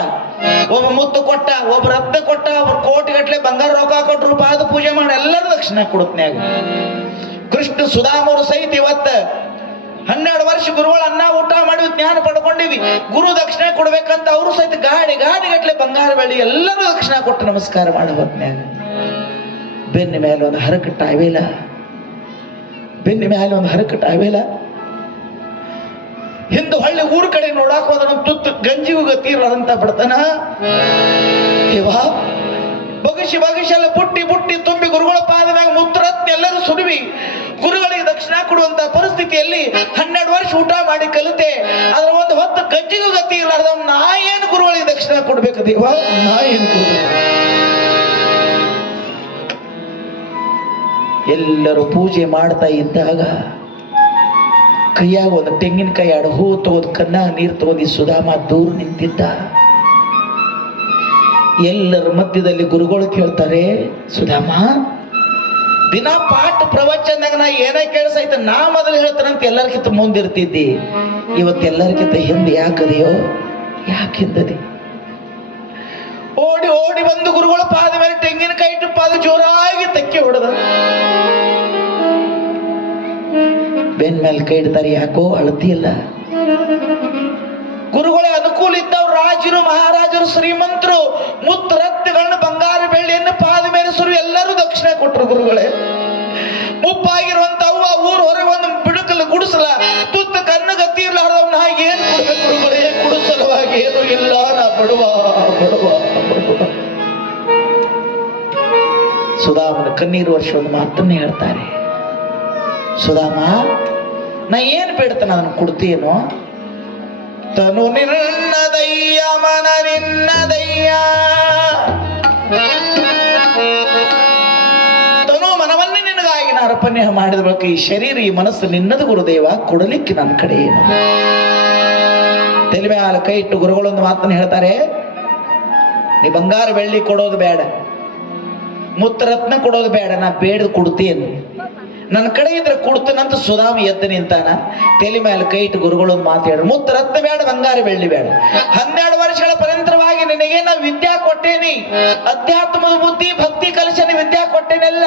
ಒಬ್ಬ ಮುತ್ತು ಕೊಟ್ಟ, ಒಬ್ಬ ರತ್ನ ಕೊಟ್ಟ, ಒಬ್ಬ ಕೋಟಿಗಟ್ಟಲೆ ಬಂಗಾರ ರೊಕ್ಕ ಕೊಟ್ಟರು. ಪಾದ ಪೂಜೆ ಮಾಡಿ ಎಲ್ಲರೂ ದಕ್ಷಿಣ ಕೊಡುತ್ತನ್ಯಾಗ ಕೃಷ್ಣ ಸುಧಾಮರು ಸಹಿತ ಇವತ್ತ 12 ವರ್ಷ ಗುರುಗಳು ಅನ್ನ ಊಟ ಮಾಡಿ ಜ್ಞಾನ ಪಡ್ಕೊಂಡಿವಿ. ಗುರು ದಕ್ಷಿಣ ಕೊಡ್ಬೇಕಂತ ಅವರು ಸಹಿತ ಗಾಡಿ ಗಟ್ಟಲೆ ಬಂಗಾರ ಬೆಳ್ಳಿ ಎಲ್ಲರೂ ದಕ್ಷಿಣ ಕೊಟ್ಟು ನಮಸ್ಕಾರ ಮಾಡಿ ಹೊತ್ನ್ಯಾಗ ಬೆನ್ನ ಮೇಲೆ ಒಂದು ಹರಕಟ್ಟ ಆವೇಲ ಹಿಂದೆ ಹೊಳ್ಳಿ ಊರ್ ಕಡೆ ನೋಡಾಕ ಹೋದ ತುತ್ತು ಗಂಜಿಗೂ ಗತಿರದಂತ ಬಿಡ್ತಾನ. ಬಗಸಿ ಎಲ್ಲ ಬುಟ್ಟಿ ತುಂಬಿ ಗುರುಗಳ ಪಾದ ಮ್ಯಾಗ ಮುತ್ತರತ್ನ ಎಲ್ಲರೂ ಸುಡುವಿ ಗುರುಗಳಿಗೆ ದಕ್ಷಿಣ ಕೊಡುವಂತ ಪರಿಸ್ಥಿತಿಯಲ್ಲಿ 12 ವರ್ಷ ಊಟ ಮಾಡಿ ಕಲಿತೆ. ಅದ್ರ ಒಂದು ಹೊತ್ತು ಗಂಜಿಗೂ ಗತಿ ಇರಲಾರ್ದ ನಾ ಏನು ಗುರುಗಳಿಗೆ ದಕ್ಷಿಣ ಕೊಡ್ಬೇಕು ದೇವ, ನಾ ಏನು ಕೊಡ್ಬೇಕು? ಎಲ್ಲರೂ ಪೂಜೆ ಮಾಡ್ತಾ ಇದ್ದಾಗ ಕೈಯಾಗ ಒಂದು ತೆಂಗಿನಕಾಯಿ 2 ಹೂ ತಗೋದು ಕಣ್ಣಾಗ ನೀರು ತಗೊಂಡು ಸುಧಾಮ ದೂರ ನಿಂತಿದ್ದ. ಎಲ್ಲರ ಮಧ್ಯದಲ್ಲಿ ಗುರುಗಳು ಕೇಳ್ತಾರೆ, ಸುಧಾಮ ದಿನ ಪಾಠ ಪ್ರವಚನದಾಗ ನಾ ಏನೇ ಕೇಳಿಸೈತೆ ನಾ ಮೊದಲು ಹೇಳ್ತಾನಂತ ಎಲ್ಲರಿಗಿಂತ ಮುಂದಿರ್ತಿದ್ದಿ, ಇವತ್ತೆಲ್ಲರಿಗಿಂತ ಹಿಂದೆ ಯಾಕದೆಯೋ, ಯಾಕಿಂದದಿ? ಓಡಿ ಬಂದು ಗುರುಗಳ ಪಾದ ಮೇಲೆ ತೆಂಗಿನಕಾಯಿ ಇಟ್ಟು ಪಾದ ಜೋರಾಗಿ ತೆಕ್ಕಿ ಹೊಡೆದ. ಬೆನ್ ಮೇಲೆ ಕೈ ಇಡ್ತಾರೆ, ಯಾಕೋ ಅಳತಿಯಲ್ಲ. ಗುರುಗಳೇ ಅನುಕೂಲ ಇದ್ದವ್ರು ರಾಜರು ಮಹಾರಾಜರು ಶ್ರೀಮಂತರು ಮುತ್ತು ರತ್ನಗಳನ್ನ ಬಂಗಾರ ಬೆಳ್ಳಿಯನ್ನು ಪಾದ ಮೇಲೆ ಸುರು ಎಲ್ಲರೂ ದಕ್ಷಿಣ ಕೊಟ್ಟರು. ಗುರುಗಳೇ ಮುಪ್ಪಾಗಿರುವಂತ ಅವ್ವ ಊರು ಹೊರಗೆ ಒಂದು ಬಿಡುಕಲು ಗುಡಿಸಲ ತುತ್ತ ಕಣ್ಣು ಗತಿ ಇರ್ಲಾರ್ದವ್ ನಾ ಏನ್ ಕೊಡ್ಬೇಕು ಗುರುಗಳೇ? ಕುಡಿಸಲವಾಗಿ ಏನು ಇಲ್ಲ, ನಾ ಬಡವ. ಸುಧಾಮನ ಕಣ್ಣೀರು ವರ್ಷ ಒಂದು ಮಾತನ್ನೇ ಹೇಳ್ತಾರೆ, ಸುಧಾಮ ನಾ ಏನು ಬೇಡ್ತಾನ ಅದನ್ನು ಕೊಡ್ತೀನೋ. ತನು ನಿನ್ನದಯ್ಯ ಮನ ನಿನ್ನದಯ್ಯ, ತನು ಮನವನ್ನೇ ನಿನಗಾಗಿ ನಾ ಅರ್ಪಣೆ ಮಾಡಿದ ಬಳಿಕ ಈ ಶರೀರ ಈ ಮನಸ್ಸು ನಿನ್ನದು ಗುರುದೇವ, ಕೊಡಲಿಕ್ಕೆ ನನ್ನ ಕಡೆ ಏನು. ತಲೆ ಮೇಲೆ ಕೈ ಇಟ್ಟು ಗುರುಗಳೊಂದು ಮಾತನ್ನು ಹೇಳ್ತಾರೆ, ನೀ ಬಂಗಾರ ಬೆಳ್ಳಿ ಕೊಡೋದು ಬೇಡ, ಮುತ್ತರತ್ನ ಕೊಡೋದು ಬೇಡ, ನಾ ಬೇಡ ಕೊಡ್ತೀನಿ, ನನ್ನ ಕಡೆ ಇದ್ರೆ ಕೊಡ್ತೀನಂತ ಸುಧಾಮ ಎದ್ದು ನಿಂತಾನ. ತಲೆ ಮೇಲೆ ಕೈ ಇಟ್ಟು ಗುರುಗಳೊಂದು ಮಾತಾಡ, ಮುತ್ತರತ್ನ ಬೇಡ, ಬಂಗಾರ ಬೆಳ್ಳಿ ಬೇಡ, 12 ವರ್ಷಗಳ ಪರಂತರವಾಗಿ ನಿನಗೆ ನಾ ವಿದ್ಯಾ ಕೊಟ್ಟೇನಿ, ಅಧ್ಯಾತ್ಮದ ಬುದ್ಧಿ ಭಕ್ತಿ ಕಲಿಸನೆ ವಿದ್ಯಾ ಕೊಟ್ಟೇನೆಲ್ಲ.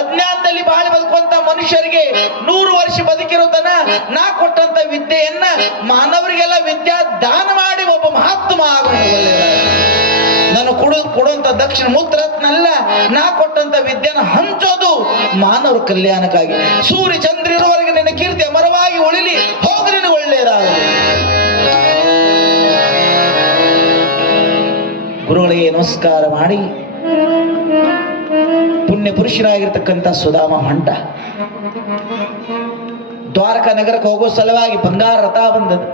ಅಜ್ಞಾನದಲ್ಲಿ ಬಾಳಿ ಬದುಕುವಂತ ಮನುಷ್ಯರಿಗೆ 100 ವರ್ಷ ಬದುಕಿರೋತನ ನಾ ಕೊಟ್ಟಂತ ವಿದ್ಯೆಯನ್ನ ಮಾನವರಿಗೆಲ್ಲ ವಿದ್ಯಾ ದಾನ ಮಾಡಿ ಒಬ್ಬ ಮಹಾತ್ಮ ಆಗುವುದು. ನಾನು ಕೊಡುವಂತ ದಕ್ಷಿಣ ಮುತ್ತರತ್ನಲ್ಲ, ನಾ ಕೊಟ್ಟಂತ ವಿದ್ಯೆನ ಹಂಚೋದು ಮಾನವರ ಕಲ್ಯಾಣಕ್ಕಾಗಿ. ಸೂರ್ಯ ಚಂದ್ರ ಇರುವವರೆಗೆ ನಿನ್ನ ಕೀರ್ತಿ ಅಮರವಾಗಿ ಉಳಿಲಿ, ಹೋಗಿ ನಿನಗೆ ಒಳ್ಳೆಯದಾಗಲಿ. ಗುರುಗಳಿಗೆ ನಮಸ್ಕಾರ ಮಾಡಿ ಪುಣ್ಯ ಪುರುಷರಾಗಿರ್ತಕ್ಕಂಥ ಸುಧಾಮ ಹೊಂಟ ದ್ವಾರಕಾ ನಗರಕ್ಕೆ ಹೋಗೋ ಸಲುವಾಗಿ ಬಂಗಾರ ರಥ ಬಂದದ್ದು.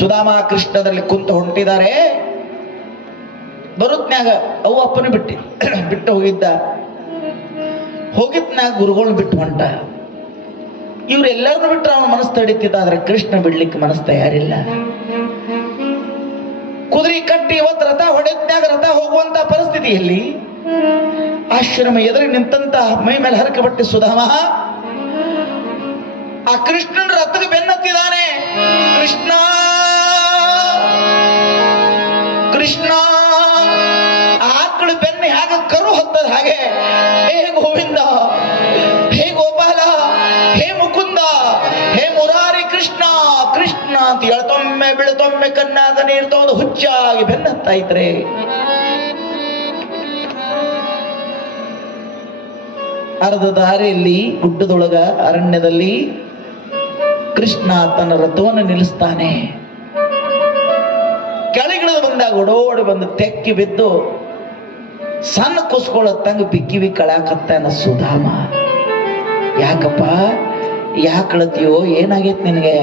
ಸುಧಾಮ ಕೃಷ್ಣದಲ್ಲಿ ಕುಂತು ಹೊಂಟಿದ್ದಾರೆ. ಬರುತ್ನ್ಯಾಗ ಅವು ಅಪ್ಪನ ಬಿಟ್ಟು ಹೋಗಿದ್ನಾಗ ಗುರುಗಳನ್ನ ಬಿಟ್ಟು ಹೊಂಟ. ಇವ್ರೆಲ್ಲರನ್ನು ಬಿಟ್ಟರೆ ಅವನ ಮನಸ್ಸು ತಡೀತಿದ್ದ, ಆದ್ರೆ ಕೃಷ್ಣ ಬಿಡ್ಲಿಕ್ಕೆ ಮನಸ್ಸು ತಯಾರಿಲ್ಲ. ಕುದುರೆ ಕಟ್ಟಿ ಇವತ್ತು ರಥ ಹೊಡೆದ್ನಾಗ ರಥ ಹೋಗುವಂತ ಪರಿಸ್ಥಿತಿಯಲ್ಲಿ ಆಶ್ರಮ ಎದುರು ನಿಂತಂತ ಮೈ ಮೇಲೆ ಹರಕೆ ಬಟ್ಟೆ ಸುಧಾಮ ಆ ಕೃಷ್ಣನ ರಥಕ್ಕೆ ಬೆನ್ನತ್ತಿದ್ದಾನೆ. ಕೃಷ್ಣ ಕೃಷ್ಣ, ಆಕಳು ಬೆನ್ನ ಹೇಗೆ ಕರು ಹೊತ್ತದ ಹಾಗೆ, ಹೇ ಗೋವಿಂದ, ಹೇ ಗೋಪಾಲ, ಹೇ ಮುಕುಂದ, ಹೇ ಮುರಾರಿ ಕೃಷ್ಣ ಕೃಷ್ಣ ಅಂತ ಎಳ್ತೊಮ್ಮೆ ಬಿಳತೊಮ್ಮೆ ಕಣ್ಣಾಗ ನೀರು ತಗೊಂಡು ಹುಚ್ಚಾಗಿ ಬೆನ್ನತ್ತಾ ಇದ್ರೆ. ಅರ್ಧ ದಾರಿಯಲ್ಲಿ ಗುಡ್ಡದೊಳಗ ಅರಣ್ಯದಲ್ಲಿ ಕೃಷ್ಣ ತನ್ನ ರಥವನ್ನು ನಿಲ್ಲಿಸ್ತಾನೆ. ಕೆಳಗಿಳಿದು ಬಂದಾಗ ಓಡೋಡಿ ಬಂದು ತೆಕ್ಕಿ ಬಿದ್ದು ಸಣ್ಣ ಕುಸ್ಕೊಳ್ಳತ್ತಂಗ ಬಿಕ್ಕಿವಿ ಕಳಾಕತ್ತಾನ ಸುಧಾಮ. ಯಾಕಪ್ಪ, ಯಾಕಳತಿಯೋ, ಏನಾಗೈತ್ ನಿನಗೆ?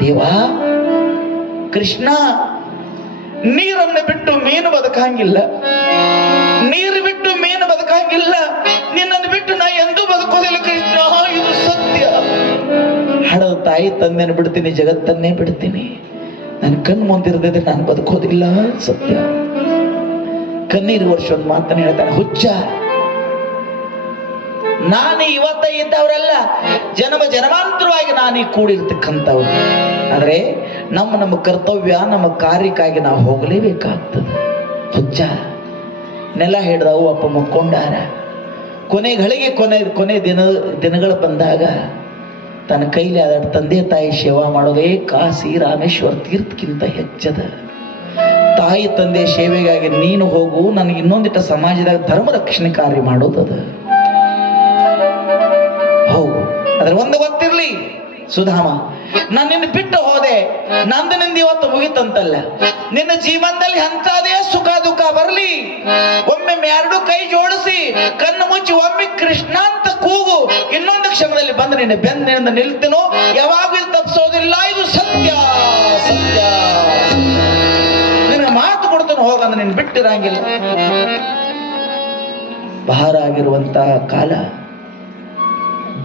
ದೇವಾ ಕೃಷ್ಣ, ನೀರನ್ನು ಬಿಟ್ಟು ಮೀನು ಬದುಕಂಗಿಲ್ಲ, ನೀರು ಬಿಟ್ಟು ಮೀನು ಬದುಕಂಗಿಲ್ಲ, ನಿನ್ನನ್ನು ಬಿಟ್ಟು ನಾ ಎಂದೂ ಬದುಕೋದಿಲ್ಲ ಕೃಷ್ಣ, ಇದು ಸತ್ಯ. ಹಡದ ತಾಯಿ ತಂದೆನ ಬಿಡ್ತೀನಿ, ಜಗತ್ತನ್ನೇ ಬಿಡ್ತೀನಿ, ನನ್ನ ಕಣ್ಣು ಮುಂದಿರದಿದ್ರೆ ನಾನು ಬದುಕೋದಿಲ್ಲ, ಸತ್ಯ. ಕಣ್ಣೀರು ವರ್ಷ ಒಂದು ಮಾತನ್ನು ಹೇಳ್ತಾನೆ, ಹುಚ್ಚ, ನಾನು ಇವತ್ತ ಇದ್ದವರೆಲ್ಲ ಜನ್ಮ ಜನ್ಮಾಂತರವಾಗಿ ನಾನೀ ಕೂಡಿರ್ತಕ್ಕಂಥವ್ರು. ಆದ್ರೆ ನಮ್ಮ ಕರ್ತವ್ಯ, ನಮ್ಮ ಕಾರ್ಯಕ್ಕಾಗಿ ನಾವು ಹೋಗಲೇಬೇಕಾಗ್ತದೆ. ಹುಚ್ಚ, ನೆಲ ಹಿಡ್ದವು ಅಪ್ಪ ಮಕ್ಕೊಂಡಾರ. ಕೊನೆಗಳಿಗೆ ಕೊನೆ ದಿನಗಳು ಬಂದಾಗ ತನ್ನ ಕೈಲಿ ಆದ ತಂದೆ ತಾಯಿ ಸೇವಾ ಮಾಡೋದೇ ಕಾಶಿ ರಾಮೇಶ್ವರ ತೀರ್ಥಕ್ಕಿಂತ ಹೆಚ್ಚದ. ತಾಯಿ ತಂದೆ ಸೇವೆಗಾಗಿ ನೀನು ಹೋಗು, ನನಗೆ ಇನ್ನೊಂದಿಟ್ಟ ಸಮಾಜದಾಗ ಧರ್ಮ ರಕ್ಷಣೆ ಕಾರ್ಯ ಮಾಡೋದದ. ಹೋಗು. ಅದ್ರ ಒಂದು ಗೊತ್ತಿರ್ಲಿ ಸುಧಾಮ, ನಾನು ನಿನ್ನ ಬಿಟ್ಟು ಹೋದೆ, ನಂದಿನಿಂದ ಇವತ್ತು ಮುಗಿತಂತಲ್ಲ. ನಿನ್ನ ಜೀವನದಲ್ಲಿ ಅಂತದೇ ಸುಖ ದುಃಖ ಬರಲಿ, ಒಮ್ಮೆ ಎರಡು ಕೈ ಜೋಡಿಸಿ ಕಣ್ಣು ಮುಚ್ಚಿ ಒಮ್ಮೆ ಕೃಷ್ಣ ಅಂತ ಕೂಗು. ಇನ್ನೊಂದು ಕ್ಷಣದಲ್ಲಿ ಬಂದು ನಿನ್ನ ಬೆನ್ನಿನಿಂದ ನಿಲ್ತೀನೋ, ಯಾವಾಗೂ ಇದು ತಪ್ಪಿಸೋದಿಲ್ಲ, ಇದು ಸತ್ಯ ಸತ್ಯ. ನಿನಗೆ ಮಾತು ಕೊಡ್ತಾನೆ, ಹೋಗಂದ್ರೆ ನಿನ್ನ ಬಿಟ್ಟಿರಂಗಿಲ್ಲ. ಭಾರ ಆಗಿರುವಂತಹ ಕಾಲ,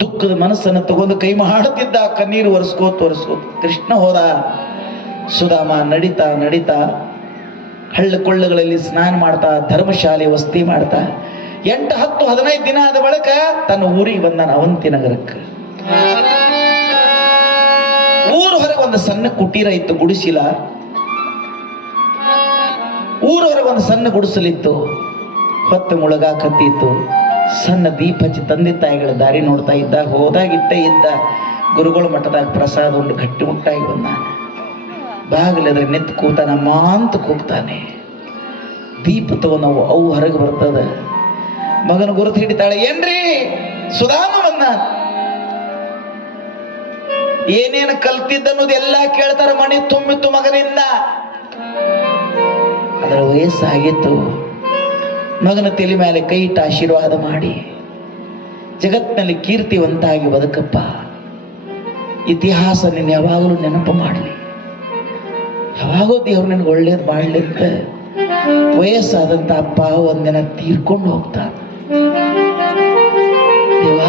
ದುಃಖದ ಮನಸ್ಸನ್ನು ತಗೊಂಡು ಕೈ ಮಾಡುತ್ತಿದ್ದ, ಕಣ್ಣೀರು ಒರೆಸ್ಕೋತ ಕೃಷ್ಣ ಹೋದ. ಸುಧಾಮ ನಡಿತಾ ಹಳ್ಳ ಕೊಳ್ಳಗಳಲ್ಲಿ ಸ್ನಾನ ಮಾಡ್ತಾ, ಧರ್ಮಶಾಲೆ ವಸತಿ ಮಾಡ್ತಾ 8, 10, 15 ದಿನ ಆದ ಬಳಿಕ ತನ್ನ ಊರಿಗೆ ಬಂದಾನ, ಅವಂತಿ ನಗರಕ್ಕೆ. ಊರ ಹೊರಗೆ ಒಂದು ಸಣ್ಣ ಕುಟೀರ ಇತ್ತು, ಗುಡಿಸಿಲ. ಊರ ಹೊರಗೆ ಒಂದು ಸಣ್ಣ ಗುಡಿಸಲಿತ್ತು, ಹೊತ್ತು ಮುಳುಗಾಕತ್ತಿತ್ತು. ಸಣ್ಣ ದೀಪ ಹಚ್ಚಿ ತಂದೆ ತಾಯಿಗಳ ದಾರಿ ನೋಡ್ತಾ ಇದ್ದ. ಹೋದಾಗಿದ್ದ ಗುರುಗಳ ಮಠದಾಗ ಪ್ರಸಾದ ಉಂಡು ಗಟ್ಟಿ ಮುಟ್ಟಾಗಿ ಬಂದಾನ. ಬಾಗಿಲದ್ರೆ ನಿಂತು ಕೂತಾನ, ಅಂತ ಕೂಗ್ತಾನೆ. ದೀಪ ತಗೊಂಡು ಅವು ಹೊರಗೆ ಬರ್ತದ. ಮಗನ ಗುರುತು ಹಿಡಿತಾಳೆ, ಏನ್ರಿ ಸುಧಾಮ ಬಂದ. ಏನೇನು ಕಲ್ತಿದ್ದ ಅನ್ನೋದೆಲ್ಲ ಕೇಳ್ತಾರ, ಮಣಿ ತುಂಬಿತ್ತು ಮಗನಿಂದ. ಅದರ ವಯಸ್ಸಾಗಿತ್ತು. ಮಗನ ತಲೆ ಮೇಲೆ ಕೈ ಇಟ್ಟು ಆಶೀರ್ವಾದ ಮಾಡಿ, ಜಗತ್ತಿನಲ್ಲಿ ಕೀರ್ತಿವಂತಾಗಿ ಬದುಕಪ್ಪ. ಇತಿಹಾಸ ನಿನ್ನ ಯಾವಾಗಲೂ ನೆನಪು ಮಾಡಲಿ. ಯಾವಾಗೋ ದೇವ್ರು ನಿನಗೆ ಒಳ್ಳೇದು ಮಾಡಲಿ ಅಂತ ವಯಸ್ಸಾದಂಥ ಅಪ್ಪ ಒಂದಿನ ತೀರ್ಕೊಂಡು ಹೋಗ್ತಾನೆ. ದೇವ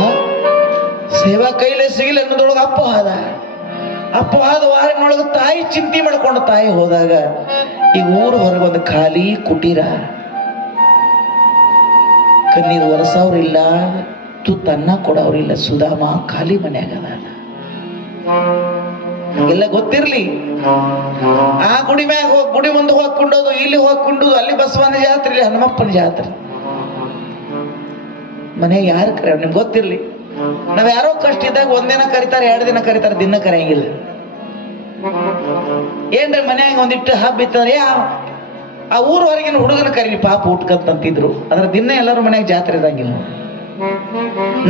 ಸೇವಾ ಕೈಲೇ ಸಿಗಲಿ ಅನ್ನೋದೊಳಗೆ ಅಪ್ಪ ಆದ ವಾರಿನೊಳಗೆ ತಾಯಿ ಚಿಂತೆ ಮಾಡ್ಕೊಂಡು ತಾಯಿ ಹೋದಾಗ ಈಗ ಊರು ಹೊರಗೆ ಒಂದು ಖಾಲಿ ಕುಟೀರ, ಕಣ್ಣೀರು ಒರೆಸವ್ರಿಲ್ಲ, ತುತ್ತನ್ನ ಕೊಡೋರಿಲ್ಲ. ಸುಧಾಮ ಖಾಲಿ ಮನ್ಯಾಗದ. ಎಲ್ಲ ಗೊತ್ತಿರ್ಲಿ. ಆ ಗುಡಿ ಮ್ಯಾಗ ಹೋಗಿ ಗುಡಿ ಮುಂದೆ ಹೋಗ್ಕೊಂಡೋದು, ಇಲ್ಲಿ ಹೋಗ್ಕೊಂಡೋದು, ಅಲ್ಲಿ ಬಸವನ ಜಾತ್ರೆ, ಇಲ್ಲಿ ಹನುಮಪ್ಪನ ಜಾತ್ರೆ. ಮನೆಯಾಗ ಯಾರು ಕರೆಯ ನಿಮ್ಗೆ ಗೊತ್ತಿರ್ಲಿ. ನಾವ್ ಯಾರೋ ಕಷ್ಟ ಇದ್ದಾಗ ಒಂದಿನ ಕರಿತಾರೆ, 2 ದಿನ ಕರಿತಾರೆ, ದಿನ ಕರೆಯಂಗಿಲ್ಲ. ಏನ್ರಿ ಮನ್ಯಾಗ ಒಂದಿಟ್ಟು ಹಬ್ಬ ಇತ್ತಂದ್ರೆ ಆ ಊರು ಹೊರಗಿನ ಹುಡುಗನ ಕರೀಲಿ ಪಾಪ ಊಟಕ್ಕಂತಿದ್ರು. ಅದ್ರ ದಿನ ಎಲ್ಲರೂ ಮನ್ಯಾಗ ಜಾತ್ರೆ ಇರಂಗಿಲ್ಲ.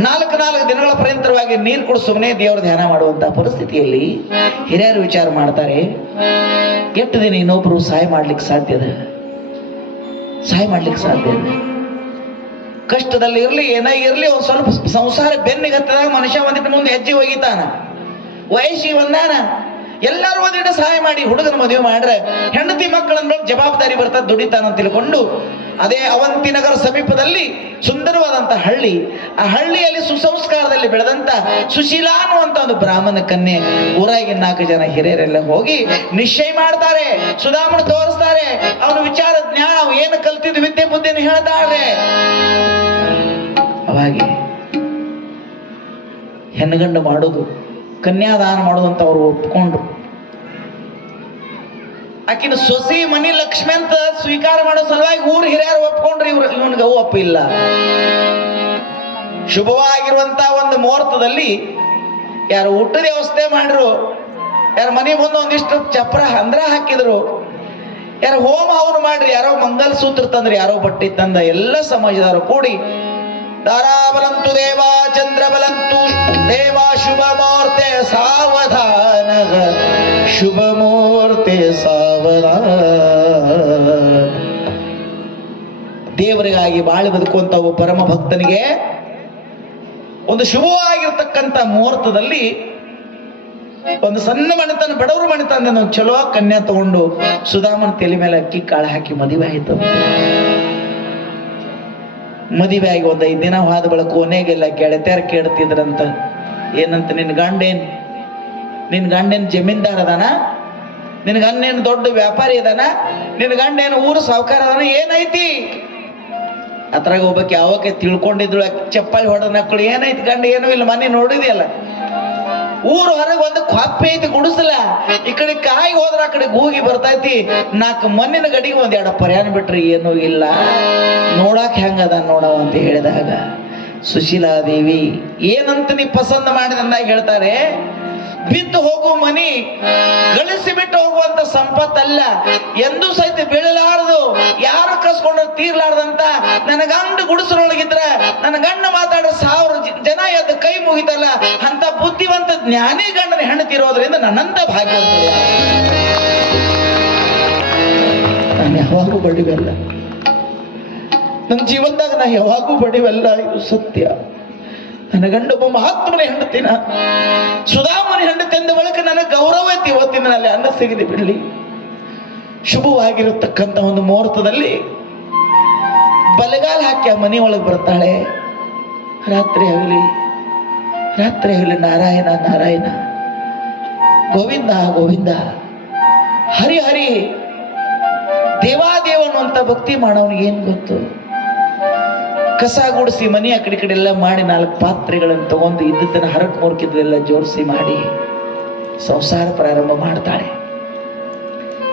4 ದಿನಗಳ ಪರ್ಯಂತರವಾಗಿ ನೀರು ಕುಡಿಸುವನೇ ದೇವರ ಧ್ಯಾನ ಮಾಡುವಂತ ಪರಿಸ್ಥಿತಿಯಲ್ಲಿ ಹಿರಿಯರು ವಿಚಾರ ಮಾಡ್ತಾರೆ, ಎಷ್ಟು ದಿನ ಇನ್ನೊಬ್ರು ಸಹಾಯ ಮಾಡ್ಲಿಕ್ಕೆ ಸಾಧ್ಯ ಕಷ್ಟದಲ್ಲಿ ಇರ್ಲಿ ಏನೇ ಇರ್ಲಿ ಒಂದ್ ಸ್ವಲ್ಪ ಸಂಸಾರ ಬೆನ್ನಿಗೆ ಹತ್ತದಾಗ ಮನುಷ್ಯ ಒಂದಿಟ್ಟು ಮುಂದೆ ಹೆಜ್ಜೆ ಒಗಿತಾನ. ವಯಸ್ಸಿಗೆ ಬಂದಾನ, ಎಲ್ಲರೂ ಒಂದಿಟ್ಟು ಸಹಾಯ ಮಾಡಿ ಹುಡುಗನ ಮದುವೆ ಮಾಡ್ರೆ ಹೆಂಡತಿ ಮಕ್ಕಳನ್ನ ಜವಾಬ್ದಾರಿ ಬರ್ತದೆ, ದುಡಿತಾನಂತ ತಿಳ್ಕೊಂಡು ಅದೇ ಅವಂತಿನಗರ ಸಮೀಪದಲ್ಲಿ ಸುಂದರವಾದಂತ ಹಳ್ಳಿ. ಆ ಹಳ್ಳಿಯಲ್ಲಿ ಸುಸಂಸ್ಕಾರದಲ್ಲಿ ಬೆಳೆದಂತ ಸುಶೀಲಾ ಅನ್ನುವಂತ ಒಂದು ಬ್ರಾಹ್ಮಣ ಕನ್ಯೆ ಊರಾಗಿನ 4 ಜನ ಹಿರಿಯರೆಲ್ಲ ಹೋಗಿ ನಿಶ್ಚಯ ಮಾಡ್ತಾರೆ, ಸುಧಾಮನ ತೋರಿಸ್ತಾರೆ. ಅವನ ವಿಚಾರ ಜ್ಞಾನ, ಏನು ಕಲ್ತಿದ್ದು ವಿದ್ಯೆ ಬುದ್ಧಿನ ಹೇಳ್ತಾಳೆ. ಅವಾಗೆ ಹೆಣ್ಣುಗಂಡು ಮಾಡೋದು, ಕನ್ಯಾದಾನ ಮಾಡೋದಂತ ಅವರು ಒಪ್ಕೊಂಡ್ರು. ಆಕಿನ ಸೊಸಿ ಮನಿ ಲಕ್ಷ್ಮಿ ಅಂತ ಸ್ವೀಕಾರ ಮಾಡೋ ಸಲುವಾಗಿ ಊರು ಹಿರಿಯರು ಒಪ್ಕೊಂಡ್ರಿ. ಇವನ್ಗೆ ಒಪ್ಪಿಲ್ಲ. ಶುಭವಾಗಿರುವಂತ ಒಂದು ಮುಹೂರ್ತದಲ್ಲಿ ಯಾರು ಊಟದ ವ್ಯವಸ್ಥೆ ಮಾಡಿದ್ರು, ಯಾರ ಮನೆ ಮುಂದೆ ಒಂದಿಷ್ಟು ಚಪ್ರ ಹಂದ್ರ ಹಾಕಿದ್ರು, ಯಾರು ಹೋಮ ಹವನ ಮಾಡ್ರಿ, ಯಾರೋ ಮಂಗಲ ಸೂತ್ರ ತಂದ್ರಿ, ಯಾರೋ ಬಟ್ಟೆ ತಂದ, ಎಲ್ಲ ಸಮಾಜದವರು ಕೂಡಿ ದಾರಾಬಲಂತು ದೇವ ಚಂದ್ರಬಲಂತು ದೇವ ಶುಭ ಮೂರ್ತೆ ಸಾವಧಾನ, ಶುಭ ಮೂರ್ತೆ ಸಾವಧಾನ. ದೇವರಿಗಾಗಿ ಬಾಳಿ ಬದುಕುವಂತ ಒಬ್ಬ ಪರಮ ಭಕ್ತನಿಗೆ ಒಂದು ಶುಭವಾಗಿರ್ತಕ್ಕಂಥ ಮುಹೂರ್ತದಲ್ಲಿ ಒಂದು ಸಣ್ಣ ಮಣಿತನ, ಬಡವರು ಮಣಿತನ ಒಂದು ಚಲೋ ಕನ್ಯಾ ತಗೊಂಡು ಸುಧಾಮನ ತಲೆ ಮೇಲೆ ಅಕ್ಕಿ ಕಾಳು ಹಾಕಿ ಮದುವೆ ಆಯ್ತು. ಮದುವೆ ಆಗಿ ಒಂದು 5 ದಿನ ಹೋದ ಬಳಿಕ ಕೊನೆಗೆಲ್ಲ ಗೆಳತಿಯರು ಕೇಳ್ತಿದ್ರಂತ, ಏನಂತ, ನಿನ್ ಗಂಡೇನು ಜಮೀನ್ದಾರ್ ಅದಾನ, ನಿನ್ ಗಂಡೇನು ದೊಡ್ಡ ವ್ಯಾಪಾರಿ ಅದಾನ, ನಿನ್ ಗಂಡೇನು ಊರು ಸಾವುಕಾರ ಅದಾನ, ಏನೈತಿ? ಅದ್ರಾಗ ಒಬ್ಬಕ್ಕೆ ಯಾವಕ್ಕೆ ತಿಳ್ಕೊಂಡಿದ್ರು, ಚಪ್ಪಾಳಿ ಹೊಡೆದ ನಕ್ಕಳು, ಏನೈತಿ ಗಂಡ? ಏನೂ ಇಲ್ಲ, ಮನೆ ನೋಡಿದ್ಯಲ್ಲ, ಊರು ಹೊರಗೆ ಒಂದು ಕೊಪ್ಪೆ ಐತಿ ಗುಡಿಸಲ, ಈ ಕಡೆ ಕಾಯಿ ಹೋದ್ರ ಆ ಕಡೆ ಗೂಗಿ ಬರ್ತೈತಿ, 4 ಮಣ್ಣಿನ ಗಡಿಗೆ 1-2 ಪರ್ಯಾನ ಬಿಟ್ರಿ ಏನೂ ಇಲ್ಲ, ನೋಡಾಕ್ ಹೆಂಗದ ನೋಡವ ಅಂತ ಹೇಳಿದಾಗ ಸುಶೀಲಾದೇವಿ ಏನಂತ ನೀ ಪಸಂದ್ ಮಾಡಿದಂದಾಗ ಹೇಳ್ತಾರೆ, ಬಿದ್ದು ಹೋಗುವ ಮನಿ ಗಳಿಸಿ ಬಿಟ್ಟು ಹೋಗುವಂತ ಸಂಪತ್ತಲ್ಲ, ಎಂದೂ ಸಹಿತ ಬೀಳಲಾರದು, ಯಾರು ಕಸ್ಕೊಂಡ್ರು ತೀರ್ಲಾರ್ದಂತ ನನ್ನ ಗಂಡ ಗುಡಿಸಲೊಳಗಿದ್ರ ನನ್ನ ಗಂಡ ಮಾತಾಡೋ 1000 ಜನ ಎದ್ದು ಕೈ ಮುಗಿತಲ್ಲ, ಅಂತ ಬುದ್ಧಿವಂತ ಜ್ಞಾನಿ ಗಂಡನ ಹೆಣ್ಣತಿರೋದ್ರಿಂದ ನನ್ನಂತ ಭಾಗ್ಯವಂತ. ನಾನು ಯಾವಾಗೂ ಬಡಿವೆಲ್ಲ, ನನ್ನ ಜೀವನದಾಗ ನಾ ಯಾವಾಗೂ ಬಡಿವೆಲ್ಲ, ಇದು ಸತ್ಯ. ನನ್ನ ಗಂಡ ಒಬ್ಬ ಮಹಾತ್ಮನ ಹೆಂಡತಿನ, ಸುಧಾಮನ ಹೆಂಡತಿ ಅಂದ ಬಳಿಕ ನನಗೆ ಗೌರವ ಐತಿ. ಇವತ್ತಿನ ಅಲ್ಲಿ ಅನ್ನ ಸಿಗದೆ ಬಿಡ್ಲಿ. ಶುಭವಾಗಿರತಕ್ಕಂಥ ಒಂದು ಮುಹೂರ್ತದಲ್ಲಿ ಬಲಗಾಲ ಹಾಕಿ ಆ ಮನೆ ಒಳಗೆ ಬರ್ತಾಳೆ. ರಾತ್ರಿ ಆಗಲಿ ನಾರಾಯಣ ನಾರಾಯಣ, ಗೋವಿಂದ ಗೋವಿಂದ, ಹರಿ ಹರಿ, ದೇವಾದೇವ ಅನ್ನುವಂಥ ಭಕ್ತಿ ಮಾಡೋನಿಗೆ ಏನ್ ಗೊತ್ತು? ಕಸ ಗುಡಿಸಿ ಮನೆ ಆ ಕಡೆ ಎಲ್ಲ ಮಾಡಿ 4 ಪಾತ್ರೆಗಳನ್ನು ತಗೊಂಡು ಇದ್ದದ್ದನ್ನು ಹರಕ್ ಮುರುಕಿದ್ದೆಲ್ಲ ಜೋಡಿಸಿ ಮಾಡಿ ಸಂಸಾರ ಪ್ರಾರಂಭ ಮಾಡ್ತಾಳೆ.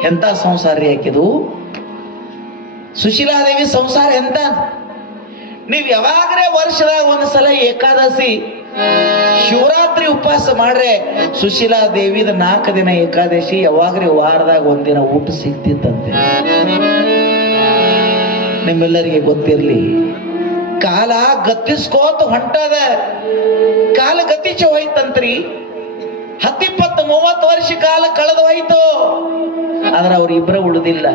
ಎಂತ ಸಂಸಾರ ಯಾಕಿದು? ಸುಶೀಲಾದೇವಿ ಸಂಸಾರ ಎಂತ? ನೀವ್ ಯಾವಾಗ್ರೆ ವರ್ಷದಾಗ 1 ಸಲ ಏಕಾದಶಿ ಶಿವರಾತ್ರಿ ಉಪವಾಸ ಮಾಡ್ರೆ ಸುಶೀಲಾದೇವಿದ 4 ದಿನ ಏಕಾದಶಿ, ಯಾವಾಗ್ರೆ ವಾರದಾಗ 1 ದಿನ ಊಟ ಸಿಗ್ತಿತ್ತಂತೆ. ನಿಮ್ಮೆಲ್ಲರಿಗೆ ಗೊತ್ತಿರ್ಲಿ, ಕಾಲ ಗತ್ತಿಸ್ಕೋತ ಹೊಂಟದ, ಕಾಲ ಗತಿಸಿ ಹೋಯ್ತಂತ್ರಿ. 10, 20, 30 ವರ್ಷ ಕಾಲ ಕಳೆದು ಹೋಯ್ತು, ಆದ್ರೆ ಅವ್ರ ಇಬ್ಬರ ಉಳಿದಿಲ್ಲ.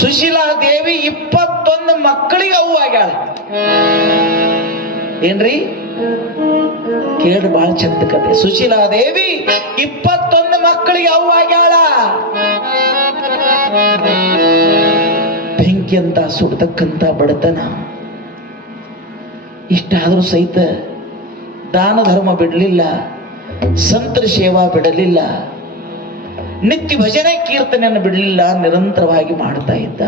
ಸುಶೀಲಾ ದೇವಿ 21 ಮಕ್ಕಳಿಗೆ ಅವ್ವ ಆಗ್ಯಾಳ. ಏನ್ರಿ ಕೇಳಿ ಬಹಳ ಚಂದ ಕತೆ. ಸುಶೀಲಾದೇವಿ 21 ಮಕ್ಕಳಿಗೆ ಅವ್ವ ಆಗ್ಯಾಳ. ಬೆಂಕಿ ಅಂತ ಸುಡ್ತಕ್ಕಂತ ಬಡತನ. ಇಷ್ಟಾದ್ರೂ ಸಹಿತ ದಾನ ಧರ್ಮ ಬಿಡಲಿಲ್ಲ, ಸಂತರ ಸೇವಾ ಬಿಡಲಿಲ್ಲ, ನಿತ್ಯ ಭಜನೆ ಕೀರ್ತನೆಯನ್ನು ಬಿಡಲಿಲ್ಲ, ನಿರಂತರವಾಗಿ ಮಾಡ್ತಾ ಇದ್ದ.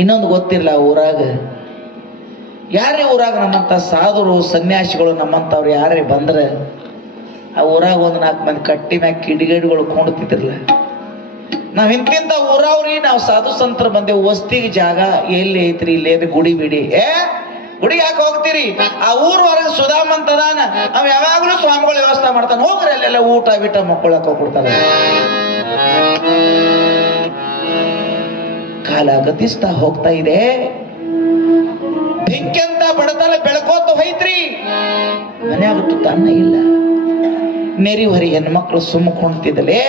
ಇನ್ನೊಂದು ಗೊತ್ತಿಲ್ಲ, ಊರಾಗ ಯಾರೇ ಊರಾಗ ನಮ್ಮಂತ ಸಾಧುರು ಸನ್ಯಾಸಿಗಳು ನಮ್ಮಂತವ್ರು ಯಾರೇ ಬಂದ್ರೆ ಆ ಊರಾಗ 1-4 ಮಂದಿ ಕಟ್ಟಿ ಮ್ಯಾಗ ಕಿಡಿಗೇಡಿಗಳು ಕೊಂಡ್ತಿದ್ರಲ್ಲ. ನಾವ್ ಇಂತಿಂತ ಊರವ್ರಿ, ನಾವು ಸಾಧು ಸಂತರ ಬಂದೇವು, ವಸ್ತಿಗೆ ಜಾಗ ಎಲ್ಲಿ ಐತ್ರಿ, ಇಲ್ಲಿ ಗುಡಿ ಬಿಡಿ. ಗುಡಿ ಯಾಕೆ ಹೋಗ್ತೀರಿ? ಆ ಊರ್ ಹೊರಗೆ ಸುಧಾಮ ಅಂತದಾನ, ಅವ್ ಯಾವಾಗ್ಲೂ ಸ್ವಾಮಿಗಳು ವ್ಯವಸ್ಥೆ ಮಾಡ್ತಾನೆ, ಹೋಗ್ರಿ ಅಲ್ಲೆಲ್ಲ ಊಟ ಬಿಟ್ಟ ಮಕ್ಕಳಕ್ಕೆ ಹೋಗ್ಬಿಡ್ತಾರೆ. ಕಾಲ ಗತಿಸ್ತಾ ಹೋಗ್ತಾ ಇದೆ. ಬೆಂಕಿ ಅಂತ ಬಡತನ ಬೆಳಕೋತ ಹೋಯ್ತ್ರಿ. ಮನ್ಯಾಗ ತನ್ನ ಇಲ್ಲ, ನೆರಿ ಹೊರಿ ಹೆಣ್ಮಕ್ಳು ಸುಮ್ಮಕೊಂಡ್ತಿದ್ದಲೇ.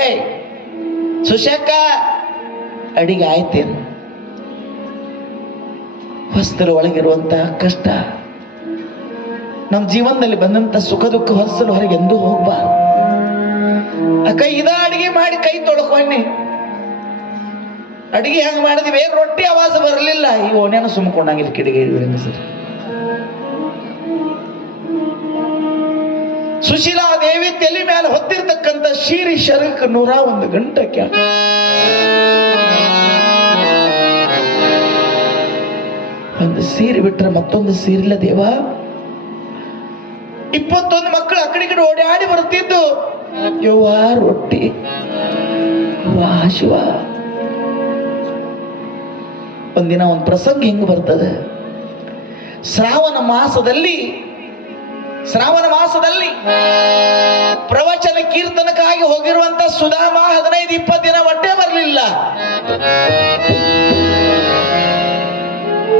ಸುಶಕ್ಕ ಅಡಿಗೆ ಆಯ್ತೇನು? ಹೊಸ್ತರ ಒಳಗಿರುವಂತ ಕಷ್ಟ, ನಮ್ಮ ಜೀವನದಲ್ಲಿ ಬಂದಂತ ಸುಖ ದುಃಖ ಹೊಸಲು ಹೊರಗೆ ಎಂದೂ ಹೋಗ್ಬಾರ್ದು. ಅಕ್ಕ ಇದ ಅಡಿಗೆ ಮಾಡಿ ಕೈ ತೊಳ್ಕೊಂಡಿ, ಅಡಿಗೆ ಹೆಂಗ್ ಮಾಡಿದ್ವಿ, ರೊಟ್ಟಿ ಆವಾಜ ಬರಲಿಲ್ಲ, ಈ ಓನೇನ ಸುಮ್ಕೊಂಡಂಗಿಲ್ಲ ಕಿಡಿಗೆ ಸರ್. ಸುಶೀಲಾದೇವಿ ತಲೆ ಮೇಲೆ ಹೊತ್ತಿರ್ತಕ್ಕಂಥ ಶೀರಿ ಶರಕ್ 101 ಗಂಟೆ ಒಂದು ಸೀರೆ ಬಿಟ್ರೆ ಮತ್ತೊಂದು ಸೀರಿಲ್ಲ ದೇವ. 21 ಮಕ್ಕಳು ಆ ಕಡೆ ಓಡಾಡಿ ಬರ್ತಿದ್ದು. ಯವ್ವ ರೊಟ್ಟಿ, ವಾ ಶಿವ. ಒಂದಿನ ಒಂದು ಪ್ರಸಂಗ ಹಿಂಗ್ ಬರ್ತದೆ. ಶ್ರಾವಣ ಮಾಸದಲ್ಲಿ ಪ್ರವಚನ ಕೀರ್ತನಕ್ಕಾಗಿ ಹೋಗಿರುವಂತ ಸುಧಾಮ 15-20 ದಿನ ಹೊಟ್ಟೆ ಬರಲಿಲ್ಲ.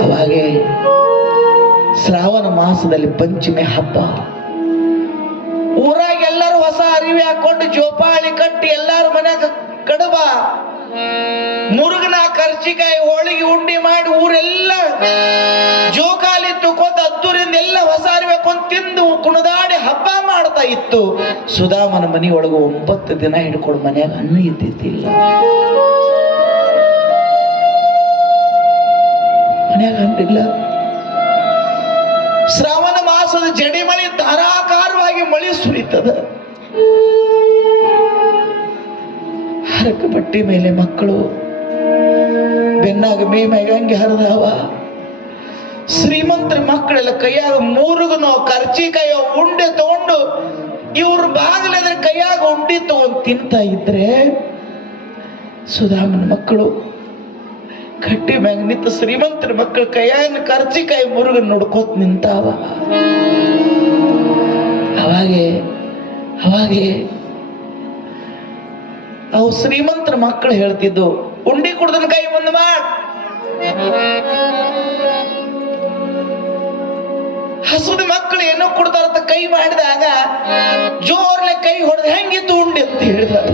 ಅವಾಗೆ ಶ್ರಾವಣ ಮಾಸದಲ್ಲಿ ಪಂಚಮಿ ಹಬ್ಬ. ಊರಾಗ ಎಲ್ಲರೂ ಹೊಸ ಅರಿವಿ ಹಾಕೊಂಡು ಜೋಪಾಳಿ ಕಟ್ಟಿ ಎಲ್ಲಾರು ಮನ್ಯಾಗ ಕಡುಬ, ಮುರುಗನ, ಕರ್ಚಿಕಾಯಿ, ಹೋಳಿಗೆ ಉಂಡಿ ಮಾಡಿ ಊರೆಲ್ಲ ಜೋಕಾಲಿ ತುಕೋತ ಅದ್ದೂರಿಂದ ಎಲ್ಲ ಹೊಸ ಅರಿವಿ ಹಾಕೊಂಡು ತಿಂದು ಕುಣದಾಡಿ ಹಬ್ಬ ಮಾಡ್ತಾ ಇತ್ತು. ಸುಧಾಮನ ಮನೆಯೊಳಗೆ 9 ದಿನ ಹಿಡ್ಕೊಂಡು ಮನ್ಯಾಗ ಅನ್ನ ಇದ್ದಿದ್ದಿಲ್ಲ. ಮನ್ಯಾಗ ಅಂದಿಲ್ಲ. ಶ್ರಾವಣ ಮಾಸದ ಜಡಿ ಮಳಿ ಧಾರಾಕಾರವಾಗಿ ಮಳಿ ಸುರಿತದ. ಹರಕ ಬಟ್ಟಿ ಮೇಲೆ ಮಕ್ಕಳು, ಬೆನ್ನಾಗ ಮೇ ಮ್ಯಾಗಂಗೆ ಹರಿದಾವ. ಶ್ರೀಮಂತರ ಮಕ್ಕಳೆಲ್ಲ ಕೈಯಾಗ ಮೂರುಗನೋ ಕರ್ಚಿಕಾಯೋ ಉಂಡೆ ತಗೊಂಡು ಇವ್ರ ಬಾಗಿಲದ್ರೆ ಕೈಯಾಗ ಉಂಡಿ ತಗೊಂಡು ತಿಂತಾ ಇದ್ರೆ, ಸುಧಾಮನ ಮಕ್ಕಳು ಕಟ್ಟಿ ಮ್ಯಾಗ ನಿಂತ ಶ್ರೀಮಂತರ ಮಕ್ಕಳು ಕೈಯಾಗ ಕರ್ಚಿಕಾಯಿ ಮುರುಗನ್ ನೋಡ್ಕೋತ ನಿಂತಾವ. ಅವಾಗೆ ಅವು ಶ್ರೀಮಂತರ ಮಕ್ಕಳು ಹೇಳ್ತಿದ್ದು, ಉಂಡಿ ಕುಡ್ದನ ಕೈ ಮುಂದೆ ಮಾಡ್. ಹಸುದ ಮಕ್ಕಳು ಏನೋ ಕೊಡ್ತಾರಂತ ಕೈ ಮಾಡಿದಾಗ ಜೋರ್ಲೆ ಕೈ ಹೊಡೆದು ಹೆಂಗಿತ್ತು ಉಂಡಿ ಅಂತ ಹೇಳಿದಾಗ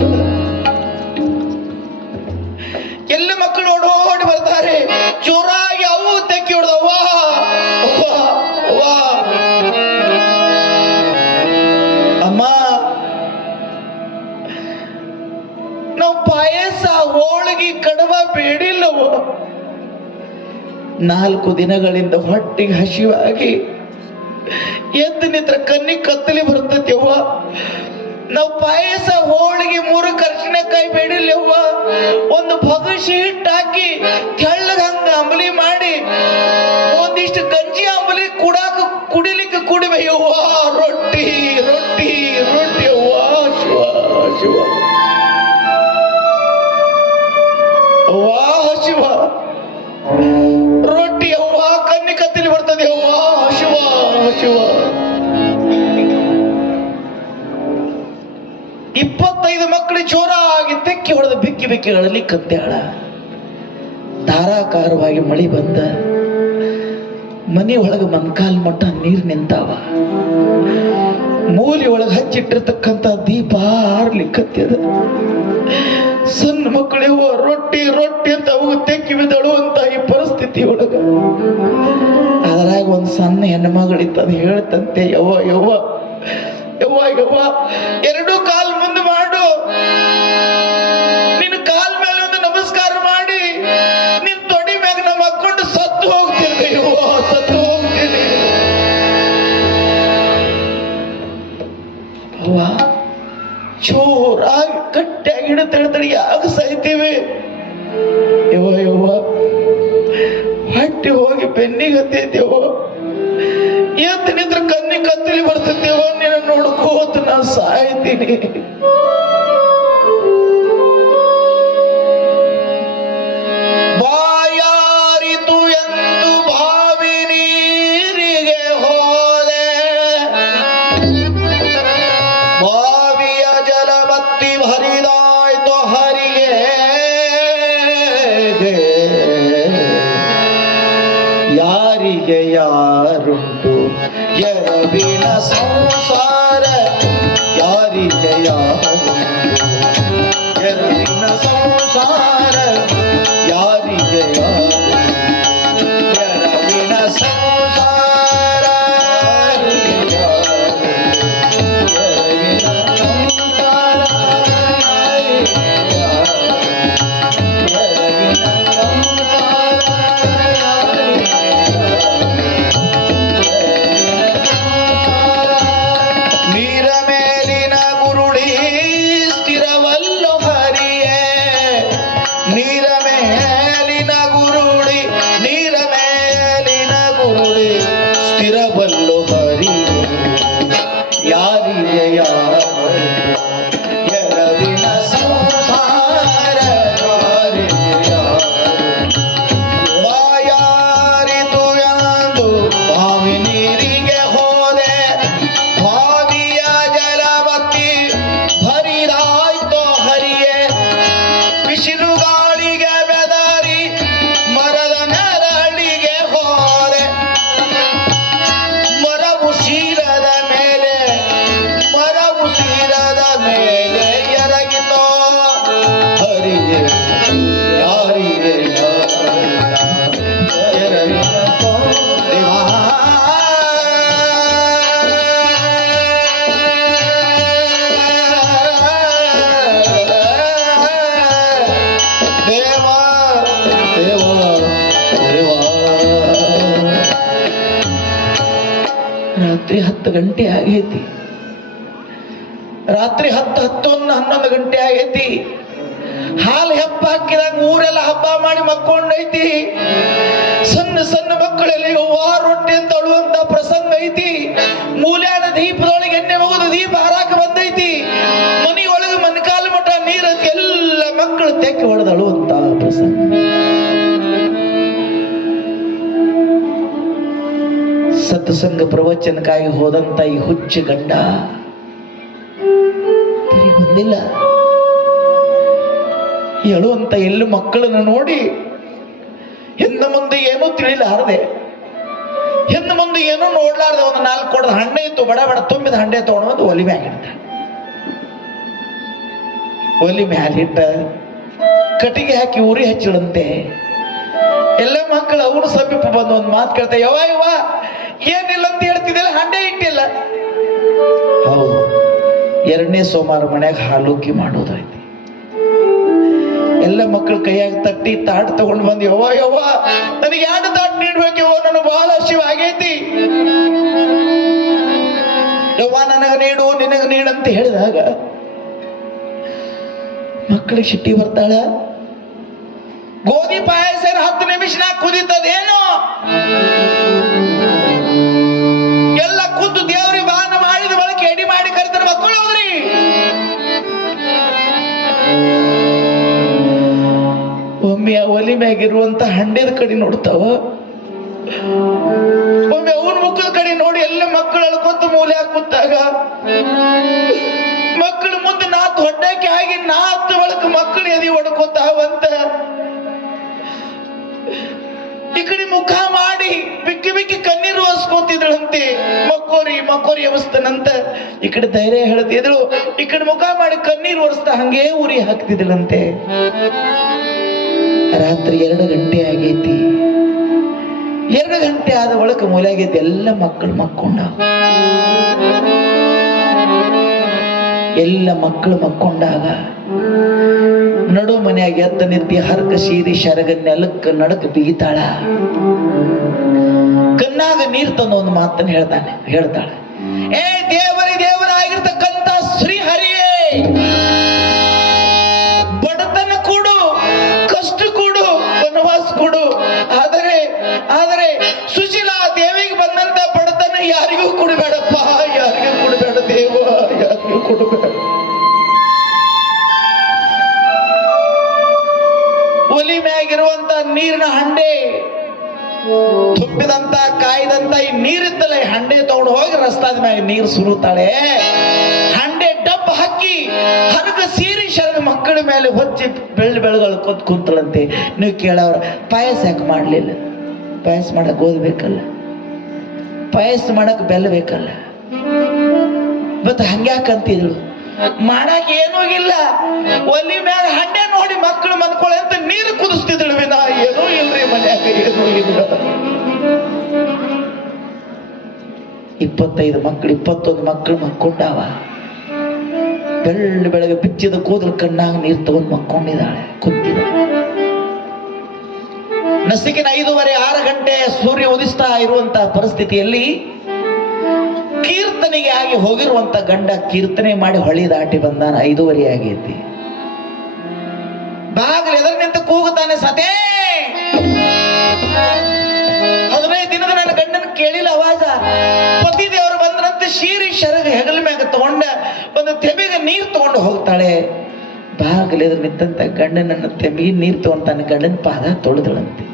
ಎಲ್ಲ ಮಕ್ಕಳು ಓಡೋಡಿ ಬರ್ತಾರೆ. ಜೋರಾಗಿ ಅವು ತೆಕ್ಕಿ ಹೊಡೆದವ್ವ. ಅಮ್ಮ, ನಾವು ಪಾಯಸ, ಹೋಳಿಗೆ, ಕಡಬ ಬೇಡಿಲ್ಲವ. 4 ದಿನಗಳಿಂದ ಹೊಟ್ಟಿಗೆ ಹಸಿವಾಗಿ ಎದ್ದು ನಿಂತ್ರ ಕಣ್ಣಿ ಕತ್ತಲಿ ಬರ್ತೈತಿವ್ವ. ನಾವು ಪಾಯಸ, ಹೋಳಿಗೆ, 3 ಕರ್ಚಿನಕಾಯಿ ಬೇಡಿಲ್ಲವ್ವ. ಒಂದು ಭಗಸಿ ಹಿಟ್ಟು ಹಾಕಿ ತೆಳ್ಳಗ ಹಂಗ ಅಂಬಲಿ ಮಾಡಿ ಒಂದಿಷ್ಟು ಗಂಜಿ ಅಂಬಲಿ ಕುಡಿಲಿಕ್ಕೆ ಕುಡಿಬೇಯವ್ವ. ರೊಟ್ಟಿ ರೊಟ್ಟಿ ರೊಟ್ಟಿ ಅವ್ವ. ಶಿವ ಶಿವ ಅವ್ವ ಶಿವ. ರೊಟ್ಟಿ ಅವ್ವ, ಕಣ್ಣಿ ಕತ್ತಲಿ ಬರ್ತದೆ ಅವ್ವ. ಶಿವ ಶಿವ. 25 ಮಕ್ಕಳು ಜೋರಾಗಿ ತೆಕ್ಕಿ ಹೊಡೆದ ಬಿಕ್ಕಿ ಬಿಕ್ಕಿಗಳಲ್ಲಿ ಕತ್ತಾಳ. ಧಾರಾಕಾರವಾಗಿ ಮಳಿ ಬಂದ. ಮನೆ ಒಳಗೆ ಮೊಣಕಾಲ್ ಮಟ್ಟ ನೀರು ನಿಂತಾವ. ಮೂಲಿ ಒಳಗೆ ಹಚ್ಚಿಟ್ಟಿರ್ತಕ್ಕಂಥ ದೀಪ ಆರ್ಲಿಕ್ಕತ್ತದ. ಸಣ್ಣ ಮಕ್ಕಳಿಗೂ ರೊಟ್ಟಿ ರೊಟ್ಟಿ ಅಂತ ಅವು ತೆಕ್ಕಿ ಬಿದ್ದಳು ಅಂತ ಈ ಪರಿಸ್ಥಿತಿ ಒಳಗ. ಆದ ಅದರಾಗ ಒಂದು ಸಣ್ಣ ಹೆಣ್ಮಗಳಿತ್ತು, ಅದು ಹೇಳ್ತಂತೆ, ಯವ್ವ ಯವ್ವ ಯವ್ವ ಯವ್ವ, ಎರಡು ಕಾಲ್ ಮುಂದೆ ಮಾಡು, ನಿನ್ನ ಕಾಲ್ ಮೇಲೆ ಒಂದು ನಮಸ್ಕಾರ ಮಾಡಿ ನಿನ್ ತೊಡಿ ಮ್ಯಾಗ ನಮ್ಮ ಹಾಕೊಂಡು ಸತ್ತು ಹೋಗ್ತೀನಿ ಯವ್ವ, ಸತ್ತು ಹೋಗ್ತೀನಿ. ಅವ್ವ ಜೋರಾಗಿ ಗಟ್ಟಿಯಾಗಿ ಹಿಡಿತೇಳ್ತಾರೆ, ಯಾಕ ಸಾಯ್ತೀವಿ ಯವ್ವ ಯವ್ವ, ಹೊಟ್ಟೆ ಹೋಗಿ ಬೆನ್ನಿಗೆ ಹತ್ತೈತೇವೋ, ಎದ್ದು ನಿಂತ್ರ ಕಣ್ಣಿ ಕತ್ತಲಿ ಬರ್ತೈತೇವೋ, ನೀನು ನೋಡ್ಕೋತ ನಾ ಸಾಯ್ತೀನಿ. ಬಾಯಾರಿತು ಎಂದು ಬಾವಿ ನೀರಿಗೆ ಹೋದೆ, ಬಾವಿಯ ಜಲ ಬತ್ತಿ ಹರಿದಾಯ್ತು ಹರಿಗೆ, ಯಾರಿಗೆ ಯಾರುಂಟು ಎರವಿನ ಸಂಸಾರ, ಯಾರಿಗೆ ಯಾರುಂಟು ಎರವಿನ ಸಂಸಾರ, ಯಾರಿಗೆ ಯಾರುಂಟು ಎರವಿನ ಸಂಸಾರ, ಯಾರಿಗೆ ಯಾರುಂಟು ಎರವಿನ ಸಂಸಾರ, ಎರವಿನ ಸಂಸಾರ. ನೀರ ಮೇಲಿನ ಗುರುಳಿ ಸ್ಥಿರವಲ್ಲೋ ಹರಿಯೇ, ನೀರ ಮೇಲಿನ ಗುರುಳಿ, ನೀರ ಮೇಲಿನ ಗುರುಳಿ ಸ್ಥಿರವಲ್ಲೋ ಹರಿಯೇ, ಯಾರಿಗೆ ಯಾರು ಎರವಿನ ಸಂಸಾರ, ಯಾರಿಗೆ ಯಾರು. ಬಾಯಾರಿತು ಎಂದು ಬಾವಿ ನೀರಿಗೆ ಹೋದೆ, ಬಾವಿಯ ಜಲವತ್ತಿ ಹರಿದಾಯ್ತು ಹರಿಯೇ, ಬಿಸಿಲು ಗಾಳಿಗೆ ಬೆದರಿ ಮರದ ನೆರಳಿಗೆ ಹೋದೆ, ಮರವು ಶೀರದ ಮೇಲೆ, ಮರವು ಶೀರದ ಮೇಲೆ ಎರಗಿತೋ ಹರಿಯೇ, ಯಾರಿಗೆ ಎರವಿನ ದೇವಾ. ದೇವಾ ದೇವಾ ದೇವಾ. ರಾತ್ರಿ 10 ಗಂಟೆ ಆಗೈತಿ, ರಾತ್ರಿ 10-11 ಗಂಟೆ ಆಗೈತಿ. ಹಾಲು ಹೆಪ್ಪ ಹಾಕಿದಾಗ ಊರೆಲ್ಲ ಹಬ್ಬ ಮಾಡಿ ಮಕ್ಕೊಂಡೈತಿ. ಸಣ್ಣ ಸಣ್ಣ ಮಕ್ಕಳಲ್ಲಿ ರೊಟ್ಟಿ ಅಂತ ಅಳುವಂತ ಪ್ರಸಂಗ ಐತಿ. ಮೂಲ್ಯಾನ ದೀಪದೊಳಗೆ ಎಣ್ಣೆ ಹೋಗುದು ದೀಪ ಹಾರಾಕ ಬಂದೈತಿ. ಮನೆಯೊಳಗೆ ಮನ್ಕಾಲ ಮಠ ನೀರ ಎಲ್ಲ ಮಕ್ಕಳು ತೆಕ್ಕೆ ಹೊಡೆದು ಅಳುವಂತ ಪ್ರಸಂಗ. ಸತ್ಸಂಗ ಪ್ರವಚನಕ್ಕಾಗಿ ಹೋದಂತ ಈ ಹುಚ್ಚ ಗಂಡ ತಿರುಗಿ ಬಂದಿಲ್ಲ. ಹೇಳುವಂತ ಎಲ್ಲ ಮಕ್ಕಳನ್ನು ನೋಡಿ ಹೆಣ್ಣು ಮುಂದೆ ಏನೂ ತಿಳಿಲಾರದೆ, ಹೆಣ್ಣು ಮುಂದೆ ಏನೂ ನೋಡ್ಲಾರ್ದೆ, ಒಂದು 4 ಕೊಡದ ಹಣ್ಣೆ ಇತ್ತು, ಬಡ ಬಡ ತುಂಬಿದ ಹಂಡೆ ತಗೊಂಡು ಒಲಿ ಮ್ಯಾಗಿಟ್ಟ. ಒಲಿ ಮ್ಯಾಲಿಟ್ಟ ಕಟ್ಟಿಗೆ ಹಾಕಿ ಉರಿ ಹಚ್ಚಿಡಂತೆ. ಎಲ್ಲ ಮಕ್ಕಳು ಅವನು ಸಮೀಪ ಬಂದು ಒಂದು ಮಾತು ಕೇಳ್ತಾ, ಯವ್ವ ಯವ್ವ ಏನಿಲ್ಲ ಅಂತ ಹೇಳ್ತಿದ್ದಿಲ್ಲ, ಹಂಡೆ ಇಟ್ಟಿಲ್ಲ. ಹೌದು, 2ನೇ ಸೋಮವಾರ ಮನ್ಯಾಗ ಹಾಲುಕ್ಕಿ ಮಾಡೋದೈತಿ. ಎಲ್ಲ ಮಕ್ಕಳು ಕೈಯಾಗ ತಟ್ಟಿ ತಾಟ್ ತಗೊಂಡು ಬಂದು, ಯವ್ವ ಯವ್ವ ನನಗೆ 2 ತಾಟ್ ನೀಡ್ಬೇಕವ್ವ, ನನಗೆ ಬಹಳ ಹಸಿವಾಗೈತಿ, ಯವ್ವ ನನಗೆ ನೀಡು, ನಿನಗೆ ನೀಡಂತ ಹೇಳಿದಾಗ ಮಕ್ಕಳಿಗೆ ಸಿಟ್ಟಿ ಬರ್ತಾಳ. ಗೋಧಿ ಪಾಯಸ 10 ನಿಮಿಷನಾಗ ಕುದಿತದೇನು, ಎಲ್ಲ ಕುದ್ದು ದೇವ್ರಿಗೆ ಬಾನ ಮಾಡಿದ ಬಳಿಕ ಎಡಿ ಮಾಡಿ ಕರಿತಾರೆ, ಮಕ್ಕಳು ಹೋಗ್ರಿ. ಒಮ್ಮೆ ಆ ಒಲಿ ಮ್ಯಾಗಿರುವಂತ ಹಂಡೆದ ಕಡೆ ನೋಡ್ತಾವ, ಒಮ್ಮೆ ಅವನ ಮುಖದ ಕಡೆ ನೋಡಿ ಎಲ್ಲ ಮಕ್ಕಳು ಅಳ್ಕೊಂತ ಮೂಲೆ ಕೂತಾಗ ಮಕ್ಕಳು ಮುಂದೆ ನಾತ್ ಹೊಡ್ಡಕ್ಕೆ ಆಗಿ ನಾತ್ ಬಳಕ ಮಕ್ಕಳು ಎದಿ ಹೊಡ್ಕೋತಾವಂತ. ಈ ಕಡೆ ಮುಖ ಮಾಡಿ ಬಿಕ್ಕಿ ಬಿಕ್ಕಿ ಕಣ್ಣೀರು ಒರೆಸ್ಕೋತಿದ್ಳಂತೆ. ಮಕ್ಕೋರಿ ಮಕ್ಕೋರಿ ಅವಸ್ಥನಂತ ಈ ಕಡೆ ಧೈರ್ಯ ಹೇಳ್ತಿದ್ರು, ಈ ಕಡೆ ಮುಖ ಮಾಡಿ ಕಣ್ಣೀರು ಒರೆಸ್ತಾ ಹಂಗೇ ಉರಿ ಹಾಕ್ತಿದ್ಳಂತೆ. ರಾತ್ರಿ 2 ಗಂಟೆ ಆಗೈತಿ. 2 ಗಂಟೆ ಆದ ಒಳಗೆ ಮೂಲೆಯಾಗಿದ್ದ ಎಲ್ಲ ಮಕ್ಕಳು ಮಕ್ಕೊಂಡ. ಎಲ್ಲ ಮಕ್ಕಳು ಮಕ್ಕೊಂಡಾಗ ನಡು ಮನೆಯಾಗ ಎದ್ದ ನಿಂತಿ ಹರ್ಕ ಸೀರಿ ಶರಗ ನೆಲಕ್ಕೆ ನಡಕ್ ಬಿಗಿತಾಳ. ಕಣ್ಣಾಗ ನೀರ್ ತಂದು ಒಂದು ಮಾತನ್ನು ಹೇಳ್ತಾಳೆ, ಏ ದೇವರಾಗಿರ್ತಕ್ಕಂಥ ಶ್ರೀಹರಿಯೇ, ಬಡತನ ಕೊಡು, ಕಷ್ಟ ಕೊಡು, ವನವಾಸ ಕೊಡು, ಆದರೆ ಸುಶೀಲಾ ದೇವಿಗೆ ಬಂದಂತ ಬಡತನ ಯಾರಿಗೂ ಕೊಡಬೇಡಪ್ಪ, ಯಾರಿಗೂ ಕೊಡಬೇಡ ದೇವ, ಯಾರಿಗೂ ಕೊಡಬೇಡ. ಒಲಿ ಮ್ಯಾಗಿರುವಂತ ನೀರಿನ ಹಂಡೆ ತುಂಬಿದಂತ ಕಾಯ್ದಂತ ಈ ನೀರಿದ್ದಲ್ಲ, ಈ ಹಂಡೆ ತಗೊಂಡು ಹೋಗಿ ರಸ್ತಾದ ಮ್ಯಾಗ ನೀರು ಸುರುತ್ತಾಳೆ. ಹಂಡೆ ಡಬ್ಬ ಹಾಕಿ ಹರಗ ಸೀರಿ ಶರಗ ಮಕ್ಕಳ ಮೇಲೆ ಹೊಚ್ಚಿ ಬೆಳಗಳು ಕುಂತಳಂತೆ. ನೀವು ಕೇಳವ್ರ ಪಾಯಸ ಯಾಕೆ ಮಾಡ್ಲಿಲ್ಲ? ಪಾಯಸ ಮಾಡಕ್ ಓದ್ಬೇಕಲ್ಲ, ಪಾಯಸ ಮಾಡಕ್ ಬೆಲ್ಲ ಬೇಕಲ್ಲ, ಮತ್ತ ಹಂಗ್ಯಾಕಂತಿದ್ರು. ಮಾಡಕ್ ಏನೂ ಇಲ್ಲ, ಒಲಿ ಮ್ಯಾಗ ಹಂಡೆ ನೋಡಿ ಮಕ್ಕಳು ಮನ್ಕೊಳ್ಳಿ ಅಂತ ನೀರು ಕುದಿಸ್ತಿದ್ರು ವಿನಾ ಏನೂ ಇಲ್ರಿ ಮನ್ಯಾಗ, ಏನೂ ಇಲ್ಲ. 25 ಮಕ್ಕಳು 21 ಮಕ್ಕಳು ಮಕ್ಕೊಂಡಾವ. ಬೆಳಗ್ಗೆ ಬಿಚ್ಚಿದ ಕೂದಲು ಕಣ್ಣಾಗ ನೀರು ತಗೊಂಡು ಮಕ್ಕೊಂಡಿದ್ದಾಳೆ, ಕುಂತಿದ್ದಾಳೆ. ನಸಿಕಿನ 5:30 6 ಗಂಟೆ ಸೂರ್ಯ ಉದಿಸ್ತಾ ಇರುವಂತಹ ಪರಿಸ್ಥಿತಿಯಲ್ಲಿ ಕೀರ್ತನೆಗೆ ಆಗಿ ಹೋಗಿರುವಂತ ಗಂಡ ಕೀರ್ತನೆ ಮಾಡಿ ಹೊಳಿ ದಾಟಿ ಬಂದಾನ. 5:30 ಆಗೈತಿ. ಬಾಗಿಲು ಎದುರು ನಿಂತು ಕೂಗುತ್ತಾನೆ, ಸತೇ 15 ದಿನದ ನನ್ನ ಗಂಡನ ಕೇಳಿಲ್ಲ ಅವಾಜ. ಪತಿ ದೇವರು ಬಂದ್ರಂತೆ ಶೀರಿ ಶರಗ ಹೆಗಲ ಮ್ಯಾಗ ತಗೊಂಡ ಒಂದು ತೆಮಿಗೆ ನೀರು ತಗೊಂಡು ಹೋಗ್ತಾಳೆ. ಬಾಗಿಲು ಎದುರು ನಿಂತಂತ ಗಂಡನನ್ನ ತೆಮಿಗೆ ನೀರು ತಗೊಂಡು ತನ್ನ ಗಂಡನ ಪಾದ ತೊಳೆದಳಂತೆ.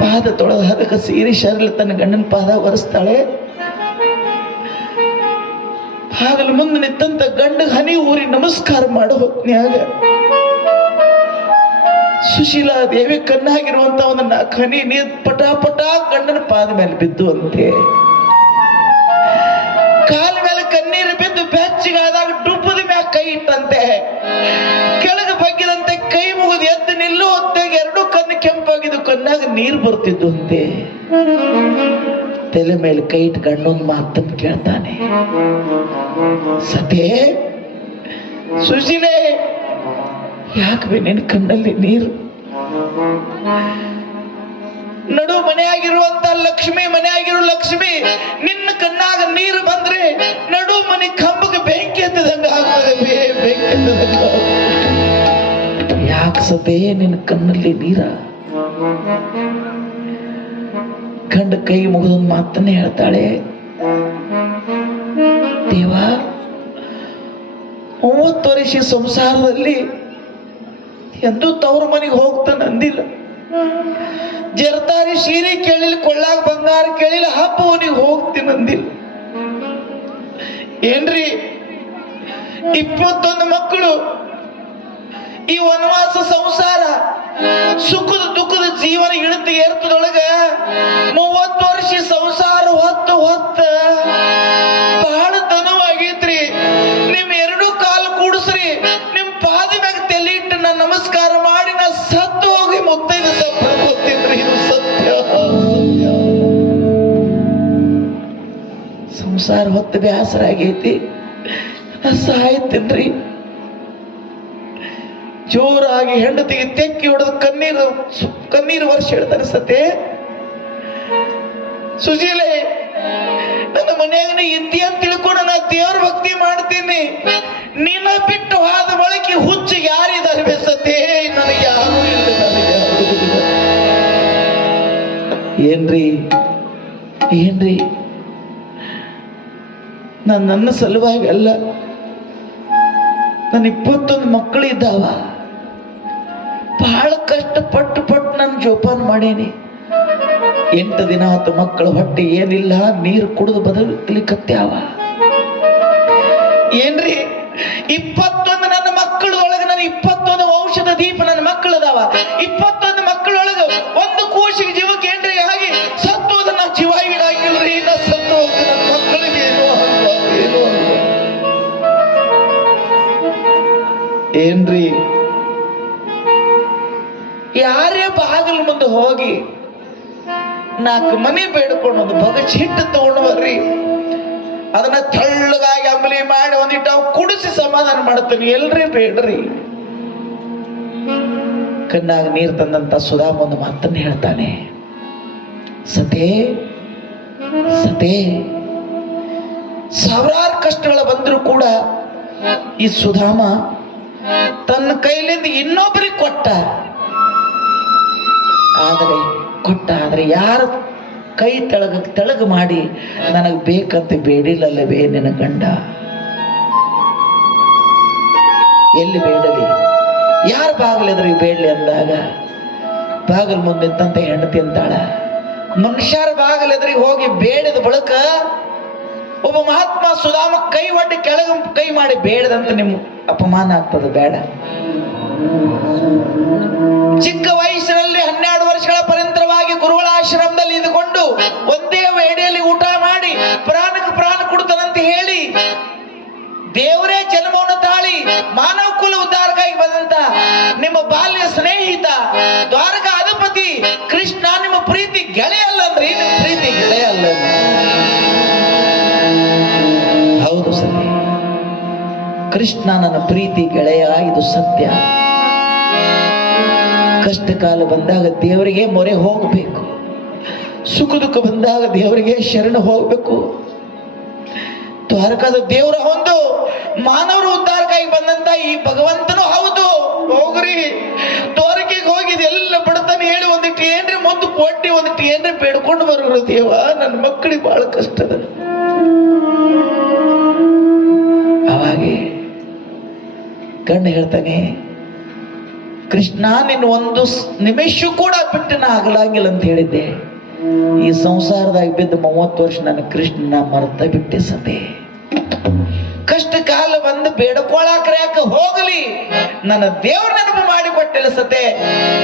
ಪಾದ ತೊಳೆದ ಅದಕ್ಕೆ ಸೀರಿ ಶರಲ್ ತನ್ನ ಗಂಡನ ಪಾದ ಒರೆಸ್ತಾಳೆ. ಬಾಗಿಲು ಮುಂದೆ ನಿಂತಂತ ಗಂಡ ಹನಿ ಊರಿ ನಮಸ್ಕಾರ ಮಾಡೋ ಹೊತ್ನ್ಯಾಗ ಸುಶೀಲಾ ದೇವಿ ಕಣ್ಣಾಗಿರುವಂತ ಒಂದು 4 ಹನಿ ನೀರು ಪಟ ಗಂಡನ ಪಾದ ಮೇಲೆ ಬಿದ್ದು ಅಂತೆ. ಕಾಲ ಮೇಲೆ ಕಣ್ಣೀರು ಬಿದ್ದು ಬೆಚ್ಚಗಾದಾಗ ಡುಬ್ಬದ ಮ್ಯಾಗ ಕೈ ಇಟ್ಟಂತೆ. ಕೆಳಗೆ ಬಗ್ಗಿದಂತೆ ಕೈ ಮುಗಿದು ಎದ್ದು ನಿಲ್ಲು ಹೊತ್ತಾಗ 2 ಕಣ್ಣು ಕೆಂಪಾಗಿದ್ದು, ಕಣ್ಣಾಗ ನೀರು ಬರ್ತಿದ್ದು ಅಂತೆ. ತಲೆ ಮೇಲೆ ಕೈ ಇಟ್ಟು ಗಂಡೊಂದು ಮಾತನ್ನು ಕೇಳ್ತಾನೆ, ಸತೇ ಸುಶೀಲೆ ಯಾಕೆ ನಿನ್ನ ಕಣ್ಣಲ್ಲಿ ನೀರು? ನಡು ಮನೆಯಾಗಿರುವಂತ ಲಕ್ಷ್ಮಿ, ಮನೆಯಾಗಿರೋ ಲಕ್ಷ್ಮಿ, ನಿನ್ನ ಕಣ್ಣಾಗ ನೀರು ಬಂದ್ರೆ ನಡು ಮನೆ ಕಂಬಕ್ಕೆ ಬೆಂಕಿ ಎತ್ತದಂಗ ಆಗ್ತದೆ, ಬೆಂಕಿ ಎತ್ತದಂಗ. ಯಾಕೆ ಸತೇ ನಿನ್ನ ಕಣ್ಣಲ್ಲಿ ನೀರ? ಗಂಡ ಕೈ ಮುಗಿದೊಂದು ಮಾತನ್ನೇ ಹೇಳ್ತಾಳೆ, ದೇವ 30 ವರ್ಷ ಸಂಸಾರದಲ್ಲಿ ಎಂದೂ ತವ್ರ ಮನೆಗೆ ಹೋಗ್ತಾನೆ ಅಂದಿಲ್ಲ. ಜರ್ತಾರಿ ಸೀರೆ ಕೇಳಿಲ್ಲ, ಕೊಳ್ಳಾಗ ಬಂಗಾರ ಕೇಳಿಲ್ಲ, ಹಬ್ಬ ಅವನಿಗೆ ಹೋಗ್ತೀನಿ ಅಂದಿಲ್ಲ. ಏನ್ರಿ 21 ಮಕ್ಕಳು, ಈ ವನವಾಸ ಸಂಸಾರ, ಸುಖದ ದುಃಖದ ಜೀವನ ಇಳಿತು ಏರ್ತದೊಳಗ 30 ವರ್ಷ ಸಂಸಾರ ಹೊತ್ತು ಬಹಳ ತನವಾಗೈತ್ರಿ. ನಿಮ್ 2 ಕಾಲು ಕೂಡಿಸ್ರಿ, ನಿಮ್ ಪಾದ ಮ್ಯಾಗ ತಲೆ ಇಟ್ಟು ನಾ ನಮಸ್ಕಾರ ಮಾಡಿ ನಾ ಸತ್ತು ಹೋಗಿ ಮುತ್ತೈದು ಗೊತ್ತಿದ್ರಿ. ಇದು ಸತ್ಯ. ಸಂಸಾರ ಹೊತ್ತು ಬ್ಯಾಸರ ಆಗೈತಿ, ನಾ ಸಾಯ್ತೇನ್ರಿ. ಜೋರಾಗಿ ಹೆಂಡತಿಗೆ ತೆಕ್ಕಿ ಹೊಡೆದು ಕಣ್ಣೀರು ವರ್ಷ ಹೇಳ್ತಾನೆ, ಸತೆ ಸುಶೀಲೆ ನನ್ನ ಮನ್ಯಾಗ ಇದ್ದಿ ಅಂತ ತಿಳ್ಕೊಂಡು ನಾ ದೇವ್ರ ಭಕ್ತಿ ಮಾಡ್ತೀನಿ. ನಿನ್ನ ಬಿಟ್ಟು ಹೋದ ಬಳಕೆ ಹುಚ್ಚು ಯಾರಿದ್ದಾರೆ ಸತೆ? ನನಗೆ ಯಾರು ಇಲ್ಲ, ನನಗೆ ಯಾರು ಇಲ್ಲ. ಏನ್ರಿ ನನ್ನ ಸಲುವಾಗಿ ಅಲ್ಲ, ನನ್ನ 21 ಮಕ್ಕಳು ಇದ್ದಾವ. ಬಹಳ ಕಷ್ಟಪಟ್ಟು ನಾನು ಜೋಪಾನ ಮಾಡೇನಿ. 8 ದಿನ ಆತ ಮಕ್ಕಳ ಹೊಟ್ಟೆ ಏನಿಲ್ಲ, ನೀರು ಕುಡಿದು ಬದಲಿಕತ್ಯಾವ. ಏನ್ರಿ 21 ನನ್ನ ಮಕ್ಕಳೊಳಗೆ ನನ್ನ 21 ವಂಶದ ದೀಪ ನನ್ನ ಮಕ್ಕಳದಾವ. 21 ಮಕ್ಕಳೊಳಗೆ ಒಂದು ಕೋಶಿಗೆ ಜೀವಕ್ಕೆ ಏನ್ರಿ ಆಗಿ ಸತ್ತೋದ ನಾ ಜೀವ ಇಡಾಗಿಲ್ರಿ. ನಾ ಸತ್ತೋದ ನನ್ನ ಮಕ್ಕಳಿಗೆ ಏನು ಏನ್ರಿ? ಯಾರೇ ಬಾಗಿಲು ಮುಂದೆ ಹೋಗಿ 4 ಮನಿ ಬೇಡ್ಕೊಂಡು ಒಂದು ಬಗಚ್ ಹಿಟ್ಟು ತಗೊಂಡು ಬರ್ರಿ, ಅದನ್ನ ತಳ್ಳಗಾಗಿ ಅಂಬಲಿ ಮಾಡಿ ಒಂದಿಟ್ಟು ಅವು ಕುಡಿಸಿ ಸಮಾಧಾನ ಮಾಡ್ತೀನಿ. ಎಲ್ರಿ ಬೇಡ್ರಿ. ಕಣ್ಣಾಗ ನೀರು ತಂದಂತ ಸುಧಾಮ ಒಂದು ಮಾತನ್ನು ಹೇಳ್ತಾನೆ, ಸತೆ ಸತೆ, ಸಾವಿರಾರು ಕಷ್ಟಗಳ ಬಂದರೂ ಕೂಡ ಈ ಸುಧಾಮ ತನ್ನ ಕೈಲಿಂದ ಇನ್ನೊಬ್ಬರಿಗೆ ಕೊಟ್ಟ. ಆದರೆ ಯಾರ ಕೈ ತೆಳಗ ಮಾಡಿ ನನಗೆ ಬೇಕಂತ ಬೇಡಿಲ್ಲಲ್ಲವೇ ನಿನ್ನ ಗಂಡ? ಎಲ್ಲಿ ಬೇಡಲಿ, ಯಾರು ಬಾಗಿಲೆದ್ರಿಗೆ ಬೇಡಲಿ ಅಂದಾಗ ಬಾಗಿಲು ಮುಂದೆ ನಿಂತಂತ ಹೆಂಡತಿ ಅಂತಾಳ. ಮನುಷ್ಯರ ಬಾಗಿಲೆದ್ರಿಗೆ ಹೋಗಿ ಬೇಡಿದ ಬಳಿಕ ಒಬ್ಬ ಮಹಾತ್ಮ ಸುಧಾಮ ಕೈ ಒಡ್ಡಿ ಕೆಳಗ ಕೈ ಮಾಡಿ ಬೇಡದಂತ ನಿಮ್ಮ ಅಪಮಾನ ಆಗ್ತದ, ಬೇಡ. ಚಿಕ್ಕ ವಯಸ್ಸಿನಲ್ಲಿ 12 ವರ್ಷಗಳ ಪರ್ಯಂತರವಾಗಿ ಗುರುಗಳ ಆಶ್ರಮದಲ್ಲಿ ಇದ್ದುಕೊಂಡು ಒಂದೇ ವೇಳೆಯಲ್ಲಿ ಊಟ ಮಾಡಿ ಪ್ರಾಣಕ್ಕೆ ಪ್ರಾಣ ಕೊಡ್ತಾನಂತ ಹೇಳಿ ದೇವರೇ ಜನ್ಮವನ್ನು ತಾಳಿ ಮಾನವ ಕುಲ ಉದ್ಧಾರಕ್ಕಾಗಿ ಬಂದಂತ ನಿಮ್ಮ ಬಾಲ್ಯ ಸ್ನೇಹಿತ ದ್ವಾರಕಾ ಅಧಿಪತಿ ಕೃಷ್ಣ ನಿಮ್ಮ ಪ್ರೀತಿ ಗೆಳೆಯ ಅಲ್ಲಂದ್ರಿ? ನಿಮ್ಮ ಪ್ರೀತಿ ಗೆಳೆಯ ಅಲ್ಲ. ಹೌದು ಸರಿ, ಕೃಷ್ಣ ನನ್ನ ಪ್ರೀತಿ ಗೆಳೆಯ, ಇದು ಸತ್ಯ. ಕಷ್ಟ ಕಾಲ ಬಂದಾಗ ದೇವರಿಗೆ ಮೊರೆ ಹೋಗಬೇಕು, ಸುಖ ದುಃಖ ಬಂದಾಗ ದೇವರಿಗೆ ಶರಣ ಹೋಗ್ಬೇಕು. ದ್ವಾರಕಾದ ದೇವರ ಒಂದು ಮಾನವರ ಉದ್ಧಾರಕ್ಕಾಗಿ ಬಂದಂತ ಈ ಭಗವಂತನು ಹೌದು. ಹೋಗ್ರಿ, ದ್ವಾರಕೆಗೆ ಹೋಗಿದ್ ಎಲ್ಲ ಬಡತನ ಹೇಳಿ ಒಂದಿಟ್ಟು ಏನ್ರಿ ಮುಂದೆ ಕೊಟ್ಟಿ ಒಂದಿಟ್ಟು ಏನ್ರಿ ಬೇಡ್ಕೊಂಡು ಬರೋರು. ದೇವ, ನನ್ನ ಮಕ್ಕಳಿಗೆ ಬಹಳ ಕಷ್ಟದ. ಅವಾಗೆ ಗಂಡ ಹೇಳ್ತಾನೆ, ಕೃಷ್ಣ ನಿನ್ನ ಒಂದು ನಿಮಿಷ ಕೂಡ ಬಿಟ್ಟು ನಾ ಆಗಲಾಗಿಲ್ಲ ಅಂತ ಹೇಳಿದ್ದೆ. ಈ ಸಂಸಾರದಾಗ ಬಿದ್ದು 30 ವರ್ಷ ನನ್ನ ಕೃಷ್ಣನ ಮರ್ತ ಬಿಟ್ಟೆ ಸತೆ. ಕಷ್ಟ ಕಾಲ ಬಂದು ಬೇಡ್ಕೊಳಕ್ರೆ ಯಾಕೆ ಹೋಗಲಿ, ನನ್ನ ದೇವ್ರ ನೆನಪು ಮಾಡಿ ಕೊಟ್ಟಿಲ್ಲ ಸತೆ.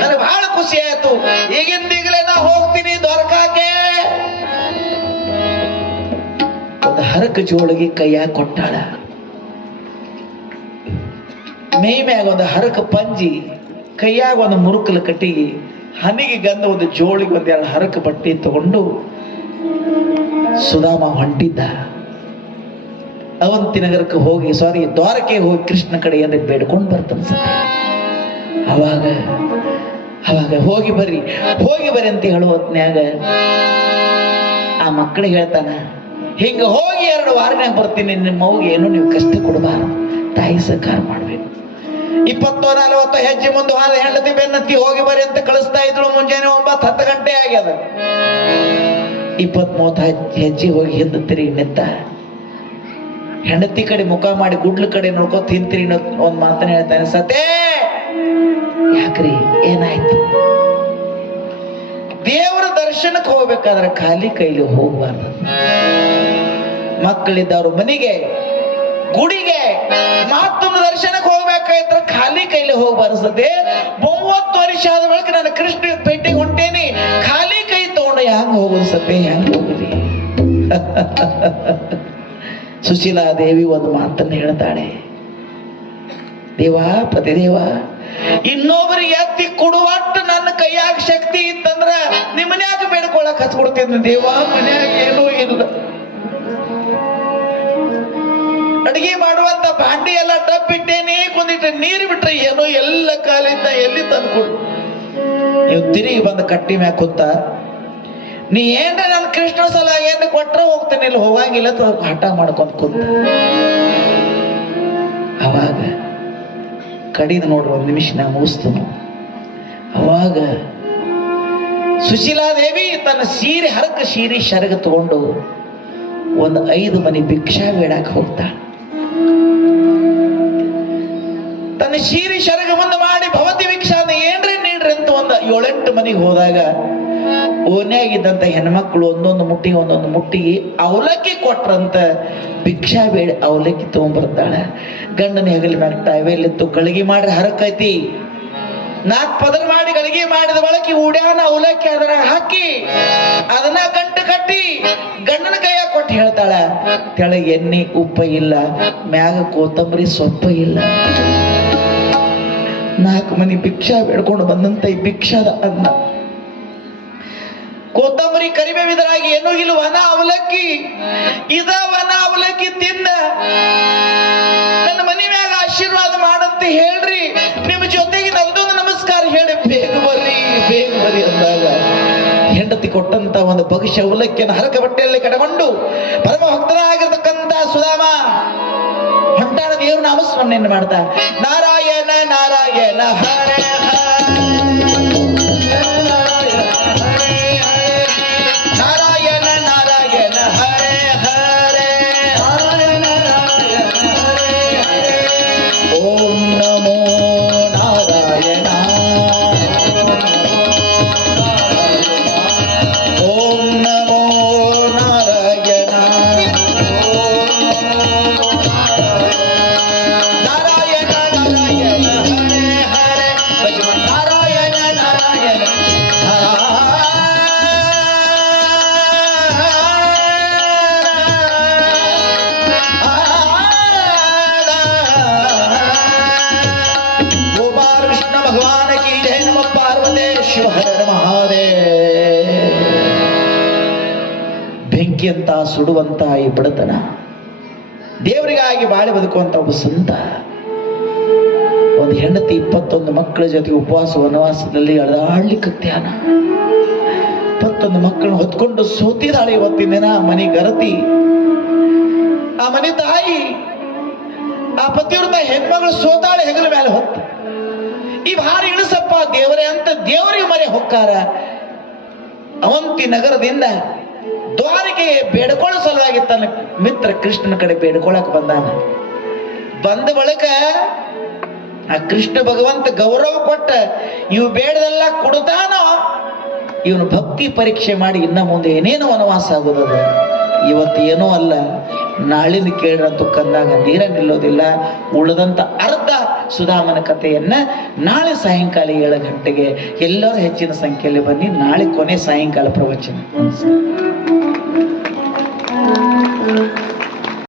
ನನಗೆ ಬಹಳ ಖುಷಿ ಆಯ್ತು. ಈಗಿಂದೀಗಲೇ ನಾ ಹೋಗ್ತೀನಿ ದ್ವಾರಕಾಕ್ಕೆ. ಒಂದು ಹರಕ ಜೋಳಿಗೆ ಕೈಯಾಗ ಕೊಟ್ಟಾಳ, ಮೈ ಮ್ಯಾಗ ಒಂದು ಹರಕ ಪಂಜಿ, ಕೈಯಾಗ ಒಂದು ಮುರುಕಲ ಕಟ್ಟಿಗೆ, ಹನಿಗೆ ಗಂಧ ಒಂದು ಜೋಳಿಗೆ 1-2 ಹರಕ ಬಟ್ಟೆ ತಗೊಂಡು ಸುಧಾಮ ಹೊಂಟಿದ್ದ. ಅವಂತಿನಗರಕ್ಕೆ ಹೋಗಿ ದ್ವಾರಕೆ ಹೋಗಿ ಕೃಷ್ಣ ಕಡೆ ಏನ್ರಿ ಬೇಡ್ಕೊಂಡು ಬರ್ತಾನೆ ಸತೆ. ಅವಾಗ ಹೋಗಿ ಬರ್ರಿ ಅಂತ ಹೇಳುವ ಹೊತ್ನ್ಯಾಗ ಆ ಮಕ್ಕಳಿಗೆ ಹೇಳ್ತಾನ, ಹಿಂಗ ಹೋಗಿ 2 ವಾರನ್ಯಾಗ ಬರ್ತೀನಿ, ನಿಮ್ಮ ಮಗುಗೆ ಏನು ನೀವು ಕಷ್ಟ ಕೊಡಬಾರ್ದು, ತಾಯಿ ಸಹಕಾರ ಮಾಡ್ಬೇಕು. 20-40 ಹೆಜ್ಜೆ ಮುಂದೆ ಹಾದ ಹೆಂಡತಿ ಬೆನ್ನತ್ತಿ ಹೋಗಿ ಬರ್ರಿ ಅಂತ ಕಳಿಸ್ತಾ ಇದ್ರು. ಮುಂಜಾನೆ 9-10 ಗಂಟೆ ಆಗ್ಯದ. 20-30 ಹೆಜ್ಜೆ ಹೋಗಿ ಹಿಂದೆ ತಿರುಗಿ ನಿಂತ. ಹೆಂಡತಿ ಕಡೆ ಮುಖ ಮಾಡಿ ಗುಡ್ಲ ಕಡೆ ನೋಡ್ಕೊತ ಹಿಂತಿರಿ ಒಂದ್ ಮಾತನ್ನ ಹೇಳ್ತಾನೆ, ಸತೆ ಯಾಕ್ರಿ ಏನಾಯ್ತು? ದೇವರ ದರ್ಶನಕ್ಕೆ ಹೋಗ್ಬೇಕಾದ್ರೆ ಖಾಲಿ ಕೈಲಿ ಹೋಗ್ಬಾರ್ದು. ಮಕ್ಕಳಿದ್ದವ್ರು ಮನೆಗೆ ಗುಡಿಗೆ ಮಹಾತ್ಮನ ದರ್ಶನಕ್ಕೆ ಹೋಗ್ಬೇಕಾಯ್ತು, ಖಾಲಿ ಕೈಲಿ ಹೋಗ್ಬಾರ್ದು ಸತೆ. 30 ವರ್ಷ ಆದ ಬಳಿಕ ನಾನು ಕೃಷ್ಣ ಪೇಟೆಗೆ ಹೊಂಟೇನಿ, ಖಾಲಿ ಕೈ ತಗೊಂಡ ಹೆಂಗ್ ಹೋಗುದು ಸತೆ, ಹೆಂಗ್ ಹೋಗುದಿ? ಸುಶೀಲಾ ದೇವಿ ಒಂದು ಮಾತನ್ನು ಹೇಳ್ತಾಳೆ, ದೇವ ಪತಿದೇವ, ಇನ್ನೊಬ್ಬರಿಗೆ ಎತ್ತಿ ಕೊಡುವಟ್ಟು ನನ್ನ ಕೈಯಾಗ ಶಕ್ತಿ ಇತ್ತಂದ್ರ ನಿಮ್ಮನ್ಯಾಗ ಬೇಡ್ಕೊಳಕ್ ಹಚ್ಕೊಡ್ತಿದ್ನ ದೇವ. ಮನ್ಯಾಗ ಏನೂ ಇಲ್ಲ. ಅಡಿಗೆ ಮಾಡುವಂತ ಭಾಂಡಿ ಎಲ್ಲ ಟಬ್ಬಿಟ್ಟೇನೆ, ಕೊಂದಿಟ್ಟು ನೀರು ಬಿಟ್ರೆ ಏನೋ ಎಲ್ಲ ಕಾಲಿಂದ ಎಲ್ಲಿ ತಂದ್ಕೊಡು. ನೀವು ತಿರುಗಿ ಬಂದು ಕಟ್ಟಿ ಮ್ಯಾಗ ಕೂತ, ನೀ ಏನ್ರ ನನ್ನ ಕೃಷ್ಣ ಸಲ ಏನ್ ಕೊಟ್ರ ಹೋಗ್ತೇನೆ, ಇಲ್ಲಿ ಹೋಗಂಗಿಲ್ಲ ಹಠ ಮಾಡ್ಕೊಂತ ಕೂತ. ಅವಾಗ ಕಡಿದು ನೋಡ್ರಿ, 1 ನಿಮಿಷ ನಾ ಮುಗಿಸ್ತು. ಅವಾಗ ಸುಶೀಲಾದೇವಿ ತನ್ನ ಸೀರೆ ಹರಕ ಸೀರೆ ಶರಗ ತಗೊಂಡು ಒಂದು 5 ಮನೆ ಭಿಕ್ಷಾ ಬೇಡಾಕ ಹೋಗ್ತಾಳ. ತನ್ನ ಸೀರೆ ಶರಗ ಮುಂದೆ ಮಾಡಿ ಭವತಿ ಭಿಕ್ಷಾ ಏನ್ರಿ ನೀಡ್ರಿ ಅಂತ ಒಂದು 7-8 ಮನೆಗೆ ಹೋದಾಗ ಓನ್ಯಾಗಿದ್ದಂತ ಹೆಣ್ಮಕ್ಳು ಒಂದೊಂದು ಮುಟ್ಟಿಗೆ ಅವಲಕ್ಕಿ ಕೊಟ್ರಂತ. ಭಿಕ್ಷಾ ಬೇಡ ಅವಲಕ್ಕಿ ತಗೊಂಡ್ಬರ್ತಾಳ. ಗಂಡನ ಹೆಗಲ ಮ್ಯಾಗ ಟವೆಲ್ಲಿತ್ತು, ಗಳಿಗೆ ಮಾಡ್ರಿ ಹರಕೈತಿ. 4 ಪದರ ಮಾಡಿ ಗಳಿಗೆ ಮಾಡಿದ ಬಳಕೆ ಉಡ್ಯಾನ ಅವಲಕ್ಕಿ ಅದರ ಹಾಕಿ ಅದನ್ನ ಗಂಟು ಕಟ್ಟಿ ಗಂಡನ ಕೈಯಾಗ ಕೊಟ್ಟು ಹೇಳ್ತಾಳ, ತೆಳಗೆ ಎಣ್ಣೆ ಉಪ್ಪ ಇಲ್ಲ, ಮ್ಯಾಗ ಕೊತ್ತಂಬರಿ ಸೊಪ್ಪ ಇಲ್ಲ. 4 ಮನೆ ಭಿಕ್ಷಾ ಬೇಡ್ಕೊಂಡು ಬಂದಂತ ಈ ಭಿಕ್ಷಾದ ಅನ್ನ ಕೊತ್ತಂಬರಿ ಕರಿಬೇವಿದರಾಗಿ ಏನೂ ಇಲ್ಲ, ವನ ಅವಲಕ್ಕಿ ಇದ ವನ ಅವಲಕ್ಕಿ ತಿಂದ ನನ್ನ ಮನೆ ಮ್ಯಾಗ ಆಶೀರ್ವಾದ ಮಾಡಂತ ಹೇಳ್ರಿ, ನಿಮ್ಮ ಜೊತೆಗೆ ನಂದೊಂದು ನಮಸ್ಕಾರ ಹೇಳಿ ಬೇಗ ಬರ್ರಿ ಅಂದಾಗ ಹೆಂಡತಿ ಕೊಟ್ಟಂತ ಒಂದು ಭವಿಷ್ಯ ಅವಲಕ್ಕಿಯನ್ನು ಹರಕ ಬಟ್ಟೆಯಲ್ಲಿ ಕಡಗೊಂಡು ಪರಮ ಭಕ್ತನಾಗಿರ್ತಕ್ಕಂಥ ಸುಧಾಮ ಹೊಂಟಾಣ ದೇವ್ರ ನಾಮಸ್ಮರಣೆಯನ್ನು ಮಾಡ್ತಾ ನಾರಾಯಣ ನಾರಾಯಣ ಹರೇ ನಾರಾಯಣ ನಾರಾಯಣ ಹರೇ ಹರೇ ಓಂ ನಮೋ ನಾರಾಯಣ ಓಂ ನಮೋ ನಾರಾಯಣ ನಾರಾಯಣ ನಾರಾಯಣ ಹರೇ ಹರೇ ನಾರಾಯಣ ನಾರಾಯಣ ಗೋಪಾಲಕೃಷ್ಣ ಭಗವಾನ ಕಿ ಜಯ. ನಮ ಪಾರ್ವತೇಶ್ವರ ಹರ ಮಹಾದೇವ. ಬೆಂಕಿಯಂತ ಸುಡುವಂತ ಈ ಬಡತನ, ದೇವರಿಗಾಗಿ ಬಾಳೆ ಬದುಕುವಂತ ಒಬ್ಬ ಸಂತ, ಒಂದು ಹೆಂಡತಿ 21 ಮಕ್ಕಳ ಜೊತೆ ಉಪವಾಸ ವನವಾಸದಲ್ಲಿ ಅಳದಾಡ್ಲಿಕ್ಕತ್ಯಾನ. 21 ಮಕ್ಕಳನ್ನ ಹೊತ್ಕೊಂಡು ಸೋತಿದಾಳೆ ಇವತ್ತಿನ ದಿನ ಮನೆ ಗರತಿ. ಆ ಮನೆ ತಾಯಿ, ಆ ಪತಿವ್ರತ ಹೆಣ್ಮಗಳು ಸೋತಾಳೆ ಹೆಗಲ ಮೇಲೆ ಹೊತ್ತು. ಈ ಭಾರಿ ಇಳಿಸಪ್ಪ ದೇವರೇ ಅಂತ ದೇವರಿಗೆ ಮರೆ ಹೊಕ್ಕಾರ. ಅವಂತಿ ನಗರದಿಂದ ದ್ವಾರಕೆಗೆ ಬೇಡ್ಕೊಳ್ಳೋ ಸಲುವಾಗಿ ತನ್ನ ಮಿತ್ರ ಕೃಷ್ಣನ ಕಡೆ ಬೇಡ್ಕೊಳಕ್ ಬಂದಾನ. ಬಂದ ಬಳಿಕ ಆ ಕೃಷ್ಣ ಭಗವಂತ ಗೌರವ ಕೊಟ್ಟ ಇವು ಬೇಡದೆಲ್ಲ ಕೊಡ್ತಾನೋ, ಇವನು ಭಕ್ತಿ ಪರೀಕ್ಷೆ ಮಾಡಿ ಇನ್ನ ಮುಂದೆ ಏನೇನು ವನವಾಸ ಆಗೋದದ. ಇವತ್ತು ಏನೋ ಅಲ್ಲ, ನಾಳಿಂದ ಕೇಳಿರಂತೂ ಕಂದಾಗ ನೀರ ನಿಲ್ಲೋದಿಲ್ಲ. ಉಳಿದಂತ ಅರ್ಧ ಸುಧಾಮನ ಕಥೆಯನ್ನ ನಾಳೆ ಸಾಯಂಕಾಲ 7 ಗಂಟೆಗೆ ಎಲ್ಲರೂ ಹೆಚ್ಚಿನ ಸಂಖ್ಯೆಯಲ್ಲಿ ಬನ್ನಿ. ನಾಳೆ ಕೊನೆ ಸಾಯಂಕಾಲ ಪ್ರವಚನ. ನಮಸ್ಕಾರ.